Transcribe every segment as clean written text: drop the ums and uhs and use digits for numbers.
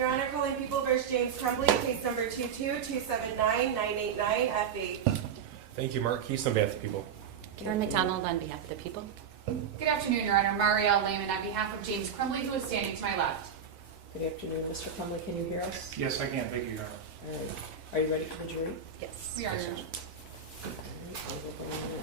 Your Honor, calling People v. James Crumbley, case number 22-279-989-FE. Thank you, Mark Keese, on behalf of the people. Karen McDonald on behalf of the people. Good afternoon, Your Honor. Marielle Lehman on behalf of James Crumbley, who is standing to my left. Good afternoon, Mr. Crumbley. Can you hear us? Yes, I can. Thank you, Your Honor. All right. Are you ready for the jury? Yes. We are, Your Honor. All right, I will bring them in.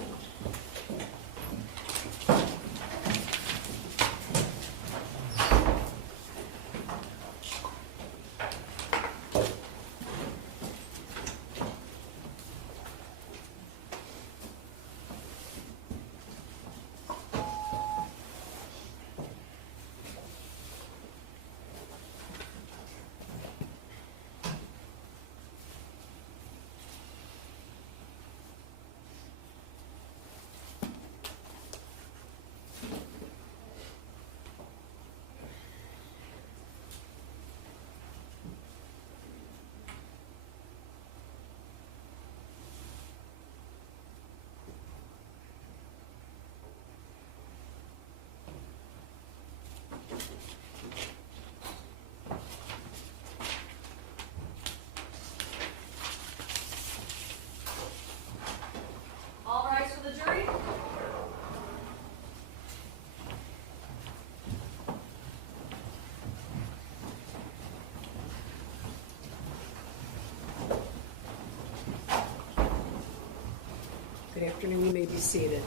All rise for the jury. Good afternoon. You may be seated.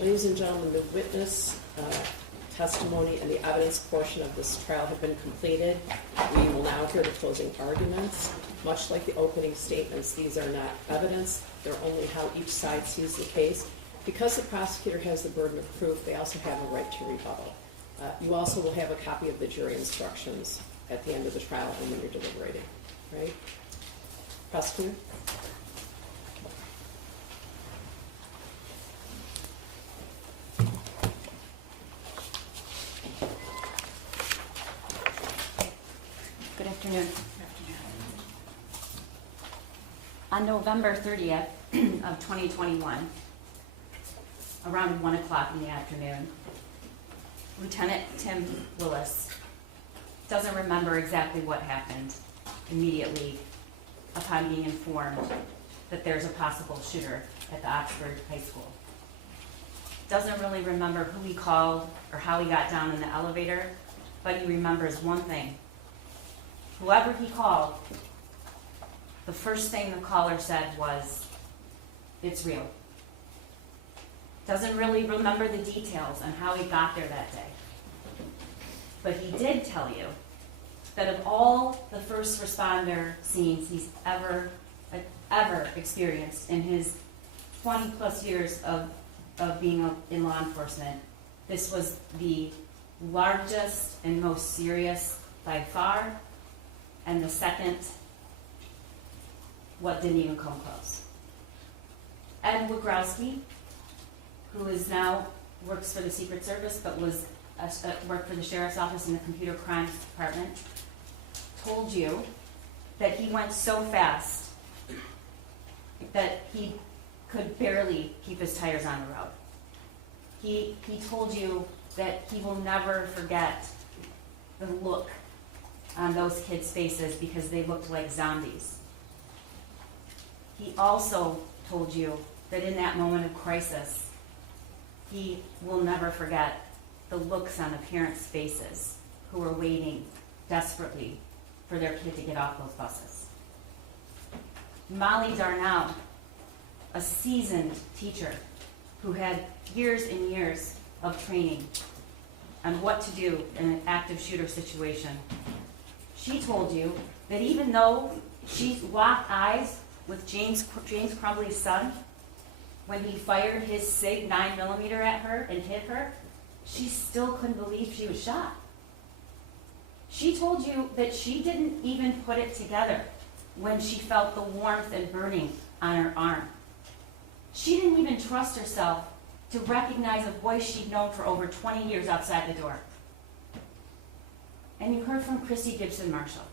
Ladies and gentlemen, the witness testimony and the evidence portion of this trial have been completed. We will now hear the closing arguments. Much like the opening statements, these are not evidence. They're only how each side sees the case. Because the prosecutor has the burden of proof, they also have a right to rebuttal. You also will have a copy of the jury instructions at the end of the trial and when you're deliberating. Right? Prosecutor? Good afternoon. On November 30th of 2021, around 1 o'clock in the afternoon, Lieutenant Tim Willis doesn't remember exactly what happened immediately upon being informed that there's a possible shooter at the Oxford High School. Doesn't really remember who he called or how he got down in the elevator, but he remembers one thing. Whoever he called, the first thing the caller said was, "It's real." Doesn't really remember the details on how he got there that day. But he did tell you that of all the first responder scenes he's ever experienced in his 20 plus years of being in law enforcement, this was the largest and most serious by far, and the second, what didn't even come close. Ed Wagrowski, who is now works for the Secret Service, but was worked for the Sheriff's Office in the Computer Crimes Department, told you that he went so fast that he could barely keep his tires on the road. He told you that he will never forget the look on those kids' faces because they looked like zombies. He also told you that in that moment of crisis, he will never forget the looks on the parents' faces who were waiting desperately for their kid to get off those buses. Molly Darnell, a seasoned teacher who had years and years of training on what to do in an active shooter situation, she told you that even though she locked eyes with James Crumbley's son when he fired his SIG 9mm at her and hit her, she still couldn't believe she was shot. She told you that she didn't even put it together when she felt the warmth and burning on her arm. She didn't even trust herself to recognize a voice she'd known for over 20 years outside the door. And you heard from Christy Gibson Marshall,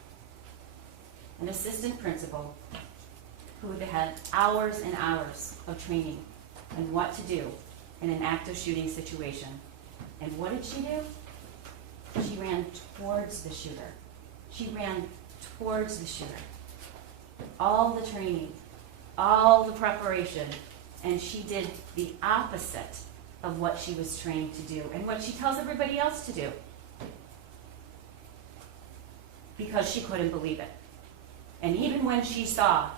an assistant principal who had hours and hours of training on what to do in an active shooting situation. And what did she do? She ran towards the shooter. She ran towards the shooter. All the training, all the preparation, and she did the opposite of what she was trained to do and what she tells everybody else to do. Because she couldn't believe it. And even when she saw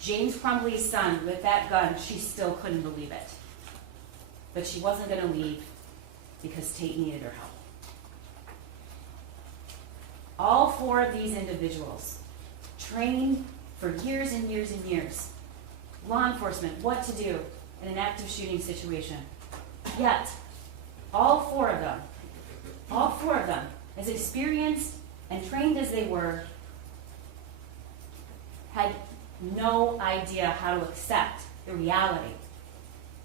James Crumbley's son with that gun, she still couldn't believe it. But she wasn't going to leave because Tate needed her help. All four of these individuals trained for years and years and years. Law enforcement, what to do in an active shooting situation. Yet, all four of them, as experienced and trained as they were, had no idea how to accept the reality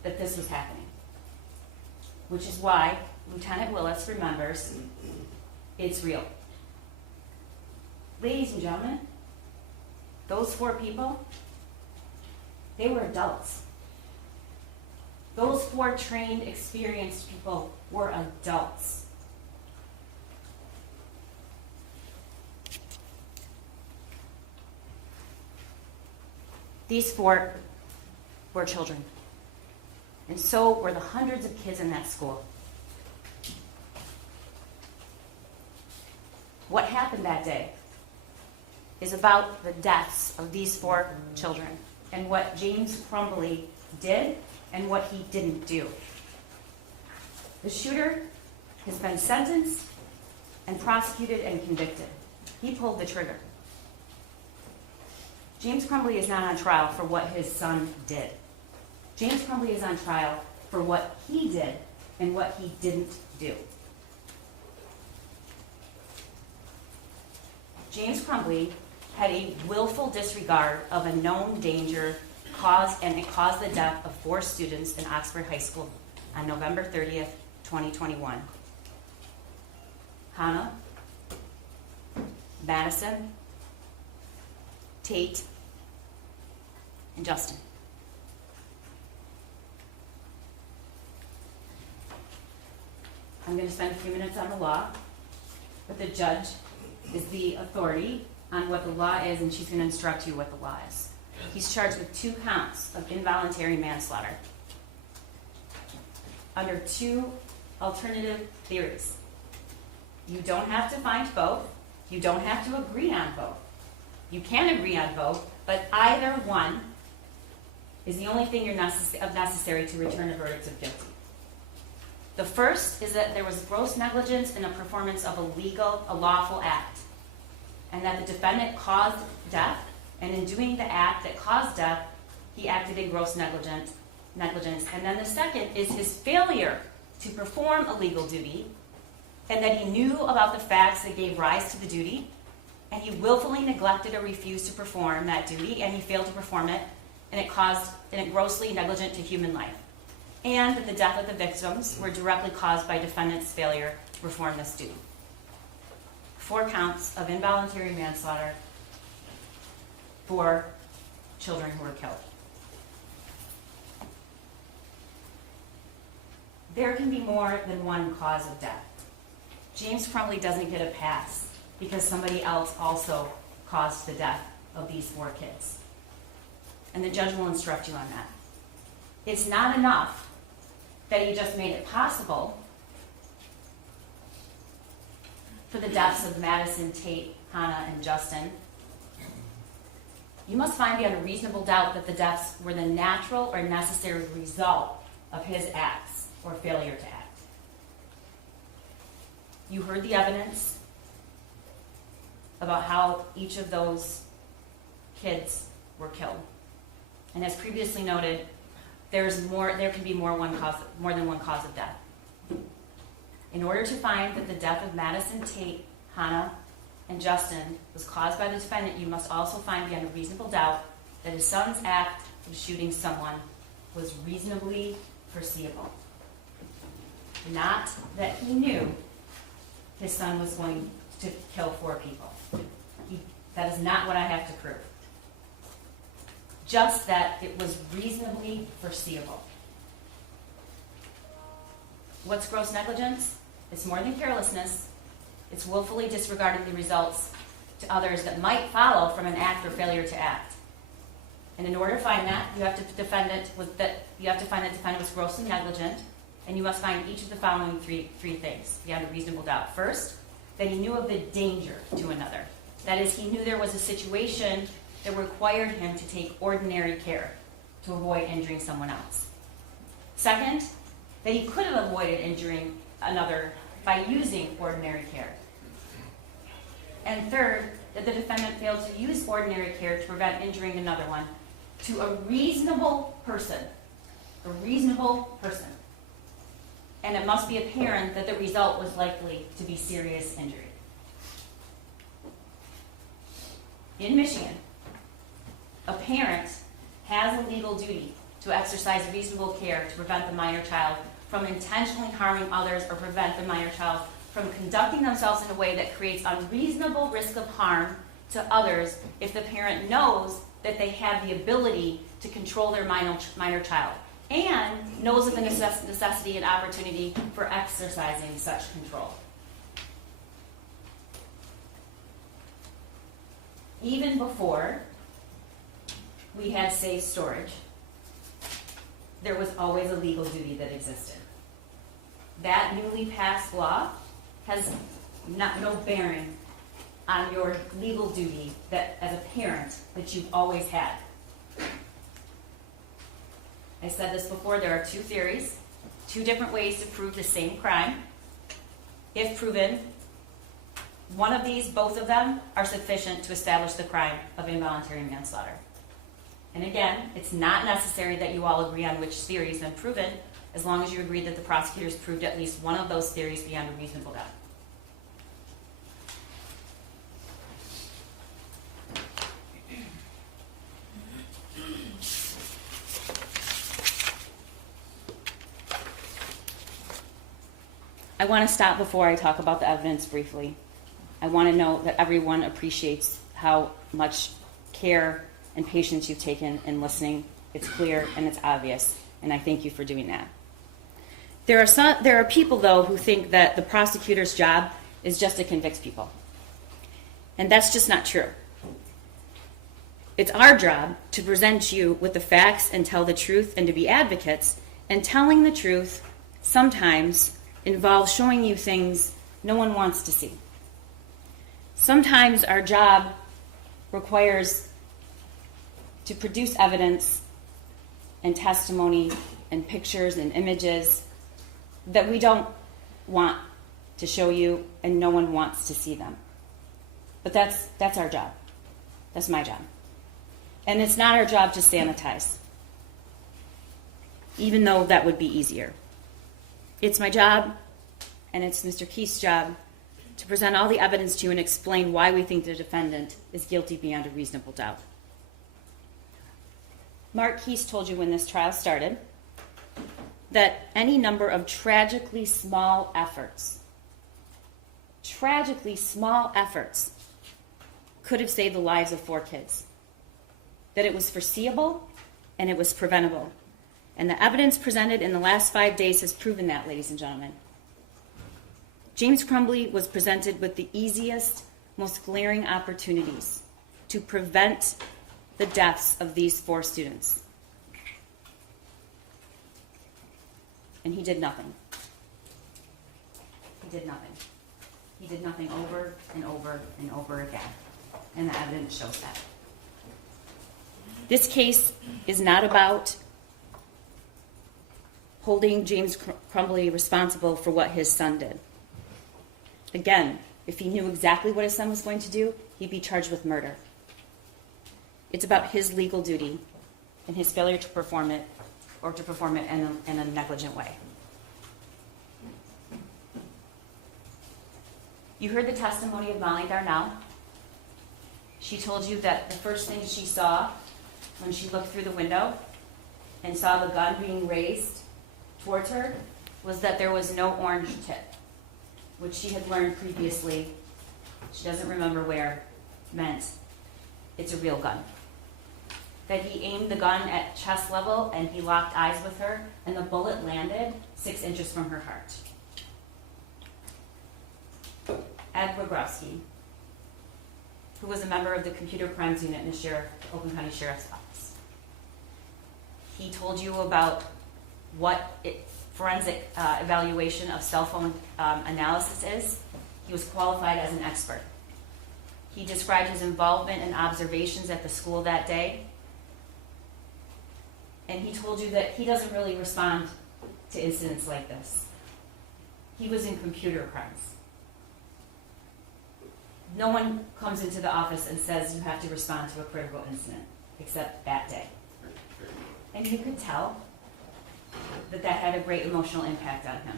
that this was happening. Which is why Lieutenant Willis remembers it's real. Ladies and gentlemen, those four people, they were adults. Those four trained, experienced people were adults. These four were children. And so were the hundreds of kids in that school. What happened that day is about the deaths of these four children and what James Crumbley did and what he didn't do. The shooter has been sentenced and prosecuted and convicted. He pulled the trigger. James Crumbley is not on trial for what his son did. James Crumbley is on trial for what he did and what he didn't do. James Crumbley had a willful disregard of a known danger and it caused the death of 4 students in Oxford High School on November 30th, 2021. Hannah, Madison, Tate, and Justin. I'm going to spend a few minutes on the law, but the judge is the authority on what the law is, and she's going to instruct you what the law is. He's charged with 2 counts of involuntary manslaughter under 2 alternative theories. You don't have to find both. You don't have to agree on both. You can agree on both, but either one is the only thing you're necessary to return a verdict of guilty. The first is that there was gross negligence in the performance of a lawful act, and that the defendant caused death, and in doing the act that caused death, he acted in gross negligence. And then the second is his failure to perform a legal duty, and that he knew about the facts that gave rise to the duty, and he willfully neglected or refused to perform that duty, and he failed to perform it, and it grossly negligent to human life. And that the death of the victims were directly caused by defendant's failure to perform this duty. 4 counts of involuntary manslaughter for children who were killed. There can be more than one cause of death. James Crumbley doesn't get a pass because somebody else also caused the death of these 4 kids. And the judge will instruct you on that. It's not enough that he just made it possible for the deaths of Madison, Tate, Hannah, and Justin. You must find beyond a reasonable doubt that the deaths were the natural or necessary result of his acts or failure to act. You heard the evidence about how each of those kids were killed. And as previously noted, there can be more than one cause of death. In order to find that the death of Madison, Tate, Hannah, and Justin was caused by the defendant, you must also find beyond a reasonable doubt that his son's act of shooting someone was reasonably foreseeable. Not that he knew his son was going to kill 4 people. That is not what I have to prove. just that it was reasonably foreseeable. What's gross negligence? It's more than carelessness. It's willfully disregarding the results to others that might follow from an act or failure to act. And in order to find that, you have to find that defendant was grossly negligent, and you must find each of the following three things beyond a reasonable doubt. First, that he knew of the danger to another. That is, he knew there was a situation that required him to take ordinary care to avoid injuring someone else. Second, that he could have avoided injuring another by using ordinary care. And third, that the defendant failed to use ordinary care to prevent injuring another one to a reasonable person. A reasonable person. And it must be apparent that the result was likely to be serious injury. In Michigan, a parent has a legal duty to exercise reasonable care to prevent the minor child from intentionally harming others or prevent the minor child from conducting themselves in a way that creates unreasonable risk of harm to others if the parent knows that they have the ability to control their minor child and knows of the necessity and opportunity for exercising such control. Even before we had safe storage, there was always a legal duty that existed. That newly passed law has no bearing on your legal duty that, as a parent, that you've always had. I said this before, there are two theories, two different ways to prove the same crime. If proven, one of these, both of them, are sufficient to establish the crime of involuntary manslaughter. And again, it's not necessary that you all agree on which theory has been proven, as long as you agree that the prosecutors proved at least one of those theories beyond a reasonable doubt. I want to stop before I talk about the evidence briefly. I want to know that everyone appreciates how much care and patience you've taken in listening. It's clear and it's obvious, and I thank you for doing that. There are people, though, who think that the prosecutor's job is just to convict people. And that's just not true. It's our job to present you with the facts and tell the truth and to be advocates, and telling the truth sometimes involves showing you things no one wants to see. Sometimes our job requires to produce evidence and testimony and pictures and images that we don't want to show you and no one wants to see them. But that's our job. That's my job. And it's not our job to sanitize, even though that would be easier. It's my job, and it's Mr. Keith's job, to present all the evidence to you and explain why we think the defendant is guilty beyond a reasonable doubt. Mark Keith told you when this trial started that any number of tragically small efforts could have saved the lives of 4 kids. That it was foreseeable and it was preventable. And the evidence presented in the last 5 days has proven that, ladies and gentlemen. James Crumbley was presented with the easiest, most glaring opportunities to prevent the deaths of these 4 students. And he did nothing. He did nothing. He did nothing over and over and over again. And the evidence shows that. This case is not about holding James Crumbley responsible for what his son did. Again, if he knew exactly what his son was going to do, he'd be charged with murder. It's about his legal duty and his failure to perform it, or to perform it in a negligent way. You heard the testimony of Molly Darnell. She told you that the first thing she saw when she looked through the window and saw the gun being raised towards her was that there was no orange tip, which she had learned previously, she doesn't remember where, meant it's a real gun. that he aimed the gun at chest level and he locked eyes with her, and the bullet landed 6 inches from her heart. Ed Wagrowski, who was a member of the Computer Crimes Unit in the Oakland County Sheriff's Office. He told you about what forensic evaluation of cell phone analysis is. He was qualified as an expert. He described his involvement and observations at the school that day. And he told you that he doesn't really respond to incidents like this. He was in computer crimes. No one comes into the office and says you have to respond to a critical incident, except that day. And you could tell that that had a great emotional impact on him.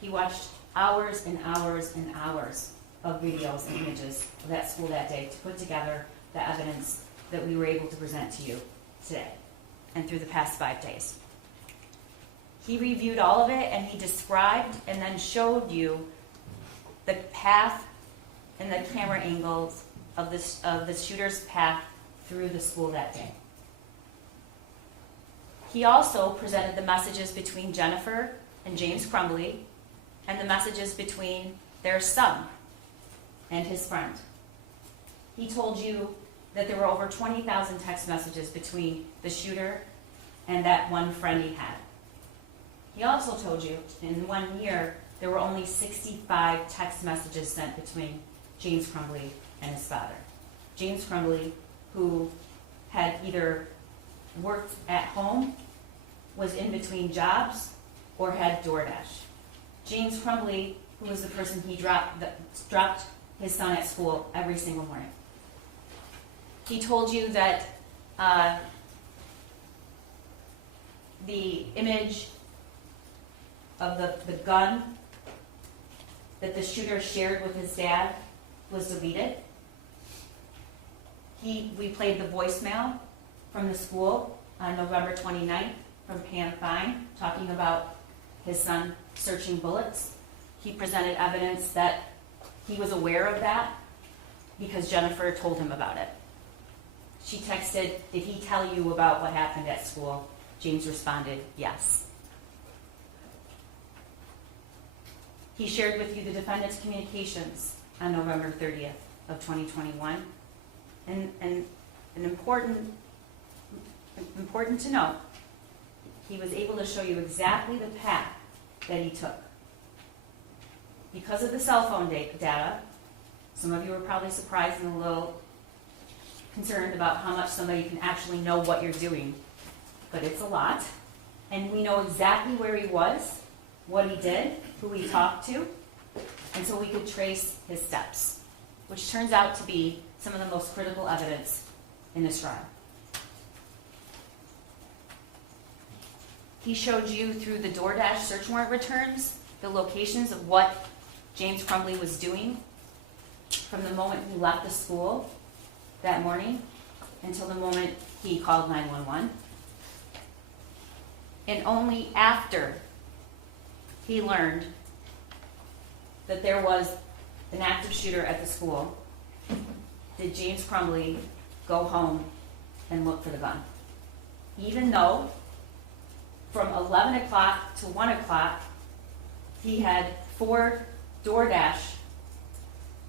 He watched hours and hours and hours of videos and images of that school that day to put together the evidence that we were able to present to you today and through the past 5 days. He reviewed all of it and he described and then showed you the path and the camera angles of the shooter's path through the school that day. He also presented the messages between Jennifer and James Crumbley and the messages between their son and his friend. He told you that there were over 20,000 text messages between the shooter and that one friend he had. He also told you in 1 year there were only 65 text messages sent between James Crumbley and his father. James Crumbley, who had either worked at home, was in between jobs, or had DoorDash. James Crumbley, who was the person he dropped his son at school every single morning. He told you that the image of the gun that the shooter shared with his dad was deleted. We played the voicemail from the school on November 29th from Pam Fine, talking about his son searching bullets. He presented evidence that he was aware of that because Jennifer told him about it. She texted, "Did he tell you about what happened at school?" James responded, "Yes." He shared with you the defendant's communications on November 30th of 2021. And important to note, he was able to show you exactly the path that he took. Because of the cell phone data, some of you were probably surprised and a little concerned about how much somebody can actually know what you're doing, but it's a lot. And we know exactly where he was, what he did, who he talked to, and so we could trace his steps, which turns out to be some of the most critical evidence in this trial. He showed you through the DoorDash search warrant returns the locations of what James Crumbley was doing from the moment he left the school that morning until the moment he called 911. And only after he learned that there was an active shooter at the school did James Crumbley go home and look for the gun. Even though from 11 o'clock to 1 o'clock, he had 4 DoorDash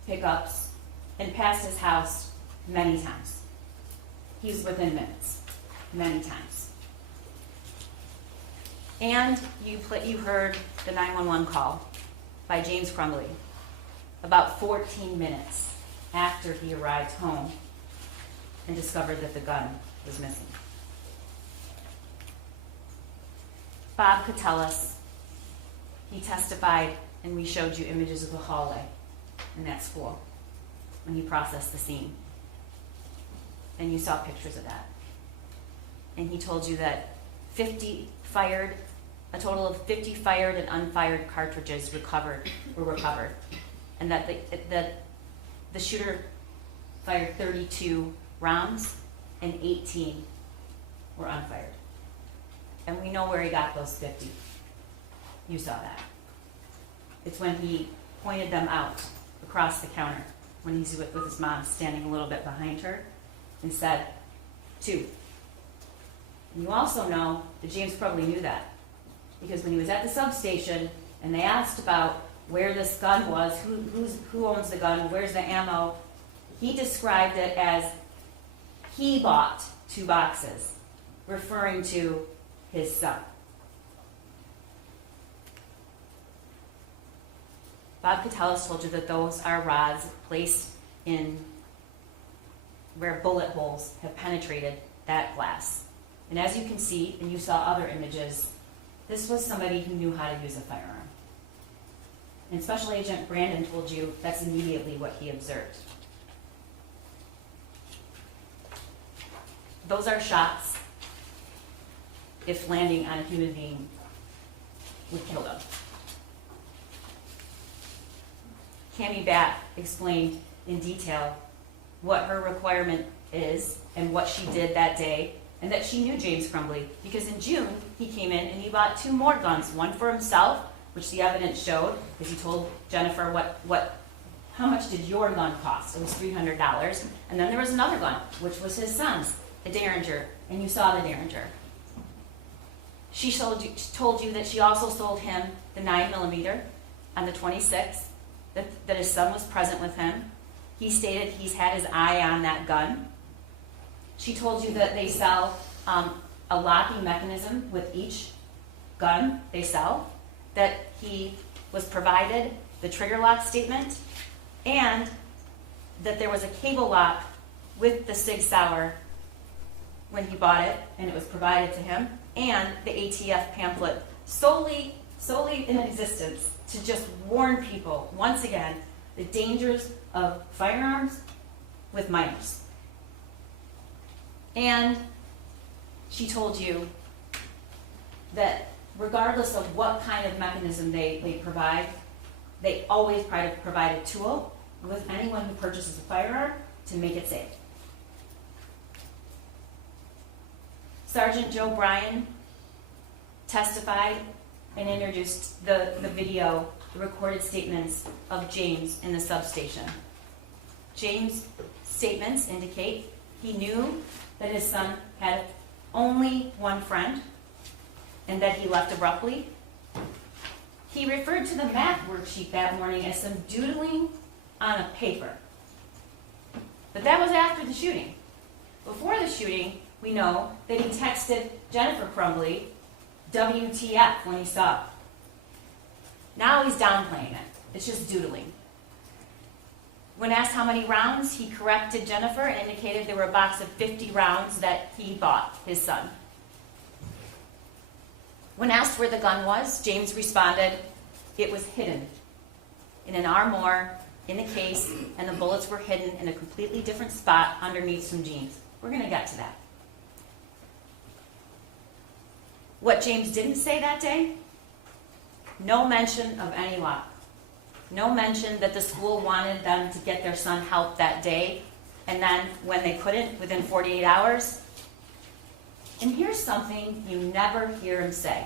pickups and passed his house many times. He was within minutes, many times. And you heard the 911 call by James Crumbley about 14 minutes after he arrived home and discovered that the gun was missing. Bob could tell us, he testified, and we showed you images of the hallway in that school when he processed the scene. And you saw pictures of that. And he told you that a total of 50 fired and unfired cartridges were recovered. And that the shooter fired 32 rounds and 18 were unfired. And we know where he got those 50. You saw that. It's when he pointed them out across the counter when he's with his mom standing a little bit behind her and said, 2. And you also know that James Crumbley knew that. Because when he was at the substation and they asked about where this gun was, who owns the gun, where's the ammo, he described it as he bought 2 boxes, referring to his son. Bob Catellis told you that those are rods placed in where bullet holes have penetrated that glass. And as you can see, and you saw other images, this was somebody who knew how to use a firearm. And Special Agent Brandon told you that's immediately what he observed. Those are shots, if landing on a human being, would kill them. Cammie Batt explained in detail what her requirement is and what she did that day, and that she knew James Crumbley because in June he came in and he bought 2 more guns, one for himself, which the evidence showed, because he told Jennifer how much did your gun cost? It was $300, and then there was another gun, which was his son's, the Derringer, and you saw the Derringer. She told you that she also sold him the 9mm on the 26th, that his son was present with him. He stated he's had his eye on that gun. She told you that they sell a locking mechanism with each gun they sell, that he was provided the trigger lock statement, and that there was a cable lock with the Sig Sauer when he bought it, and it was provided to him, and the ATF pamphlet solely in existence to just warn people, once again, the dangers of firearms with minors. And she told you that regardless of what kind of mechanism they provide, they always try to provide a tool with anyone who purchases a firearm to make it safe. Sergeant Joe Bryan testified and introduced the video, the recorded statements of James in the substation. James' statements indicate he knew that his son had only one friend and that he left abruptly. He referred to the math worksheet that morning as some doodling on a paper. But that was after the shooting. Before the shooting, we know that he texted Jennifer Crumbley, WTF, when he saw it. Now he's downplaying it. It's just doodling. When asked how many rounds, he corrected Jennifer and indicated there were a box of 50 rounds that he bought his son. When asked where the gun was, James responded, it was hidden in an armoire, in the case, and the bullets were hidden in a completely different spot underneath some jeans. We're going to get to that. What James didn't say that day, no mention of any lock. No mention that the school wanted them to get their son help that day, and then when they couldn't, within 48 hours. And here's something you never hear him say.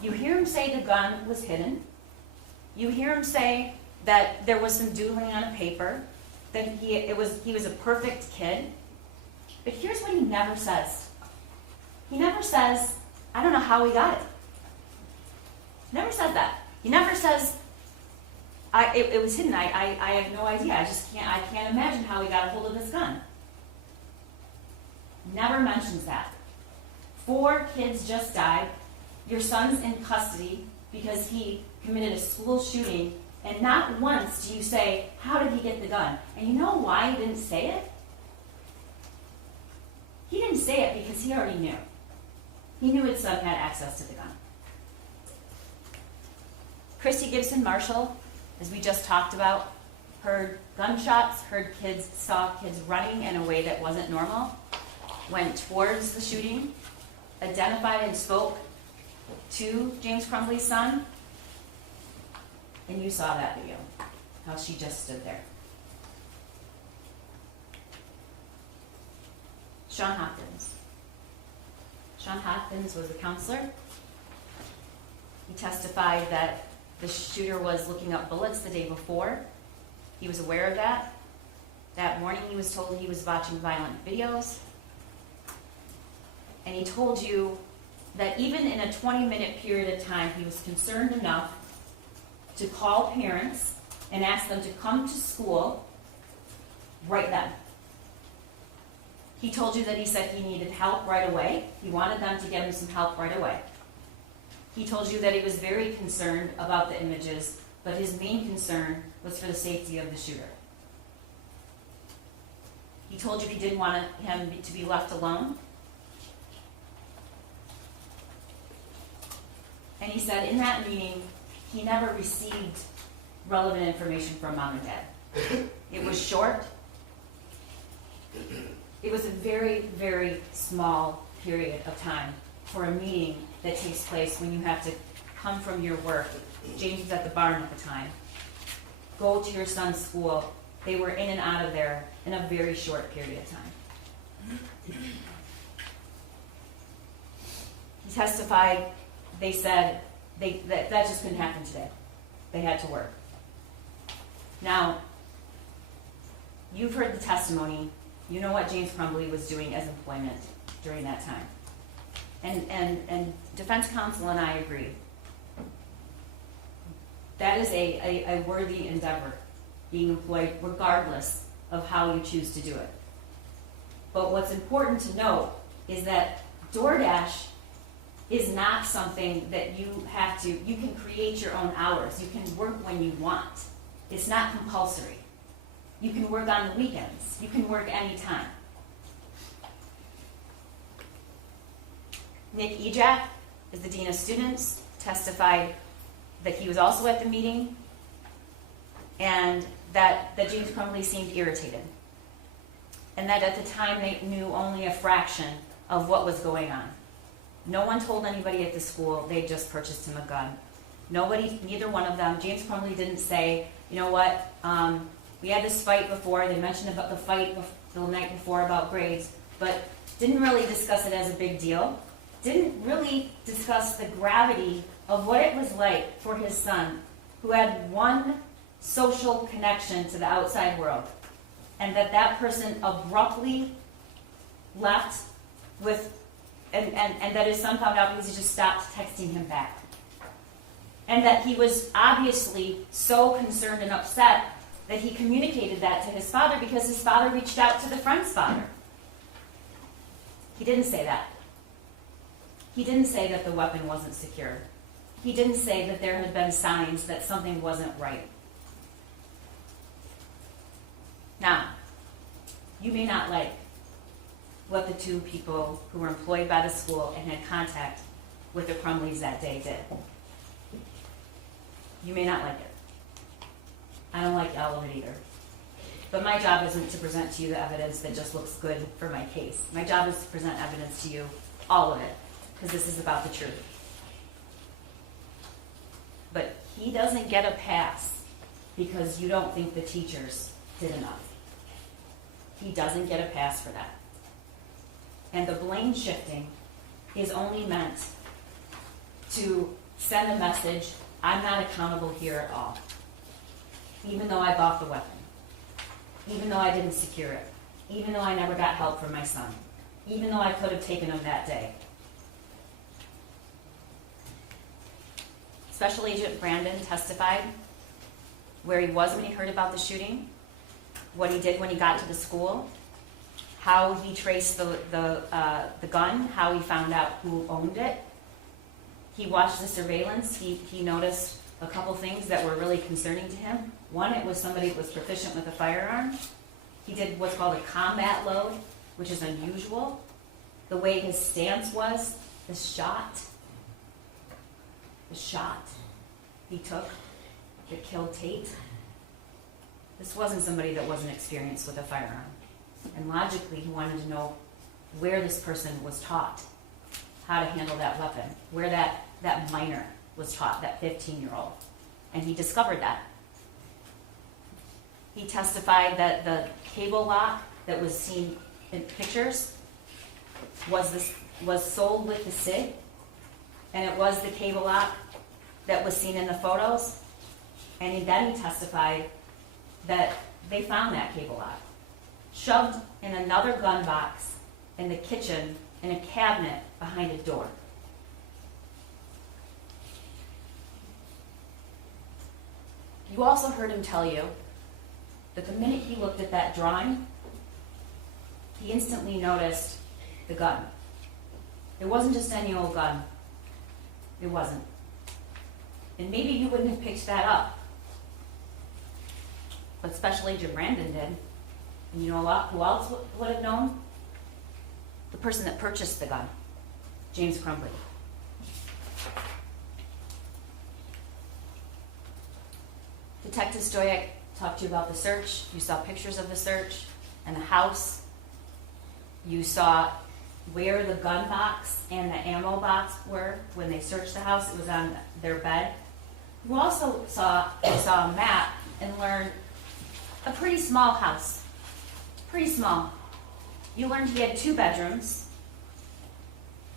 You hear him say the gun was hidden. You hear him say that there was some doodling on a paper, that he was a perfect kid. But here's what he never says. He never says, I don't know how we got it. Never said that. He never says, it was hidden. I have no idea. I can't imagine how he got a hold of this gun. Never mentions that. 4 kids just died. Your son's in custody because he committed a school shooting, and not once do you say, how did he get the gun? And you know why he didn't say it? He didn't say it because he already knew. He knew his son had access to the gun. Christy Gibson Marshall, as we just talked about, heard gunshots, saw kids running in a way that wasn't normal, went towards the shooting, identified and spoke to James Crumbley's son, and you saw that video, how she just stood there. Sean Hopkins. Sean Hopkins was a counselor. He testified that the shooter was looking up bullets the day before. He was aware of that. That morning he was told he was watching violent videos. And he told you that even in a 20-minute period of time, he was concerned enough to call parents and ask them to come to school right then. He told you that he said he needed help right away. He wanted them to get him some help right away. He told you that he was very concerned about the images, but his main concern was for the safety of the shooter. He told you he didn't want him to be left alone. And he said in that meeting, he never received relevant information from mom and dad. It was short. It was a very, very small period of time for a meeting that takes place when you have to come from your work. James was at the barn at the time. Go to your son's school. They were in and out of there in a very short period of time. He testified, they said that just couldn't happen today. They had to work. Now, you've heard the testimony. You know what James Crumbley was doing as employment during that time. And defense counsel and I agree. That is a worthy endeavor, being employed regardless of how you choose to do it. But what's important to note is that DoorDash is not something that you can create your own hours. You can work when you want. It's not compulsory. You can work on the weekends. You can work anytime. Nick Ejak is the Dean of Students, testified that he was also at the meeting and that James Crumbley seemed irritated. And that at the time they knew only a fraction of what was going on. No one told anybody at the school. They just purchased him a gun. Neither one of them. James Crumbley didn't say, you know what, we had this fight before. They mentioned about the fight the night before about grades, but didn't really discuss it as a big deal. Didn't really discuss the gravity of what it was like for his son, who had one social connection to the outside world, and that person abruptly left with, and that his son found out because he just stopped texting him back. And that he was obviously so concerned and upset that he communicated that to his father because his father reached out to the friend's father. He didn't say that. He didn't say that the weapon wasn't secure. He didn't say that there had been signs that something wasn't right. Now, you may not like what the two people who were employed by the school and had contact with the Crumbleys that day did. You may not like it. I don't like all of it either. But my job isn't to present to you the evidence that just looks good for my case. My job is to present evidence to you, all of it, because this is about the truth. But he doesn't get a pass because you don't think the teachers did enough. He doesn't get a pass for that. And the blame shifting is only meant to send a message, I'm not accountable here at all. Even though I bought the weapon. Even though I didn't secure it. Even though I never got help from my son. Even though I could have taken him that day. Special Agent Brandon testified where he was when he heard about the shooting, what he did when he got to the school, how he traced the gun, how he found out who owned it. He watched the surveillance. He noticed a couple things that were really concerning to him. One, it was somebody that was proficient with a firearm. He did what's called a combat load, which is unusual. The way his stance was, the shot he took that killed Tate. This wasn't somebody that wasn't experienced with a firearm. And logically, he wanted to know where this person was taught how to handle that weapon, where that minor was taught, that 15-year-old. And he discovered that. He testified that the cable lock that was seen in pictures was sold with the SIG, and it was the cable lock that was seen in the photos. And then he testified that they found that cable lock shoved in another gun box in the kitchen in a cabinet behind a door. You also heard him tell you that the minute he looked at that drawing, he instantly noticed the gun. It wasn't just any old gun. It wasn't. And maybe you wouldn't have picked that up. But Special Agent Brandon did. And you know who else would have known? The person that purchased the gun, James Crumbley. Detective Stoyak talked to you about the search. You saw pictures of the search and the house. You saw where the gun box and the ammo box were when they searched the house. It was on their bed. You also saw a map and learned a pretty small house. Pretty small. You learned he had 2 bedrooms.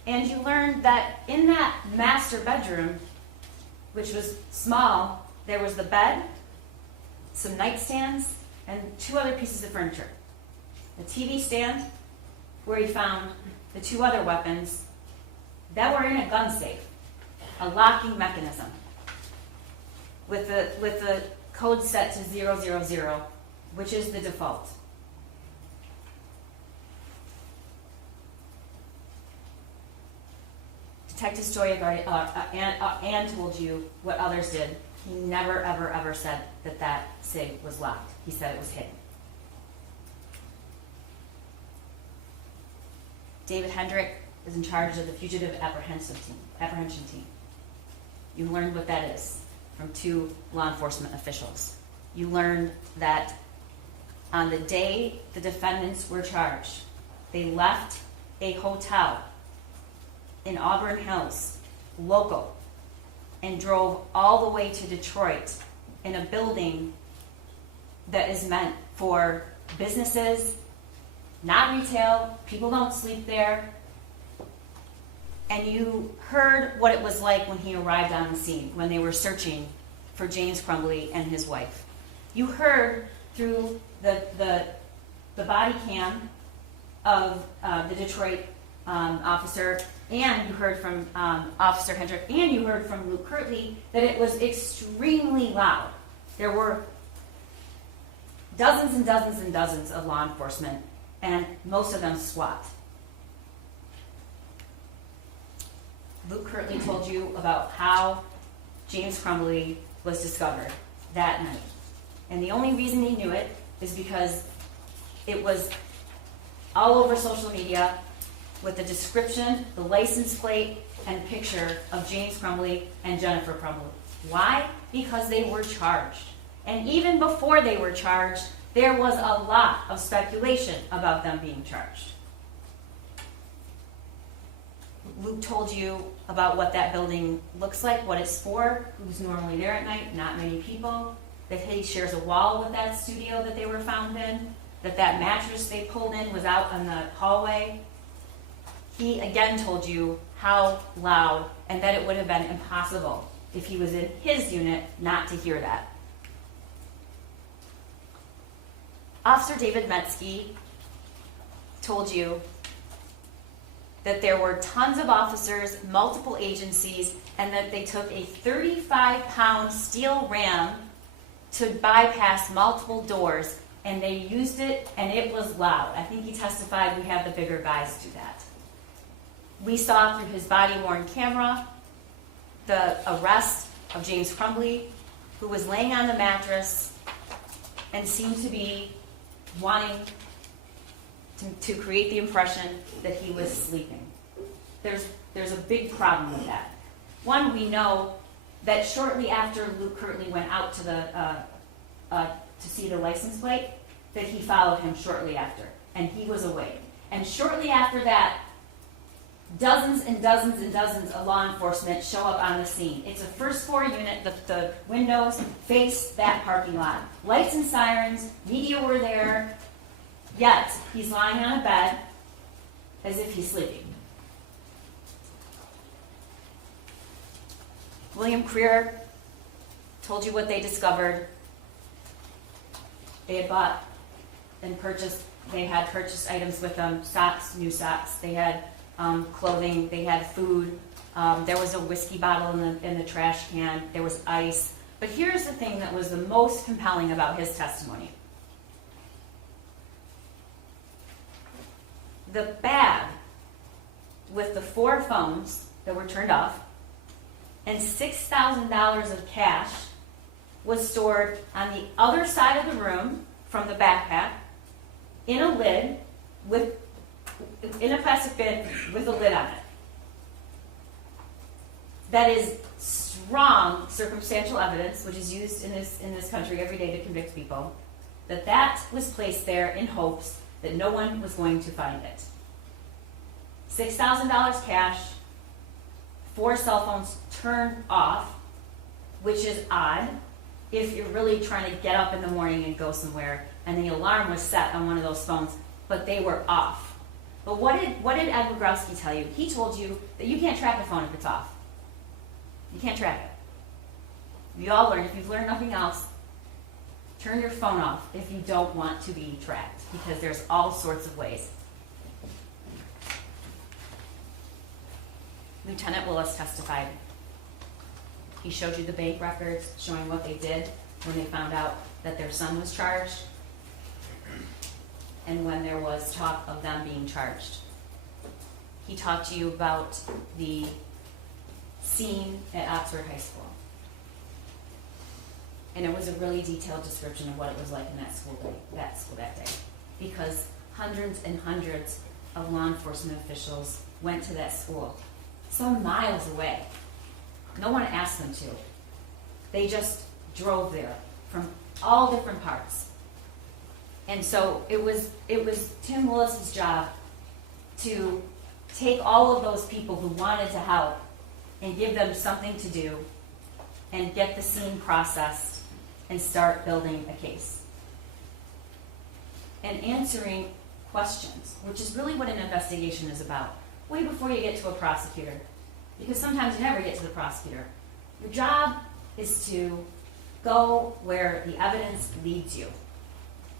And you learned that in that master bedroom, which was small, there was the bed, some nightstands, and 2 other pieces of furniture. The TV stand, where he found the 2 other weapons that were in a gun safe, a locking mechanism, with the code set to 000, which is the default. Detective Stoyak and told you what others did. He never, ever, ever said that SIG was locked. He said it was hidden. David Hendrick is in charge of the fugitive apprehension team. You learned what that is from 2 law enforcement officials. You learned that on the day the defendants were charged, they left a hotel in Auburn Hills, local, and drove all the way to Detroit in a building that is meant for businesses, not retail. People don't sleep there. And you heard what it was like when he arrived on the scene, when they were searching for James Crumbley and his wife. You heard through the body cam of the Detroit officer, and you heard from Officer Hendrick, and you heard from Luke Kirtley that it was extremely loud. There were dozens and dozens and dozens of law enforcement, and most of them SWAT. Luke Kirtley told you about how James Crumbley was discovered that night. And the only reason he knew it is because it was all over social media with the description, the license plate, and picture of James Crumbley and Jennifer Crumbley. Why? Because they were charged. And even before they were charged, there was a lot of speculation about them being charged. Luke told you about what that building looks like, what it's for, who's normally there at night, not many people, that he shares a wall with that studio that they were found in, that mattress they pulled in was out in the hallway. He again told you how loud, and that it would have been impossible if he was in his unit not to hear that. Officer David Metzke told you that there were tons of officers, multiple agencies, and that they took a 35-pound steel ram to bypass multiple doors, and they used it, and it was loud. I think he testified we have the bigger guys do that. We saw through his body-worn camera the arrest of James Crumbley, who was laying on the mattress and seemed to be wanting to create the impression that he was sleeping. There's a big problem with that. One, we know that shortly after Luke Kirtley went out to see the license plate, that he followed him shortly after, and he was awake. And shortly after that, dozens and dozens and dozens of law enforcement show up on the scene. It's a first floor unit. The windows face that parking lot. Lights and sirens, media were there, yet he's lying on a bed as if he's sleeping. William Creer told you what they discovered. They had bought and purchased, they had purchased items with them, socks, new socks. They had clothing, they had food, there was a whiskey bottle in the trash can, there was ice. But here's the thing that was the most compelling about his testimony. The bag with the 4 phones that were turned off and $6,000 of cash was stored on the other side of the room from the backpack in a lid in a plastic bin with a lid on it. That is strong circumstantial evidence, which is used in this country every day to convict people, that was placed there in hopes that no one was going to find it. $6,000 cash, 4 cell phones turned off, which is odd if you're really trying to get up in the morning and go somewhere, and the alarm was set on one of those phones, but they were off. But what did Ed Wagrowski tell you? He told you that you can't track a phone if it's off. You can't track it. You all learned, if you've learned nothing else, turn your phone off if you don't want to be tracked, because there's all sorts of ways. Lieutenant Willis testified. He showed you the bank records showing what they did when they found out that their son was charged and when there was talk of them being charged. He talked to you about the scene at Oxford High School. And it was a really detailed description of what it was like in that school that day. Because hundreds and hundreds of law enforcement officials went to that school, some miles away. No one asked them to. They just drove there from all different parts. And so it was Tim Willis's job to take all of those people who wanted to help and give them something to do and get the scene processed and start building a case. And answering questions, which is really what an investigation is about, way before you get to a prosecutor. Because sometimes you never get to the prosecutor. Your job is to go where the evidence leads you.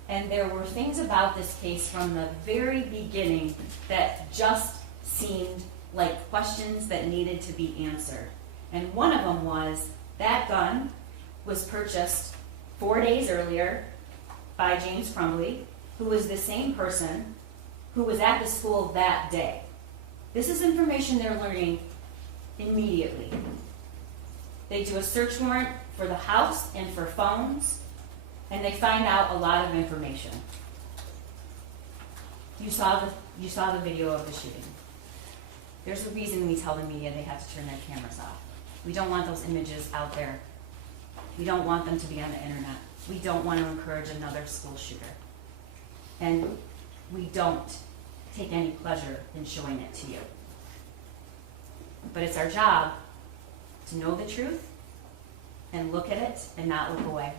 And there were things about this case from the very beginning that just seemed like questions that needed to be answered. And one of them was, that gun was purchased 4 days earlier by James Crumbley, who was the same person who was at the school that day. This is information they're learning immediately. They do a search warrant for the house and for phones, and they find out a lot of information. You saw the video of the shooting. There's a reason we tell the media they have to turn their cameras off. We don't want those images out there. We don't want them to be on the internet. We don't want to encourage another school shooter. And we don't take any pleasure in showing it to you. But it's our job to know the truth and look at it and not look away.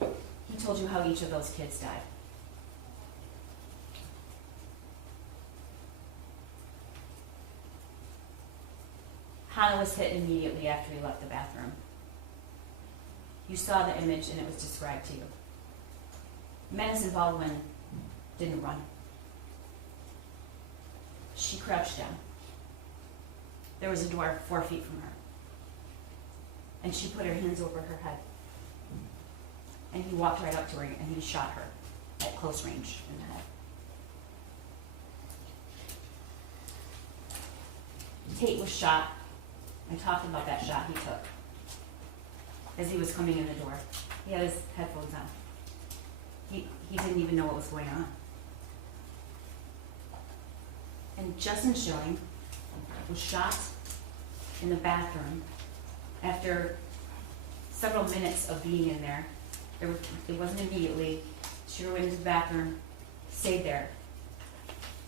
He told you how each of those kids died. Hannah was hit immediately after he left the bathroom. You saw the image and it was described to you. Madison Baldwin didn't run. She crouched down. There was a door 4 feet from her. And she put her hands over her head. And he walked right up to her and he shot her at close range in the head. Tate was shot. I talked about that shot he took as he was coming in the door. He had his headphones on. He didn't even know what was going on. And Justin Schilling was shot in the bathroom after several minutes of being in there. It wasn't immediately. Shooter went into the bathroom, stayed there.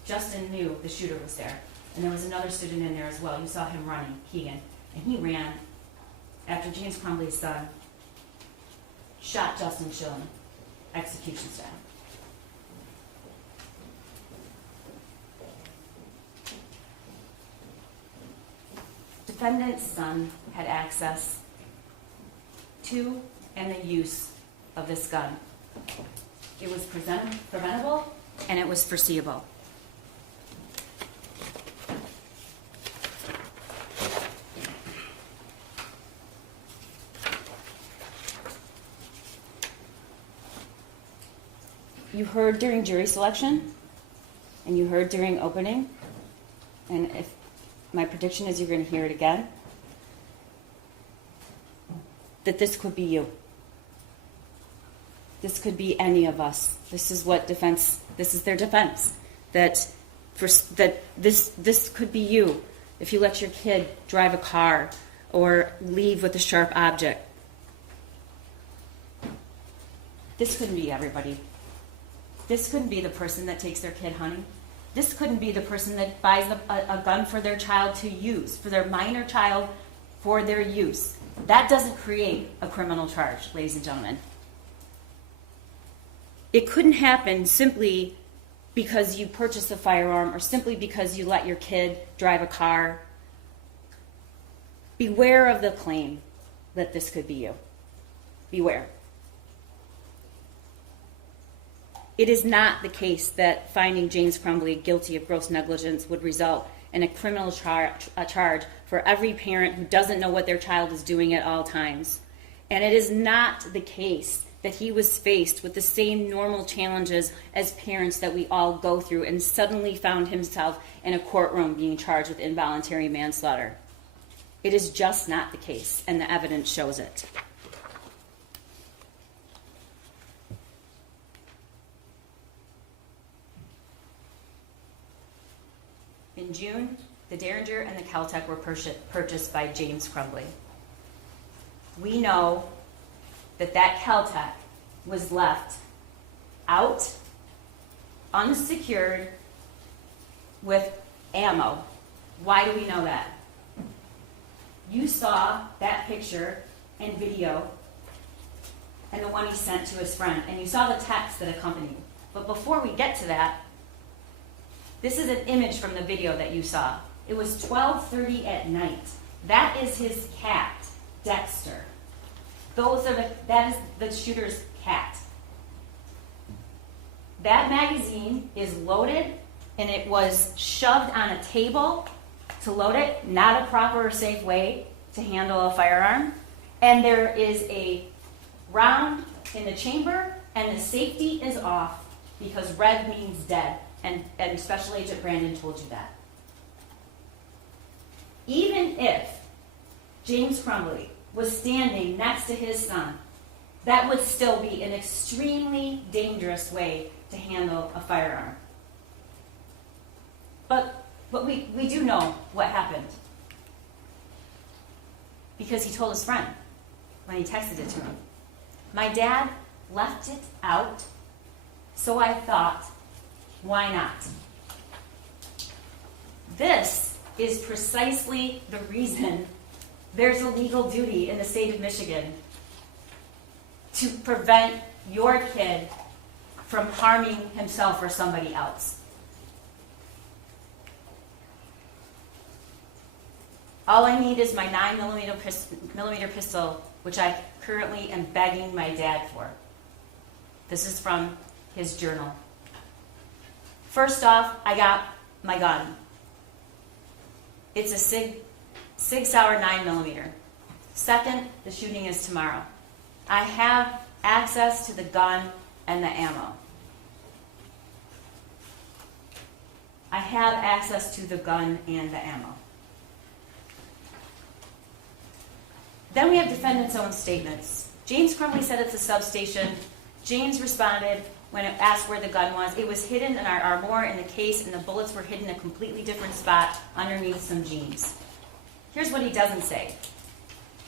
Justin knew the shooter was there. And there was another student in there as well. You saw him running, Keegan. And he ran after James Crumbley's son shot Justin Schilling, execution style. Defendant's son had access to and the use of this gun. It was preventable and it was foreseeable. You heard during jury selection, and you heard during opening, and if my prediction is you're going to hear it again, that this could be you. This could be any of us. This is what defense, this is their defense. That this could be you if you let your kid drive a car or leave with a sharp object. This couldn't be everybody. This couldn't be the person that takes their kid hunting. This couldn't be the person that buys a gun for their child to use, for their minor child, for their use. That doesn't create a criminal charge, ladies and gentlemen. It couldn't happen simply because you purchased a firearm or simply because you let your kid drive a car. Beware of the claim that this could be you. Beware. It is not the case that finding James Crumbley guilty of gross negligence would result in a criminal charge for every parent who doesn't know what their child is doing at all times. And it is not the case that he was faced with the same normal challenges as parents that we all go through and suddenly found himself in a courtroom being charged with involuntary manslaughter. It is just not the case, and the evidence shows it. In June, the Derringer and the Caltech were purchased by James Crumbley. We know that Caltech was left out, unsecured, with ammo. Why do we know that? You saw that picture and video and the one he sent to his friend, and you saw the text that accompanied. But before we get to that, this is an image from the video that you saw. It was 12:30 at night. That is his cat, Dexter. That is the shooter's cat. That magazine is loaded, and it was shoved on a table to load it, not a proper or safe way to handle a firearm. And there is a round in the chamber, and the safety is off because red means dead. And Special Agent Brandon told you that. Even if James Crumbley was standing next to his son, that would still be an extremely dangerous way to handle a firearm. But we do know what happened. Because he told his friend when he texted it to him. My dad left it out, so I thought, why not? This is precisely the reason there's a legal duty in the state of Michigan to prevent your kid from harming himself or somebody else. All I need is my 9mm pistol, which I currently am begging my dad for. This is from his journal. First off, I got my gun. It's a Sig Sauer 9mm. Second, the shooting is tomorrow. I have access to the gun and the ammo. I have access to the gun and the ammo. Then we have defendant's own statements. James Crumbley said it's a substation. James responded when it asked where the gun was. It was hidden in our armoire in the case, and the bullets were hidden in a completely different spot underneath some jeans. Here's what he doesn't say.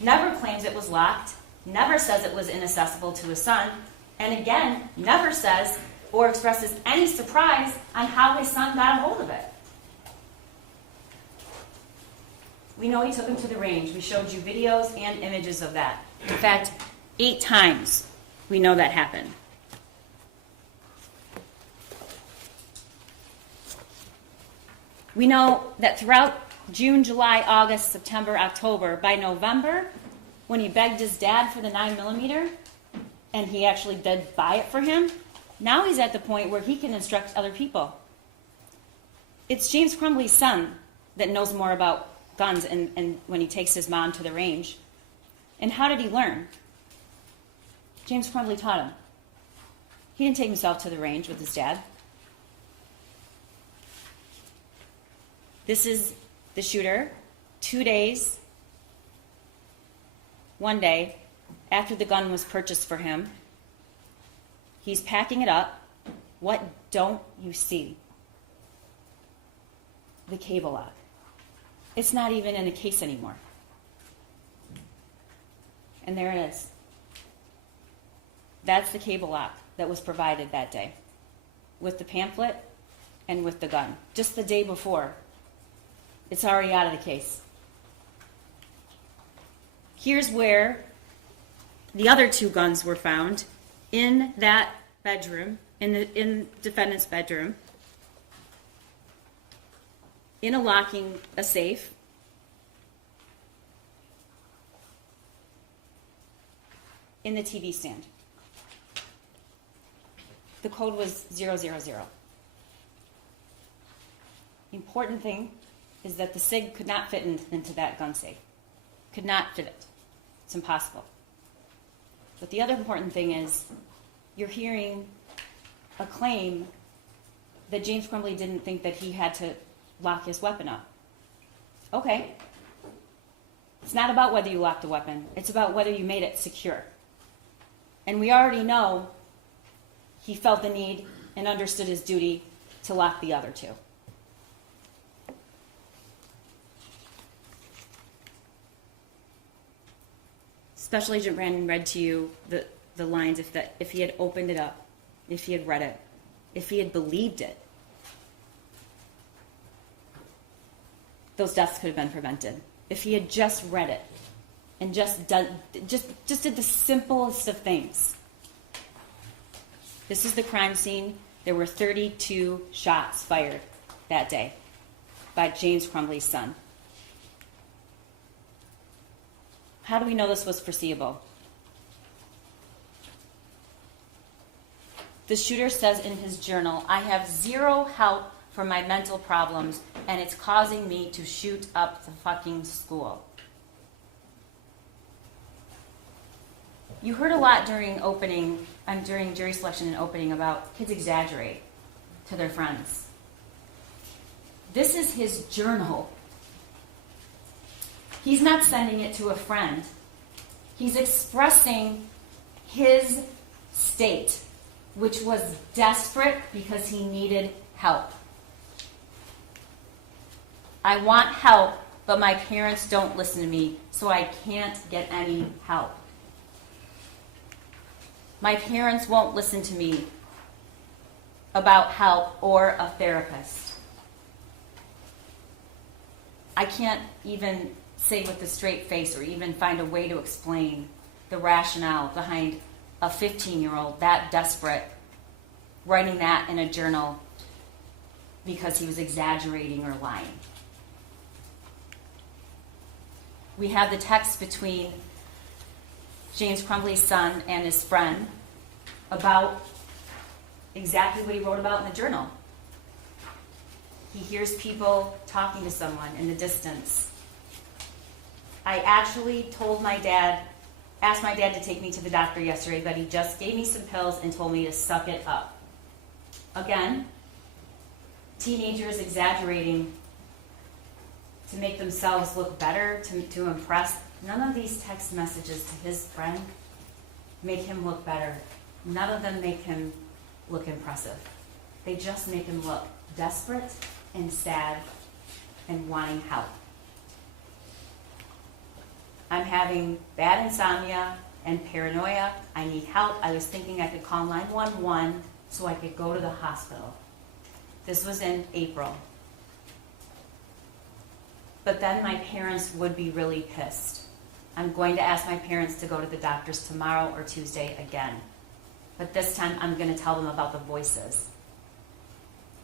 Never claims it was locked, never says it was inaccessible to his son, and again, never says or expresses any surprise on how his son got a hold of it. We know he took him to the range. We showed you videos and images of that. In fact, 8 times we know that happened. We know that throughout June, July, August, September, October, by November, when he begged his dad for the 9mm, and he actually did buy it for him, Now he's at the point where he can instruct other people. It's James Crumbley's son that knows more about guns and when he takes his mom to the range. And how did he learn? James Crumbley taught him. He didn't take himself to the range with his dad. This is the shooter 2 days, 1 day after the gun was purchased for him. He's packing it up. What don't you see? The cable lock. It's not even in a case anymore. And there it is. That's the cable lock that was provided that day with the pamphlet and with the gun. Just the day before. It's already out of the case. Here's where the other 2 guns were found in that bedroom, in defendant's bedroom, in a safe. In the TV stand. The code was 000. The important thing is that the SIG could not fit into that gun safe. Could not fit it. It's impossible. But the other important thing is you're hearing a claim that James Crumbley didn't think that he had to lock his weapon up. Okay. It's not about whether you locked the weapon. It's about whether you made it secure. And we already know he felt the need and understood his duty to lock the other 2. Special Agent Brandon read to you the lines if he had opened it up, if he had read it, if he had believed it, those deaths could have been prevented. If he had just read it and just did the simplest of things. This is the crime scene. There were 32 shots fired that day by James Crumbley's son. How do we know this was foreseeable? The shooter says in his journal, "I have zero help for my mental problems, and it's causing me to shoot up the fucking school." You heard a lot during jury selection and opening about kids exaggerate to their friends. This is his journal. He's not sending it to a friend. He's expressing his state, which was desperate because he needed help. I want help, but my parents don't listen to me, so I can't get any help. My parents won't listen to me about help or a therapist. I can't even say with a straight face or even find a way to explain the rationale behind a 15-year-old that desperate writing that in a journal because he was exaggerating or lying. We have the text between James Crumbley's son and his friend about exactly what he wrote about in the journal. He hears people talking to someone in the distance. I actually asked my dad to take me to the doctor yesterday, but he just gave me some pills and told me to suck it up. Again, teenagers exaggerating to make themselves look better, to impress. None of these text messages to his friend make him look better. None of them make him look impressive. They just make him look desperate and sad and wanting help. I'm having bad insomnia and paranoia. I need help. I was thinking I could call 911 so I could go to the hospital. This was in April. But then my parents would be really pissed. I'm going to ask my parents to go to the doctors tomorrow or Tuesday again. But this time I'm going to tell them about the voices.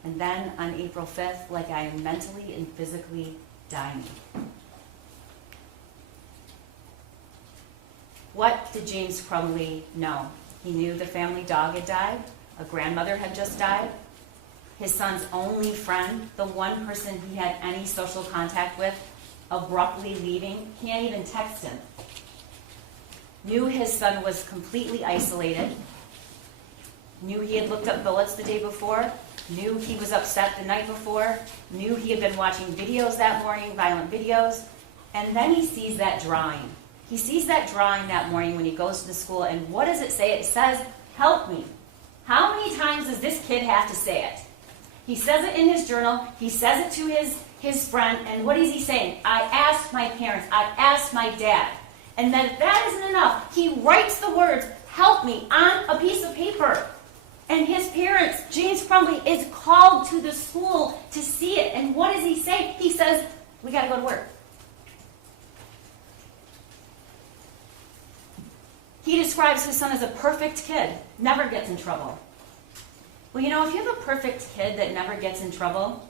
And then on April 5th, like I am mentally and physically dying. What did James Crumbley know? He knew the family dog had died. A grandmother had just died. His son's only friend, the one person he had any social contact with, abruptly leaving. Can't even text him. Knew his son was completely isolated. Knew he had looked up bullets the day before. Knew he was upset the night before. Knew he had been watching videos that morning, violent videos. And then he sees that drawing. He sees that drawing that morning when he goes to the school, and what does it say? It says, "Help me." How many times does this kid have to say it? He says it in his journal. He says it to his friend, and what is he saying? I asked my parents. I asked my dad. And then if that isn't enough, he writes the words, "Help me," on a piece of paper. And his parents, James Crumbley, is called to the school to see it. And what does he say? He says, "We got to go to work." He describes his son as a perfect kid, never gets in trouble. Well, you know, if you have a perfect kid that never gets in trouble,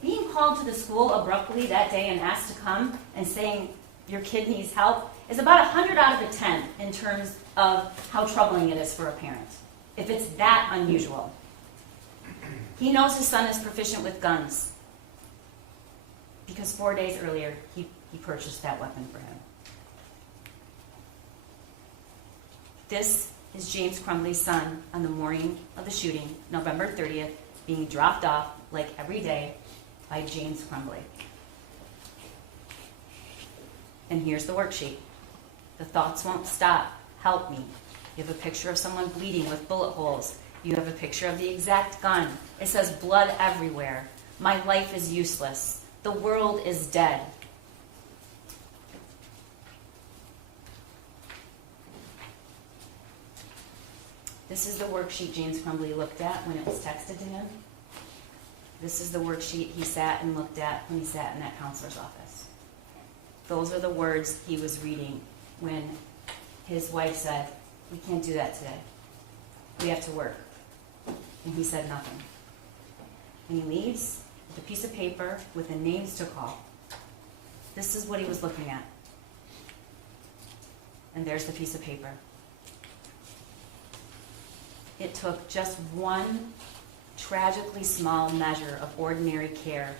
being called to the school abruptly that day and asked to come and saying your kid needs help is about 100 out of a 10 in terms of how troubling it is for a parent, if it's that unusual. He knows his son is proficient with guns because 4 days earlier he purchased that weapon for him. This is James Crumbley's son on the morning of the shooting, November 30th, being dropped off, like every day, by James Crumbley. And here's the worksheet. The thoughts won't stop. Help me. You have a picture of someone bleeding with bullet holes. You have a picture of the exact gun. It says blood everywhere. My life is useless. The world is dead. This is the worksheet James Crumbley looked at when it was texted to him. This is the worksheet he sat and looked at when he sat in that counselor's office. Those are the words he was reading when his wife said, "We can't do that today. We have to work." And he said nothing. And he leaves with a piece of paper with the names to call. This is what he was looking at. And there's the piece of paper. It took just one tragically small measure of ordinary care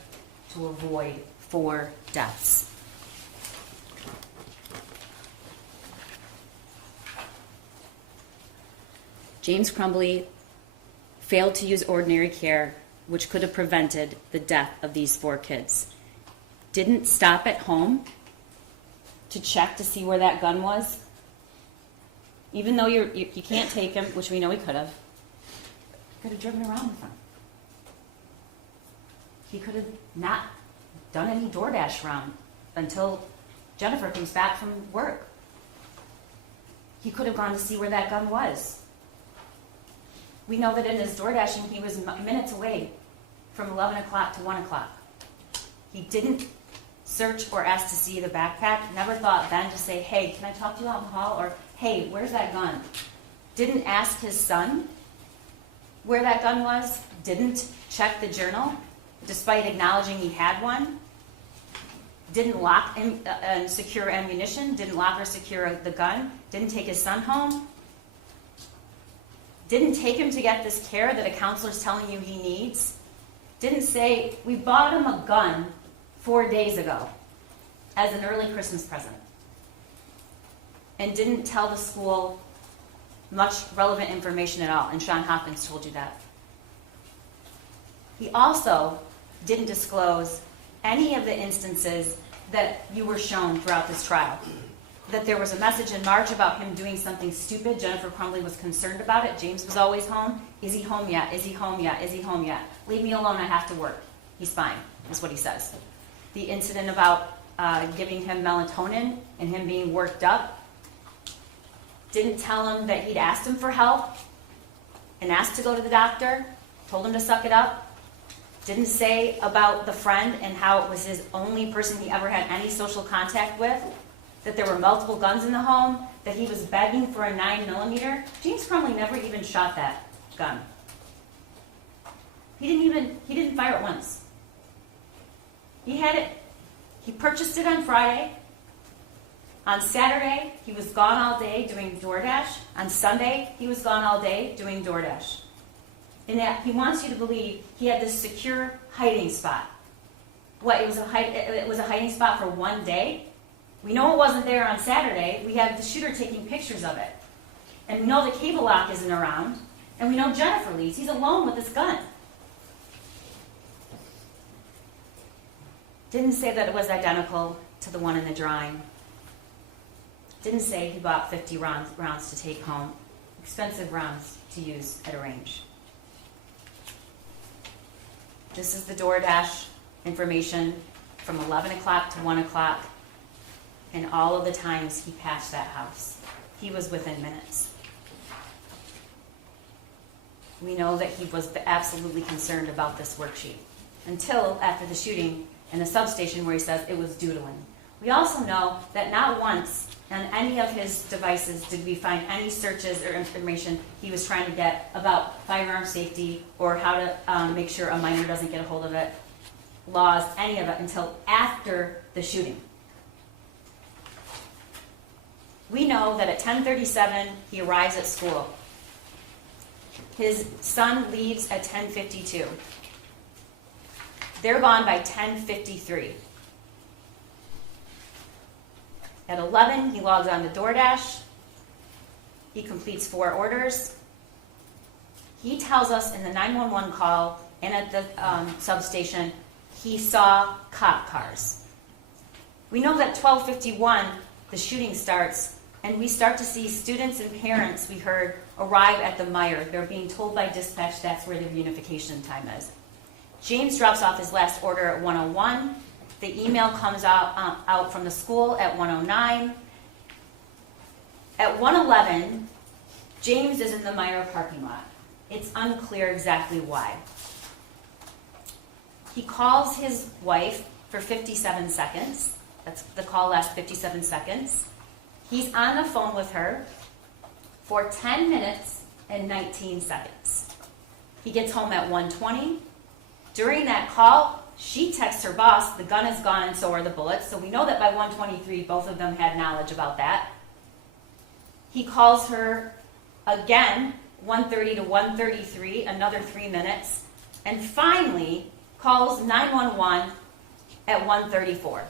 to avoid 4 deaths. James Crumbley failed to use ordinary care, which could have prevented the death of these 4 kids. Didn't stop at home to check to see where that gun was. Even though you can't take him, which we know he could have driven around with him. He could have not done any DoorDash round until Jennifer comes back from work. He could have gone to see where that gun was. We know that in his DoorDashing, he was minutes away from 11 o'clock to 1 o'clock. He didn't search or ask to see the backpack. Never thought then to say, "Hey, can I talk to you out in the hall?" Or, "Hey, where's that gun?" Didn't ask his son where that gun was. Didn't check the journal, despite acknowledging he had one. Didn't lock and secure ammunition. Didn't lock or secure the gun. Didn't take his son home. Didn't take him to get this care that a counselor's telling you he needs. Didn't say, "We bought him a gun 4 days ago as an early Christmas present." And didn't tell the school much relevant information at all. And Sean Hopkins told you that. He also didn't disclose any of the instances that you were shown throughout this trial. That there was a message in March about him doing something stupid. Jennifer Crumbley was concerned about it. James was always home. Is he home yet? Is he home yet? Is he home yet? Leave me alone, I have to work. He's fine, is what he says. The incident about giving him melatonin and him being worked up. Didn't tell him that he'd asked him for help and asked to go to the doctor. Told him to suck it up. Didn't say about the friend and how it was his only person he ever had any social contact with. That there were multiple guns in the home. That he was begging for a 9mm. James Crumbley never even shot that gun. He didn't fire it once. He had it. He purchased it on Friday. On Saturday, he was gone all day doing DoorDash. On Sunday, he was gone all day doing DoorDash. in that he wants you to believe he had this secure hiding spot. What, it was a hiding spot for one day? We know it wasn't there on Saturday. We have the shooter taking pictures of it. And we know the cable lock isn't around. And we know Jennifer leaves. He's alone with this gun. Didn't say that it was identical to the one in the drawing. Didn't say he bought 50 rounds to take home. Expensive rounds to use at a range. This is the DoorDash information from 11 o'clock to 1 o'clock and all of the times he passed that house. He was within minutes. We know that he was absolutely concerned about this worksheet until after the shooting in the substation where he says it was doodling. We also know that not once on any of his devices did we find any searches or information he was trying to get about firearm safety or how to make sure a minor doesn't get a hold of it, laws, any of it, until after the shooting. We know that at 10:37 he arrives at school. His son leaves at 10:52. They're gone by 10:53. At 11, he logs on to DoorDash. He completes 4 orders. He tells us in the 911 call and at the substation he saw cop cars. We know that 12:51 the shooting starts, and we start to see students and parents, we heard, arrive at the Meijer. They're being told by dispatch that's where the reunification time is. James drops off his last order at 1:01. The email comes out from the school at 1:09. At 1:11, James is in the Meijer parking lot. It's unclear exactly why. He calls his wife for 57 seconds. That's the call lasts 57 seconds. He's on the phone with her for 10 minutes and 19 seconds. He gets home at 1:20. During that call, she texts her boss, the gun is gone and so are the bullets. So we know that by 1:23, both of them had knowledge about that. He calls her again, 1:30 to 1:33, another 3 minutes. And finally, calls 911 at 1:34.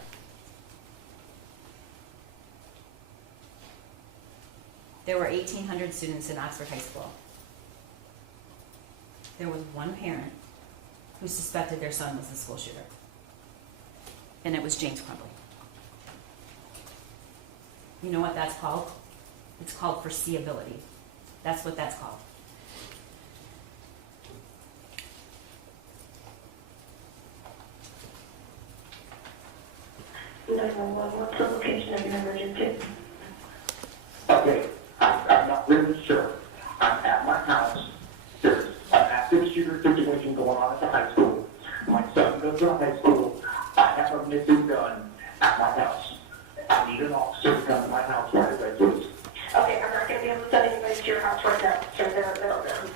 There were 1,800 students in Oxford High School. There was one parent who suspected their son was the school shooter. And it was James Crumbley. You know what that's called? It's called foreseeability. That's what that's called. What's the location of your emergency? Okay, I'm not really sure. I'm at my house. There's an active shooter situation going on at the high school. My son goes to the high school. I have a missing gun at my house. I need an officer to come to my house right away, please. Okay, I'm not going to be able to send anybody to your house right now. So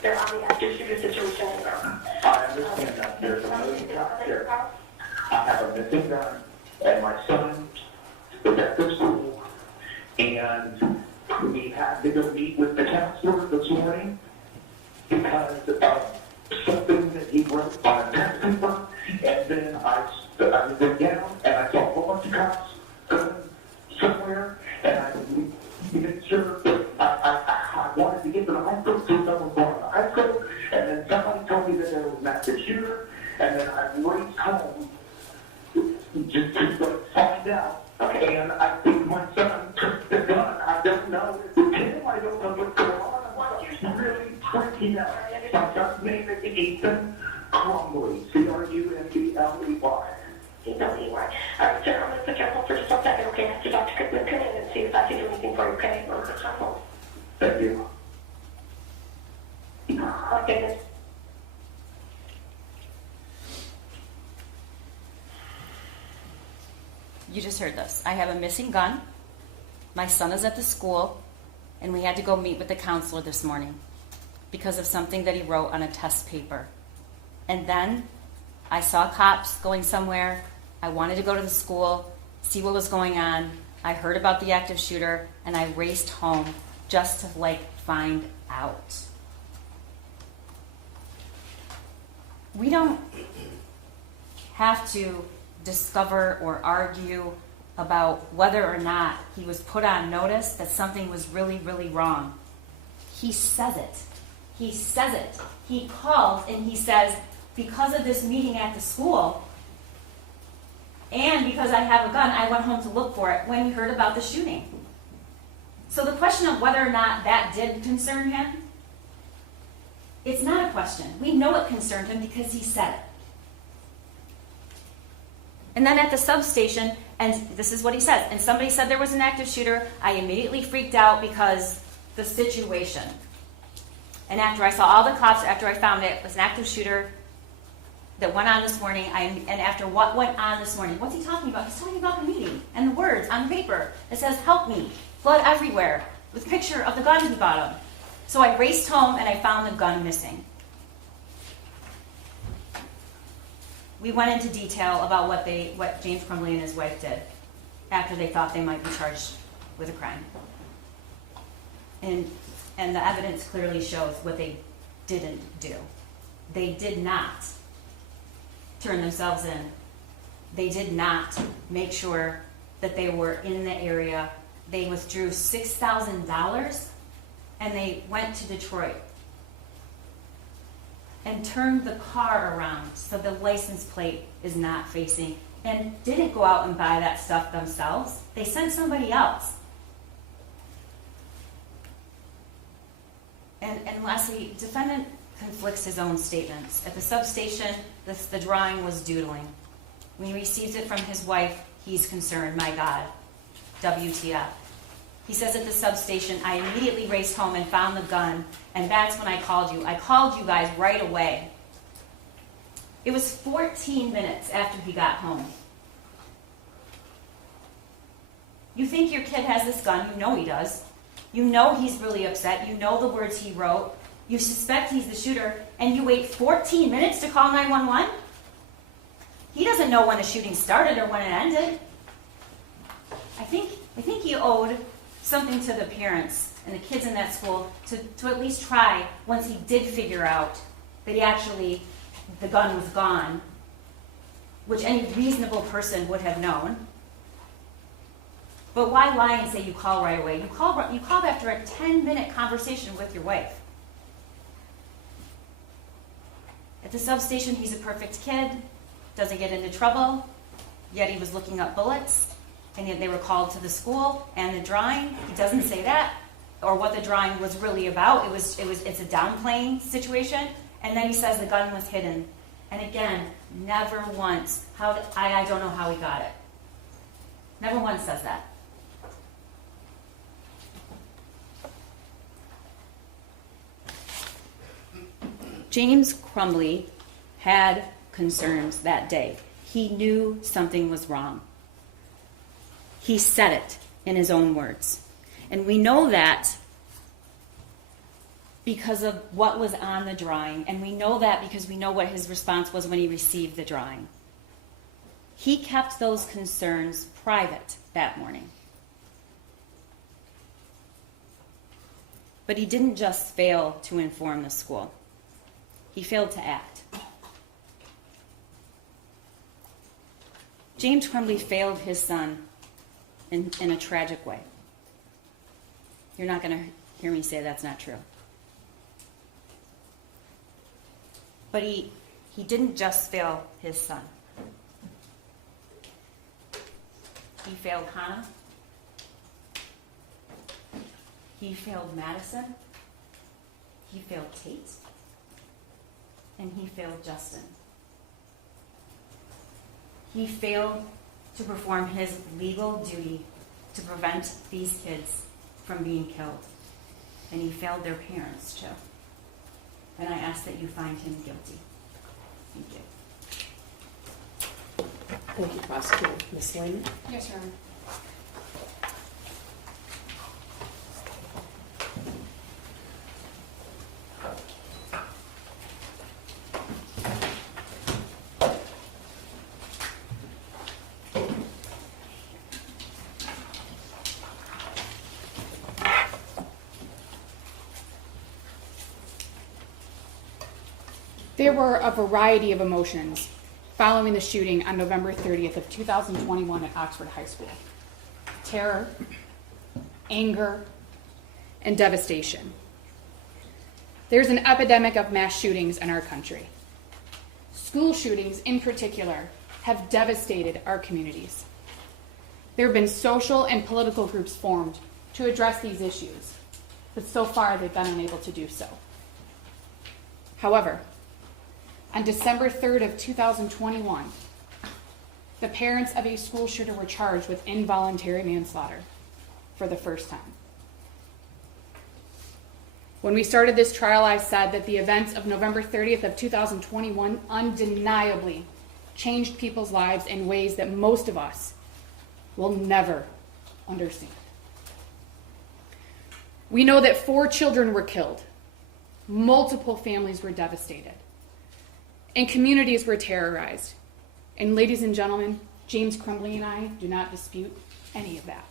they're on the active shooter situation. I understand that. There's a million cops there. I have a missing gun, and my son is at the school, and we had to go meet with the counselor this morning because of something that he wrote on a test paper, and then I went down and I saw a whole bunch of cops going somewhere, and I made sure that I wanted to get to the hospital to see someone going to the high school, and then somebody told me that there was an active shooter, and then I raced home just to find out. Okay, and I think my son took the gun. I don't know. I don't know what's going on. I'm really freaking out. My son's name is Ethan Crumbley. Crumbley. E-W-Y. All right, sir, I'm going to put you on hold for just a second, okay? After Dr. Cookman come in and see if I can do anything for you, okay? We'll put you on hold. Thank you. Okay, good. You just heard this. I have a missing gun. My son is at the school, and we had to go meet with the counselor this morning because of something that he wrote on a test paper. And then I saw cops going somewhere. I wanted to go to the school, see what was going on. I heard about the active shooter, and I raced home just to find out. we don't have to discover or argue about whether or not he was put on notice that something was really, really wrong. He says it. He says it. He calls and he says, because of this meeting at the school, and because I have a gun, I went home to look for it when he heard about the shooting. So the question of whether or not that did concern him, it's not a question. We know it concerned him because he said it. And then at the substation, and this is what he says, and somebody said there was an active shooter, I immediately freaked out because the situation. And after I saw all the cops, after I found it was an active shooter that went on this morning, and after what went on this morning, what's he talking about? He's talking about the meeting and the words on the paper. It says, help me, blood everywhere, with a picture of the gun he bought him. So I raced home and I found the gun missing. We went into detail about what James Crumbley and his wife did after they thought they might be charged with a crime. And the evidence clearly shows what they didn't do. They did not turn themselves in. They did not make sure that they were in the area. They withdrew $6,000 and they went to Detroit and turned the car around so the license plate is not facing, and didn't go out and buy that stuff themselves. They sent somebody else. And lastly, defendant conflicts his own statements. At the substation, the drawing was doodling. When he receives it from his wife, he's concerned, my God, WTF. He says at the substation, I immediately raced home and found the gun, and that's when I called you. I called you guys right away. It was 14 minutes after he got home. You think your kid has this gun, you know he does. You know he's really upset, you know the words he wrote, you suspect he's the shooter, and you wait 14 minutes to call 911? He doesn't know when the shooting started or when it ended. I think he owed something to the parents and the kids in that school to at least try, once he did figure out that the gun was gone, which any reasonable person would have known. But why lie and say you call right away? You called after a 10-minute conversation with your wife. At the substation, he's a perfect kid, doesn't get into trouble, yet he was looking up bullets, and yet they were called to the school, and the drawing, he doesn't say that, or what the drawing was really about. It's a downplaying situation, and then he says the gun was hidden. And again, never once, I don't know how he got it. Never once says that. James Crumbley had concerns that day. He knew something was wrong. He said it in his own words. And we know that because of what was on the drawing, and we know that because we know what his response was when he received the drawing. He kept those concerns private that morning. But he didn't just fail to inform the school. He failed to act. James Crumbley failed his son in a tragic way. You're not going to hear me say that's not true. But he didn't just fail his son. He failed Hannah. He failed Madison. He failed Tate. And he failed Justin. He failed to perform his legal duty to prevent these kids from being killed. And he failed their parents, too. And I ask that you find him guilty. Thank you. Thank you, Prosecutor. Ms. Lehman? Yes, Your Honor. There were a variety of emotions following the shooting on November 30th of 2021 at Oxford High School. Terror, anger, and devastation. There's an epidemic of mass shootings in our country. School shootings in particular have devastated our communities. There have been social and political groups formed to address these issues, but so far they've been unable to do so. However, on December 3rd of 2021, the parents of a school shooter were charged with involuntary manslaughter for the first time. When we started this trial, I said that the events of November 30th of 2021 undeniably changed people's lives in ways that most of us will never understand. We know that 4 children were killed, multiple families were devastated, and communities were terrorized. And ladies and gentlemen, James Crumbley and I do not dispute any of that.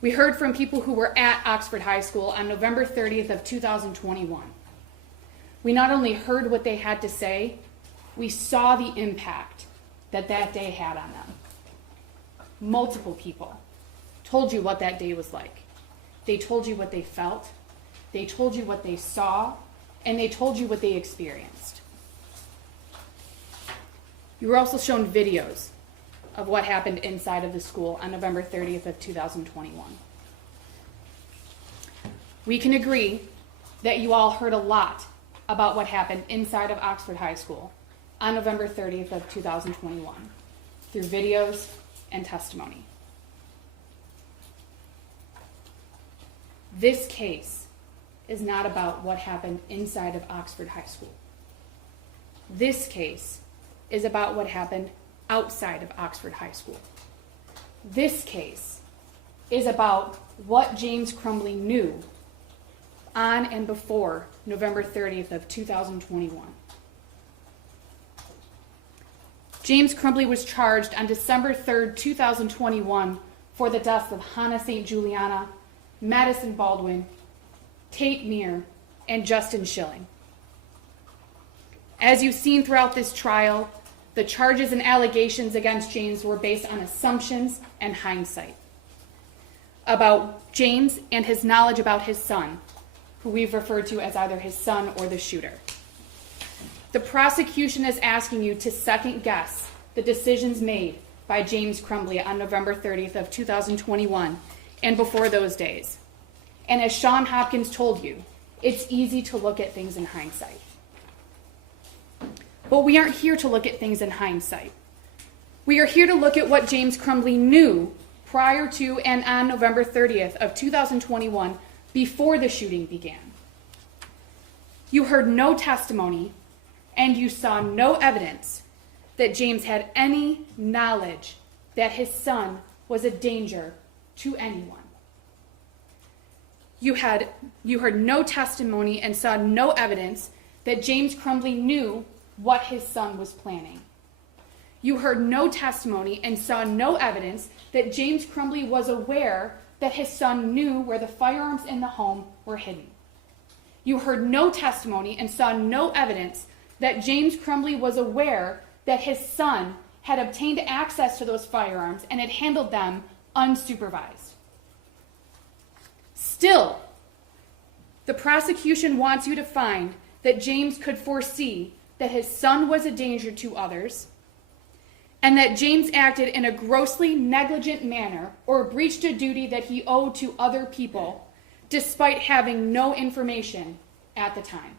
We heard from people who were at Oxford High School on November 30th of 2021. We not only heard what they had to say, we saw the impact that day had on them. Multiple people told you what that day was like. They told you what they felt, they told you what they saw, and they told you what they experienced. You were also shown videos of what happened inside of the school on November 30th of 2021. We can agree that you all heard a lot about what happened inside of Oxford High School on November 30th of 2021 through videos and testimony. This case is not about what happened inside of Oxford High School. This case is about what happened outside of Oxford High School. This case is about what James Crumbley knew on and before November 30th of 2021. James Crumbley was charged on December 3rd, 2021 for the deaths of Hannah St. Juliana, Madison Baldwin, Tate Meir, and Justin Schilling. As you've seen throughout this trial, the charges and allegations against James were based on assumptions and hindsight about James and his knowledge about his son, who we've referred to as either his son or the shooter. The prosecution is asking you to second guess the decisions made by James Crumbley on November 30th of 2021 and before those days. And as Sean Hopkins told you, it's easy to look at things in hindsight. But we aren't here to look at things in hindsight. We are here to look at what James Crumbley knew prior to and on November 30th of 2021 before the shooting began. You heard no testimony and you saw no evidence that James had any knowledge that his son was a danger to anyone. You heard no testimony and saw no evidence that James Crumbley knew what his son was planning. You heard no testimony and saw no evidence that James Crumbley was aware that his son knew where the firearms in the home were hidden. You heard no testimony and saw no evidence that James Crumbley was aware that his son had obtained access to those firearms and had handled them unsupervised. Still, the prosecution wants you to find that James could foresee that his son was a danger to others, and that James acted in a grossly negligent manner or breached a duty that he owed to other people, despite having no information at the time.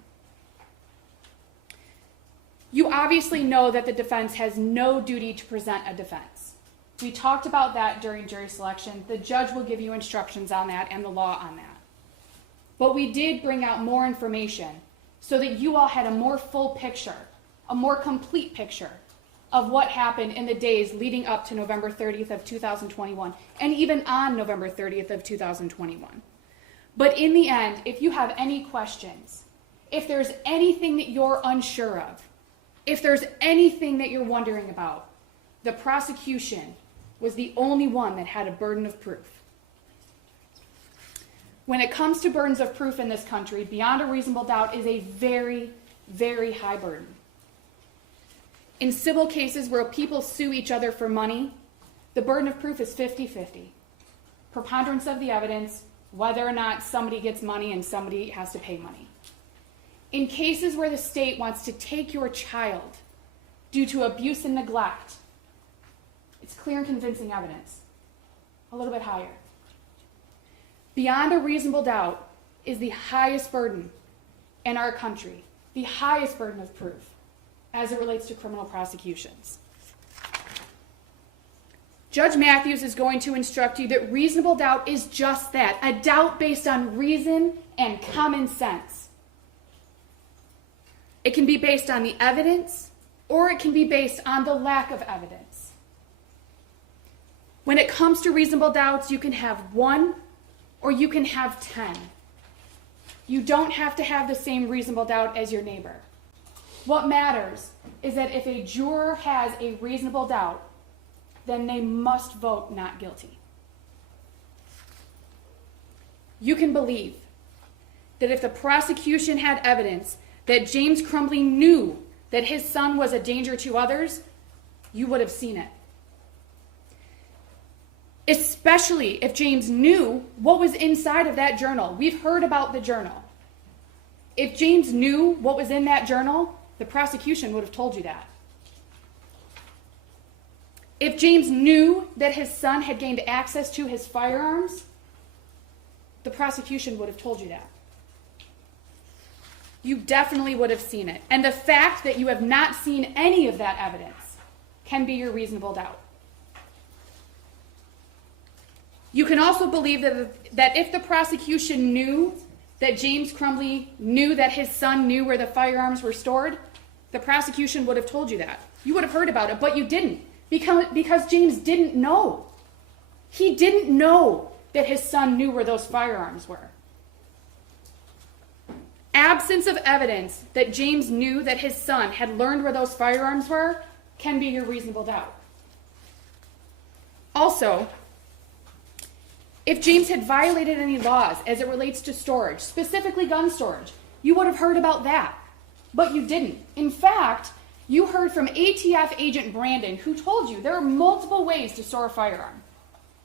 You obviously know that the defense has no duty to present a defense. We talked about that during jury selection. The judge will give you instructions on that and the law on that. But we did bring out more information so that you all had a more full picture, a more complete picture of what happened in the days leading up to November 30th of 2021, and even on November 30th of 2021. But in the end, if you have any questions, if there's anything that you're unsure of, if there's anything that you're wondering about, the prosecution was the only one that had a burden of proof. when it comes to burdens of proof in this country, beyond a reasonable doubt is a very, very high burden. In civil cases where people sue each other for money, the burden of proof is 50-50. Preponderance of the evidence, whether or not somebody gets money and somebody has to pay money. In cases where the state wants to take your child due to abuse and neglect, it's clear and convincing evidence. A little bit higher. Beyond a reasonable doubt is the highest burden in our country, the highest burden of proof as it relates to criminal prosecutions. Judge Matthews is going to instruct you that reasonable doubt is just that, a doubt based on reason and common sense. It can be based on the evidence, or it can be based on the lack of evidence. When it comes to reasonable doubts, you can have 1 or you can have 10. You don't have to have the same reasonable doubt as your neighbor. What matters is that if a juror has a reasonable doubt, then they must vote not guilty. You can believe that if the prosecution had evidence that James Crumbley knew that his son was a danger to others, you would have seen it. Especially if James knew what was inside of that journal. We've heard about the journal. If James knew what was in that journal, the prosecution would have told you that. If James knew that his son had gained access to his firearms, the prosecution would have told you that. You definitely would have seen it. And the fact that you have not seen any of that evidence can be your reasonable doubt. You can also believe that if the prosecution knew that James Crumbley knew that his son knew where the firearms were stored, the prosecution would have told you that. You would have heard about it, but you didn't. Because James didn't know. He didn't know that his son knew where those firearms were. Absence of evidence that James knew that his son had learned where those firearms were can be your reasonable doubt. Also, if James had violated any laws as it relates to storage, specifically gun storage, you would have heard about that. But you didn't. In fact, you heard from ATF agent Brandon, who told you there are multiple ways to store a firearm.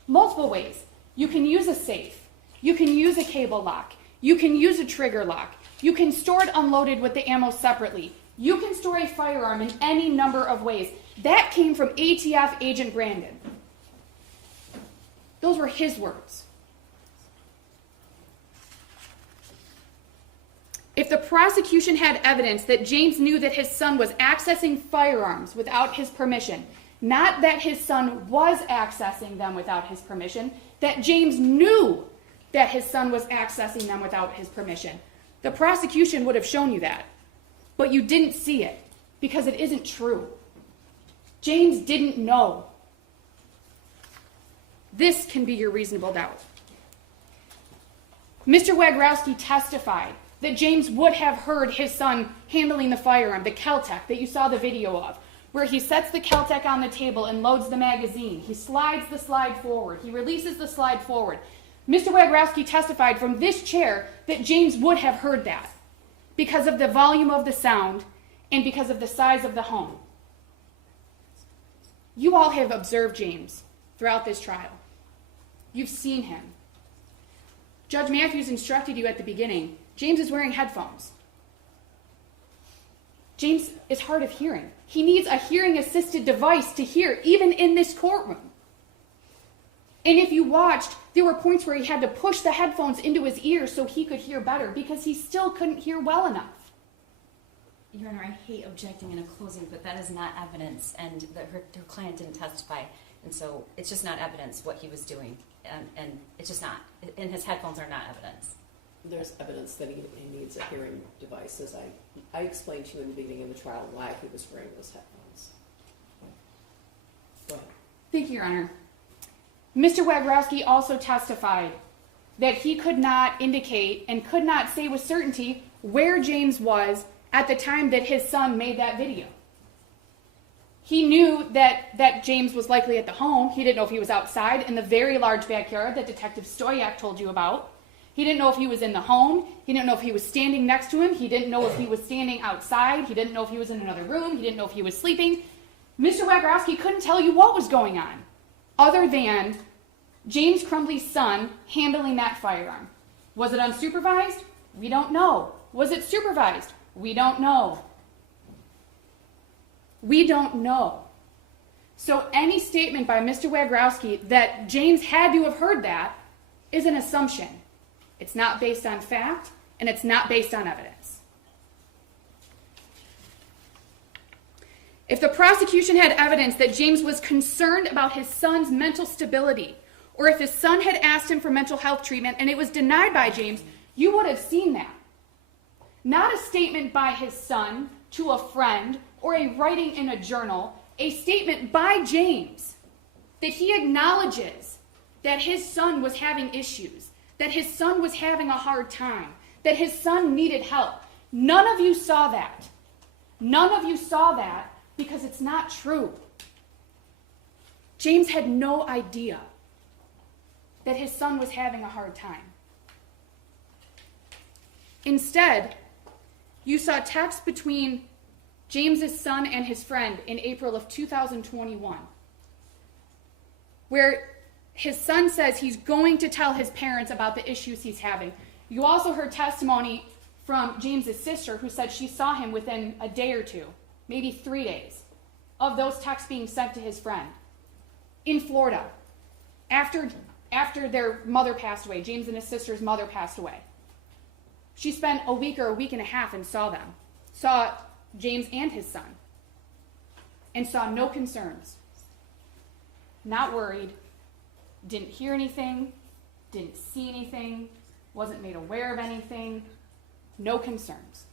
Multiple ways. You can use a safe. You can use a cable lock. You can use a trigger lock. You can store it unloaded with the ammo separately. You can store a firearm in any number of ways. That came from ATF agent Brandon. Those were his words. If the prosecution had evidence that James knew that his son was accessing firearms without his permission, not that his son was accessing them without his permission, that James knew that his son was accessing them without his permission, the prosecution would have shown you that. But you didn't see it because it isn't true. James didn't know. This can be your reasonable doubt. Mr. Wagrowski testified that James would have heard his son handling the firearm, the Kel-Tec that you saw the video of, where he sets the Kel-Tec on the table and loads the magazine. He slides the slide forward. He releases the slide forward. Mr. Wagrowski testified from this chair that James would have heard that because of the volume of the sound and because of the size of the home. You all have observed James throughout this trial. You've seen him. Judge Matthews instructed you at the beginning, James is wearing headphones. James is hard of hearing. He needs a hearing-assisted device to hear, even in this courtroom. And if you watched, there were points where he had to push the headphones into his ears so he could hear better because he still couldn't hear well enough. Your Honor, I hate objecting in a closing, but that is not evidence, and her client didn't testify, and so it's just not evidence what he was doing, and it's just not. And his headphones are not evidence. There's evidence that he needs a hearing device, as I explained to you in the beginning of the trial why he was wearing those headphones. Go ahead. Thank you, Your Honor. Mr. Wagrowski also testified that he could not indicate and could not say with certainty where James was at the time that his son made that video. He knew that James was likely at the home. He didn't know if he was outside in the very large backyard that Detective Stoyak told you about. He didn't know if he was in the home. He didn't know if he was standing next to him. He didn't know if he was standing outside. He didn't know if he was in another room. He didn't know if he was sleeping. Mr. Wagrowski couldn't tell you what was going on, other than James Crumbley's son handling that firearm. Was it unsupervised? We don't know. Was it supervised? We don't know. We don't know. So any statement by Mr. Wagrowski that James had to have heard that is an assumption. It's not based on fact, and it's not based on evidence. If the prosecution had evidence that James was concerned about his son's mental stability, or if his son had asked him for mental health treatment and it was denied by James, you would have seen that. Not a statement by his son to a friend or a writing in a journal, a statement by James that he acknowledges that his son was having issues, that his son was having a hard time, that his son needed help. None of you saw that. None of you saw that because it's not true. James had no idea that his son was having a hard time. Instead, you saw texts between James's son and his friend in April of 2021, where his son says he's going to tell his parents about the issues he's having. You also heard testimony from James's sister, who said she saw him within a day or two, maybe 3 days, of those texts being sent to his friend in Florida after their mother passed away. James and his sister's mother passed away. She spent a week or a week and a half and saw them, saw James and his son, and saw no concerns. Not worried, didn't hear anything, didn't see anything, wasn't made aware of anything, no concerns.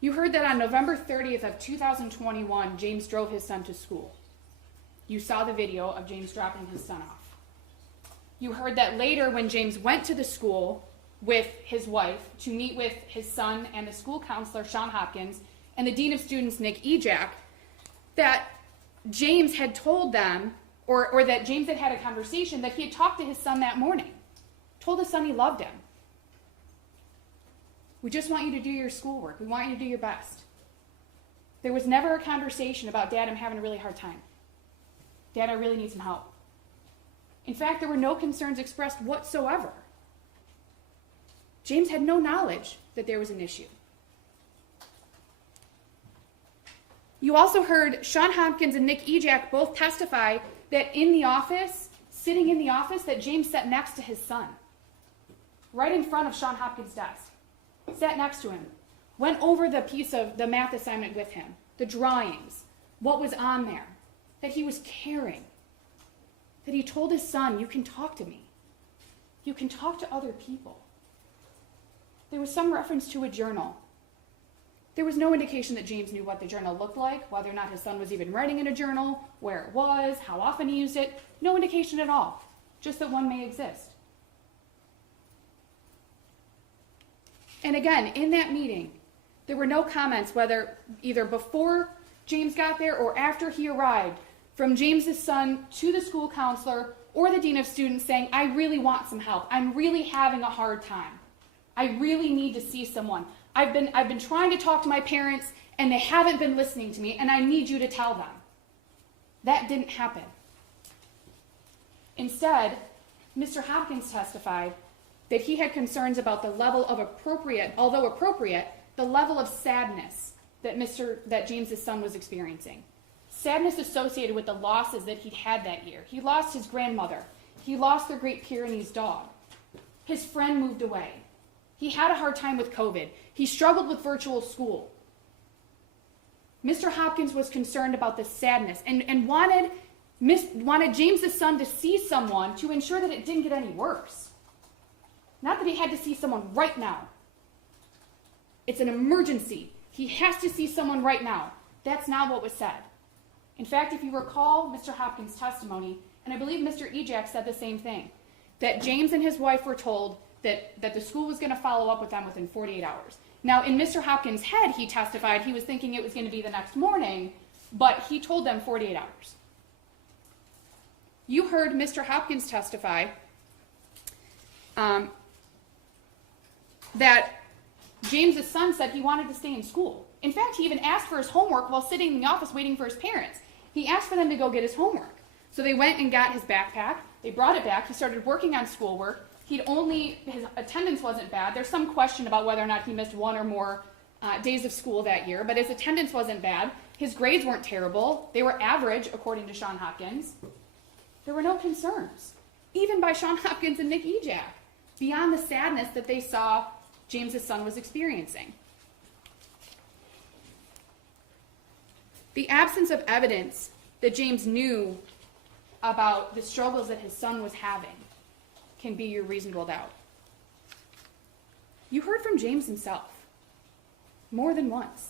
You heard that on November 30th of 2021, James drove his son to school. You saw the video of James dropping his son off. You heard that later when James went to the school with his wife to meet with his son and the school counselor, Sean Hopkins, and the dean of students, Nick Ejak, that James had told them, or that James had had a conversation, that he had talked to his son that morning, told his son he loved him. We just want you to do your schoolwork. We want you to do your best. There was never a conversation about, Dad, I'm having a really hard time. Dad, I really need some help. In fact, there were no concerns expressed whatsoever. James had no knowledge that there was an issue. You also heard Sean Hopkins and Nick Ejak both testify that in the office, sitting in the office, that James sat next to his son, right in front of Sean Hopkins' desk, sat next to him, went over the piece of the math assignment with him, the drawings, what was on there, that he was caring, that he told his son, you can talk to me. You can talk to other people. There was some reference to a journal. There was no indication that James knew what the journal looked like, whether or not his son was even writing in a journal, where it was, how often he used it. No indication at all, just that one may exist. And again, in that meeting, there were no comments, whether either before James got there or after he arrived, from James's son to the school counselor or the dean of students saying, I really want some help. I'm really having a hard time. I really need to see someone. I've been trying to talk to my parents and they haven't been listening to me and I need you to tell them. That didn't happen. Instead, Mr. Hopkins testified that he had concerns about the level of although appropriate, the level of sadness that James's son was experiencing. Sadness associated with the losses that he'd had that year. He lost his grandmother. He lost their Great Pyrenees dog. His friend moved away. He had a hard time with COVID. He struggled with virtual school. Mr. Hopkins was concerned about the sadness and wanted James's son to see someone to ensure that it didn't get any worse. Not that he had to see someone right now. It's an emergency. He has to see someone right now. That's not what was said. In fact, if you recall Mr. Hopkins' testimony, and I believe Mr. Ejak said the same thing, that James and his wife were told that the school was going to follow up with them within 48 hours. Now, in Mr. Hopkins' head, he testified he was thinking it was going to be the next morning, but he told them 48 hours. You heard Mr. Hopkins testify that James's son said he wanted to stay in school. In fact, he even asked for his homework while sitting in the office waiting for his parents. He asked for them to go get his homework. So they went and got his backpack. They brought it back. He started working on schoolwork. His attendance wasn't bad. There's some question about whether or not he missed one or more days of school that year, but his attendance wasn't bad. His grades weren't terrible. They were average, according to Sean Hopkins. There were no concerns, even by Sean Hopkins and Nick Ejak, beyond the sadness that they saw James's son was experiencing. The absence of evidence that James knew about the struggles that his son was having can be your reasonable doubt. You heard from James himself more than once.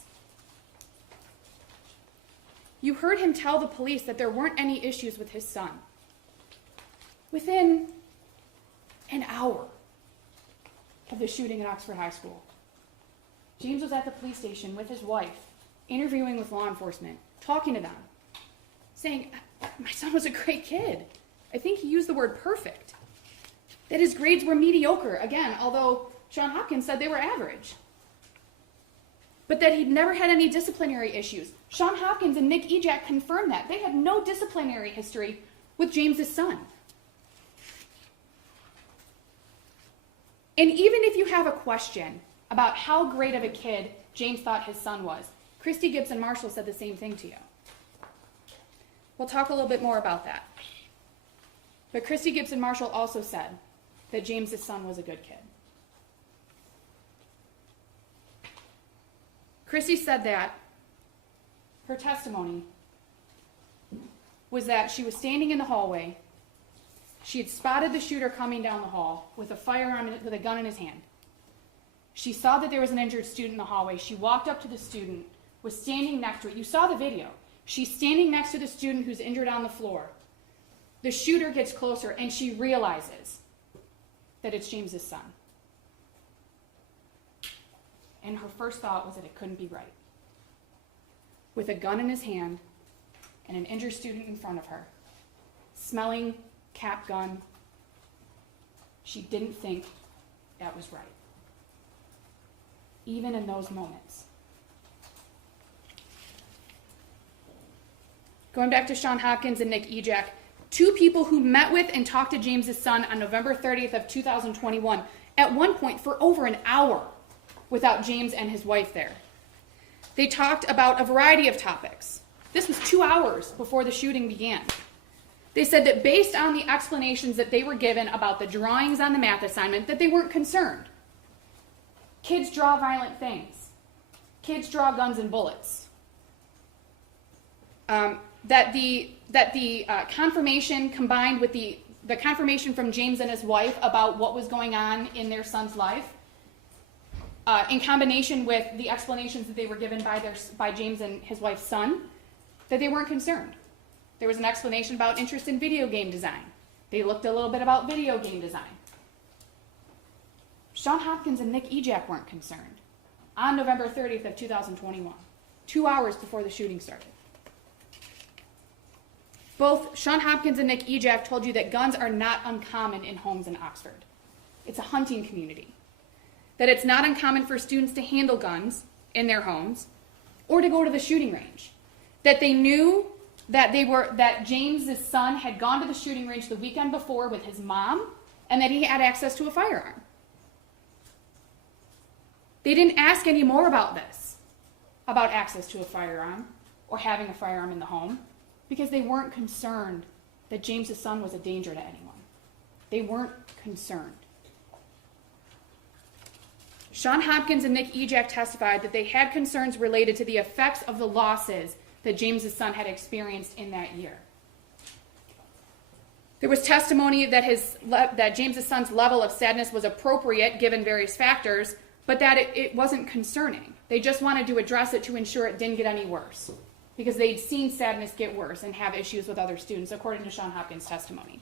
You heard him tell the police that there weren't any issues with his son. Within an hour of the shooting at Oxford High School, James was at the police station with his wife, interviewing with law enforcement, talking to them, saying, my son was a great kid. I think he used the word perfect. That his grades were mediocre, again, although Sean Hopkins said they were average. But that he'd never had any disciplinary issues. Sean Hopkins and Nick Ejak confirmed that. They had no disciplinary history with James's son. And even if you have a question about how great of a kid James thought his son was, Christy Gibson Marshall said the same thing to you. We'll talk a little bit more about that. But Christy Gibson Marshall also said that James's son was a good kid. Christy said that her testimony was that she was standing in the hallway. She had spotted the shooter coming down the hall with a firearm, with a gun in his hand. She saw that there was an injured student in the hallway. She walked up to the student, was standing next to it. You saw the video. She's standing next to the student who's injured on the floor. The shooter gets closer, and she realizes that it's James's son. And her first thought was that it couldn't be right. With a gun in his hand and an injured student in front of her, smelling cap gun, she didn't think that was right. Even in those moments. Going back to Sean Hopkins and Nick Ejak, two people who met with and talked to James's son on November 30th of 2021, at one point for over an hour without James and his wife there. They talked about a variety of topics. This was 2 hours before the shooting began. They said that based on the explanations that they were given about the drawings on the math assignment, that they weren't concerned. Kids draw violent things. Kids draw guns and bullets. That the confirmation combined with the confirmation from James and his wife about what was going on in their son's life, in combination with the explanations that they were given by James and his wife's son, that they weren't concerned. There was an explanation about interest in video game design. They looked a little bit about video game design. Sean Hopkins and Nick Ejak weren't concerned on November 30th of 2021, 2 hours before the shooting started. Both Sean Hopkins and Nick Ejak told you that guns are not uncommon in homes in Oxford. It's a hunting community. That it's not uncommon for students to handle guns in their homes or to go to the shooting range. That they knew that James's son had gone to the shooting range the weekend before with his mom and that he had access to a firearm. They didn't ask any more about this, about access to a firearm or having a firearm in the home, because they weren't concerned that James's son was a danger to anyone. They weren't concerned. Sean Hopkins and Nick Ejak testified that they had concerns related to the effects of the losses that James's son had experienced in that year. There was testimony that James's son's level of sadness was appropriate given various factors, but that it wasn't concerning. They just wanted to address it to ensure it didn't get any worse, because they'd seen sadness get worse and have issues with other students, according to Sean Hopkins' testimony.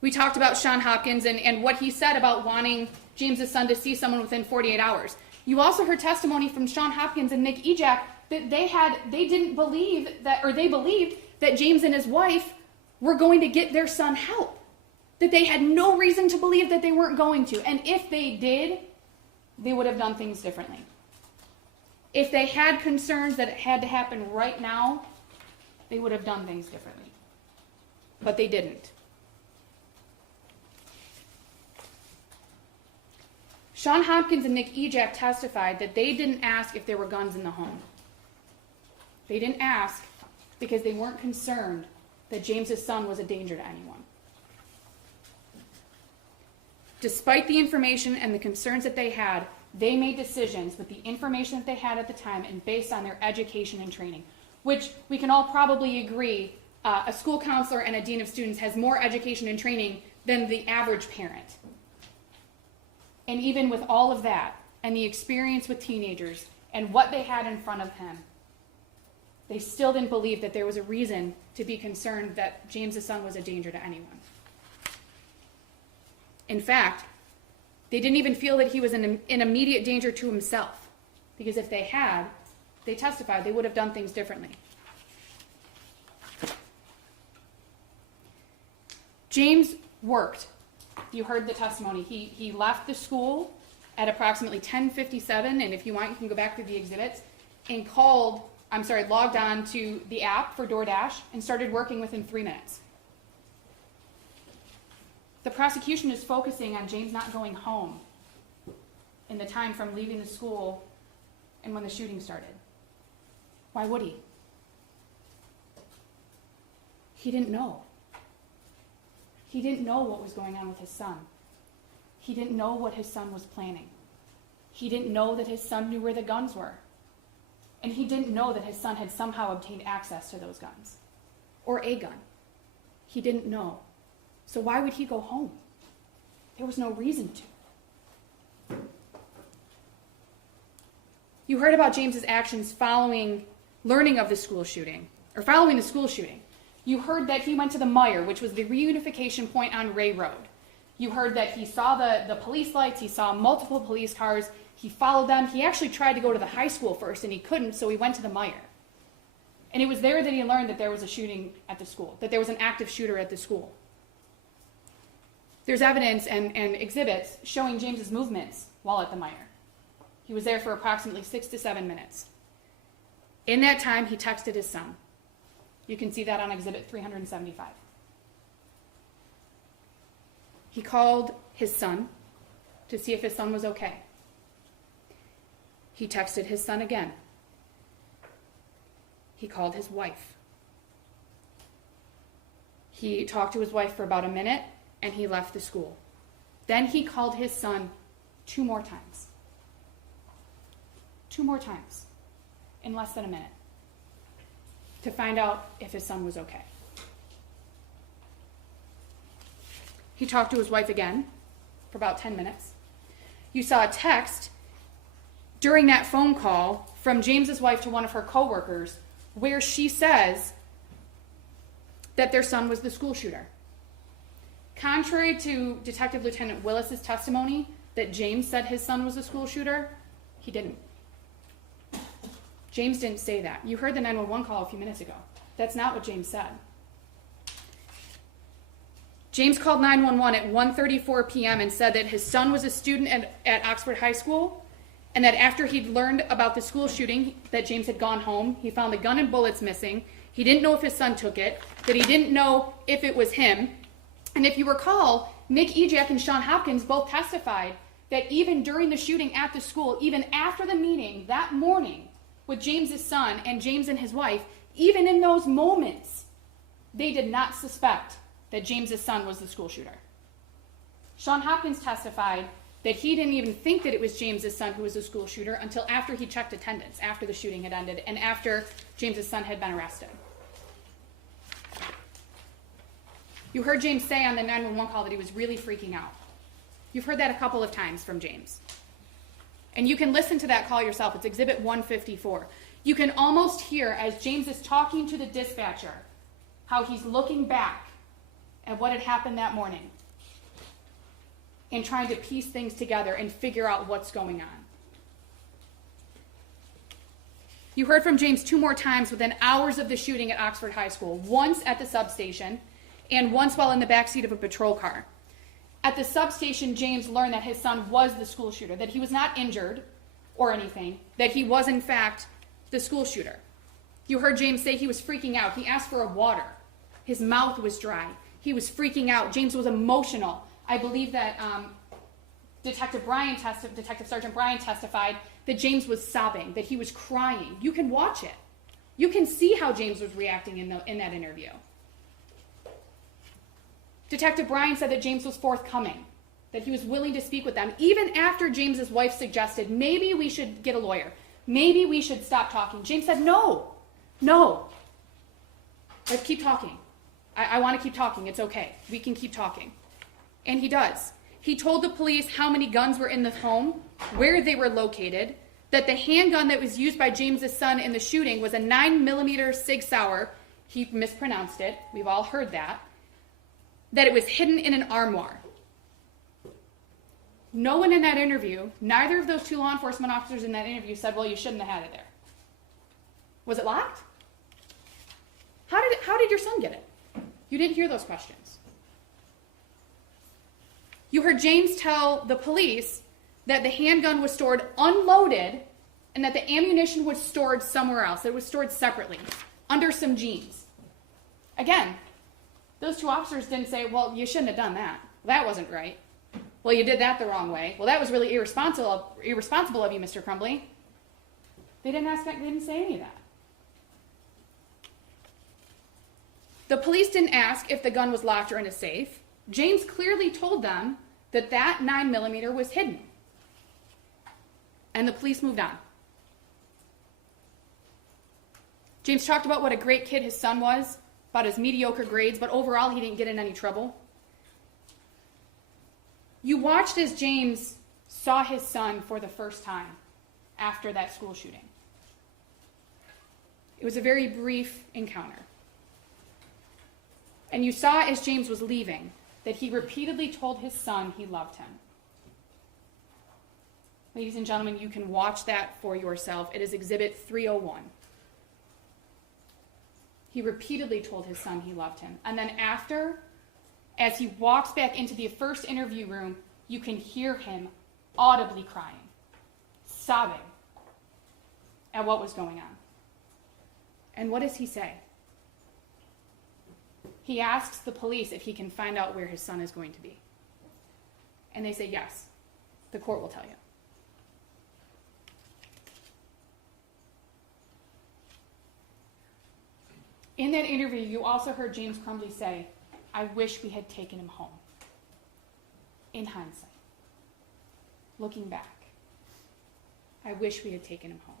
We talked about Sean Hopkins and what he said about wanting James's son to see someone within 48 hours. You also heard testimony from Sean Hopkins and Nick Ejak that they didn't believe that, or they believed that James and his wife were going to get their son help. That they had no reason to believe that they weren't going to. And if they did, they would have done things differently. If they had concerns that it had to happen right now, they would have done things differently. But they didn't. Sean Hopkins and Nick Ejak testified that they didn't ask if there were guns in the home. They didn't ask because they weren't concerned that James's son was a danger to anyone. Despite the information and the concerns that they had, they made decisions with the information that they had at the time and based on their education and training, which we can all probably agree a school counselor and a dean of students has more education and training than the average parent. And even with all of that and the experience with teenagers and what they had in front of him, they still didn't believe that there was a reason to be concerned that James's son was a danger to anyone. In fact, they didn't even feel that he was in immediate danger to himself, because if they had, they testified they would have done things differently. James worked. You heard the testimony. He left the school at approximately 10:57, and if you want, you can go back through the exhibits, and logged on to the app for DoorDash and started working within 3 minutes. The prosecution is focusing on James not going home in the time from leaving the school and when the shooting started. Why would he? He didn't know. He didn't know what was going on with his son. He didn't know what his son was planning. He didn't know that his son knew where the guns were. And he didn't know that his son had somehow obtained access to those guns. Or a gun. He didn't know. So why would he go home? There was no reason to. You heard about James's actions following learning of the school shooting, or following the school shooting. You heard that he went to the Meijer, which was the reunification point on Ray Road. You heard that he saw the police lights, he saw multiple police cars, he followed them. He actually tried to go to the high school first, and he couldn't, so he went to the Meijer. And it was there that he learned that there was a shooting at the school, that there was an active shooter at the school. There's evidence and exhibits showing James's movements while at the Meijer. He was there for approximately 6 to 7 minutes. In that time, he texted his son. You can see that on exhibit 375. He called his son to see if his son was okay. He texted his son again. He called his wife. He talked to his wife for about a minute, and he left the school. Then he called his son 2 more times. 2 more times in less than a minute to find out if his son was okay. He talked to his wife again for about 10 minutes. You saw a text during that phone call from James's wife to one of her coworkers where she says that their son was the school shooter. Contrary to Detective Lieutenant Willis's testimony that James said his son was the school shooter, he didn't. James didn't say that. You heard the 911 call a few minutes ago. That's not what James said. James called 911 at 1:34 p.m. and said that his son was a student at Oxford High School, and that after he'd learned about the school shooting, that James had gone home, he found the gun and bullets missing. He didn't know if his son took it, that he didn't know if it was him. And if you recall, Nick Ejak and Sean Hopkins both testified that even during the shooting at the school, even after the meeting that morning with James's son and James and his wife, even in those moments, they did not suspect that James's son was the school shooter. Sean Hopkins testified that he didn't even think that it was James's son who was the school shooter until after he checked attendance, after the shooting had ended, and after James's son had been arrested. You heard James say on the 911 call that he was really freaking out. You've heard that a couple of times from James. And you can listen to that call yourself. It's Exhibit 154. You can almost hear, as James is talking to the dispatcher, how he's looking back at what had happened that morning and trying to piece things together and figure out what's going on. You heard from James 2 more times within hours of the shooting at Oxford High School, once at the substation and once while in the backseat of a patrol car. At the substation, James learned that his son was the school shooter, that he was not injured or anything, that he was in fact the school shooter. You heard James say he was freaking out. He asked for a water. His mouth was dry. He was freaking out. James was emotional. I believe that Detective Sergeant Bryan testified that James was sobbing, that he was crying. You can watch it. You can see how James was reacting in that interview. Detective Bryan said that James was forthcoming, that he was willing to speak with them, even after James's wife suggested, maybe we should get a lawyer. Maybe we should stop talking. James said, no. Let's keep talking. I want to keep talking. It's okay. We can keep talking. And he does. He told the police how many guns were in the home, where they were located, that the handgun that was used by James's son in the shooting was a 9mm Sig Sauer. He mispronounced it. We've all heard that. That it was hidden in an armoire. No one in that interview, neither of those 2 law enforcement officers in that interview said, well, you shouldn't have had it there. Was it locked? How did your son get it? You didn't hear those questions. You heard James tell the police that the handgun was stored unloaded and that the ammunition was stored somewhere else. It was stored separately, under some jeans. Again, those 2 officers didn't say, well, you shouldn't have done that. That wasn't right. Well, you did that the wrong way. Well, that was really irresponsible of you, Mr. Crumbley. They didn't say any of that. The police didn't ask if the gun was locked or in a safe. James clearly told them that 9mm was hidden. And the police moved on. James talked about what a great kid his son was, about his mediocre grades, but overall he didn't get in any trouble. You watched as James saw his son for the first time after that school shooting. It was a very brief encounter. And you saw as James was leaving that he repeatedly told his son he loved him. Ladies and gentlemen, you can watch that for yourself. It is Exhibit 301. He repeatedly told his son he loved him. And then after, as he walks back into the first interview room, you can hear him audibly crying, sobbing at what was going on. And what does he say? He asks the police if he can find out where his son is going to be. And they say, yes, the court will tell you. In that interview, you also heard James Crumbley say, I wish we had taken him home. In hindsight, looking back, I wish we had taken him home.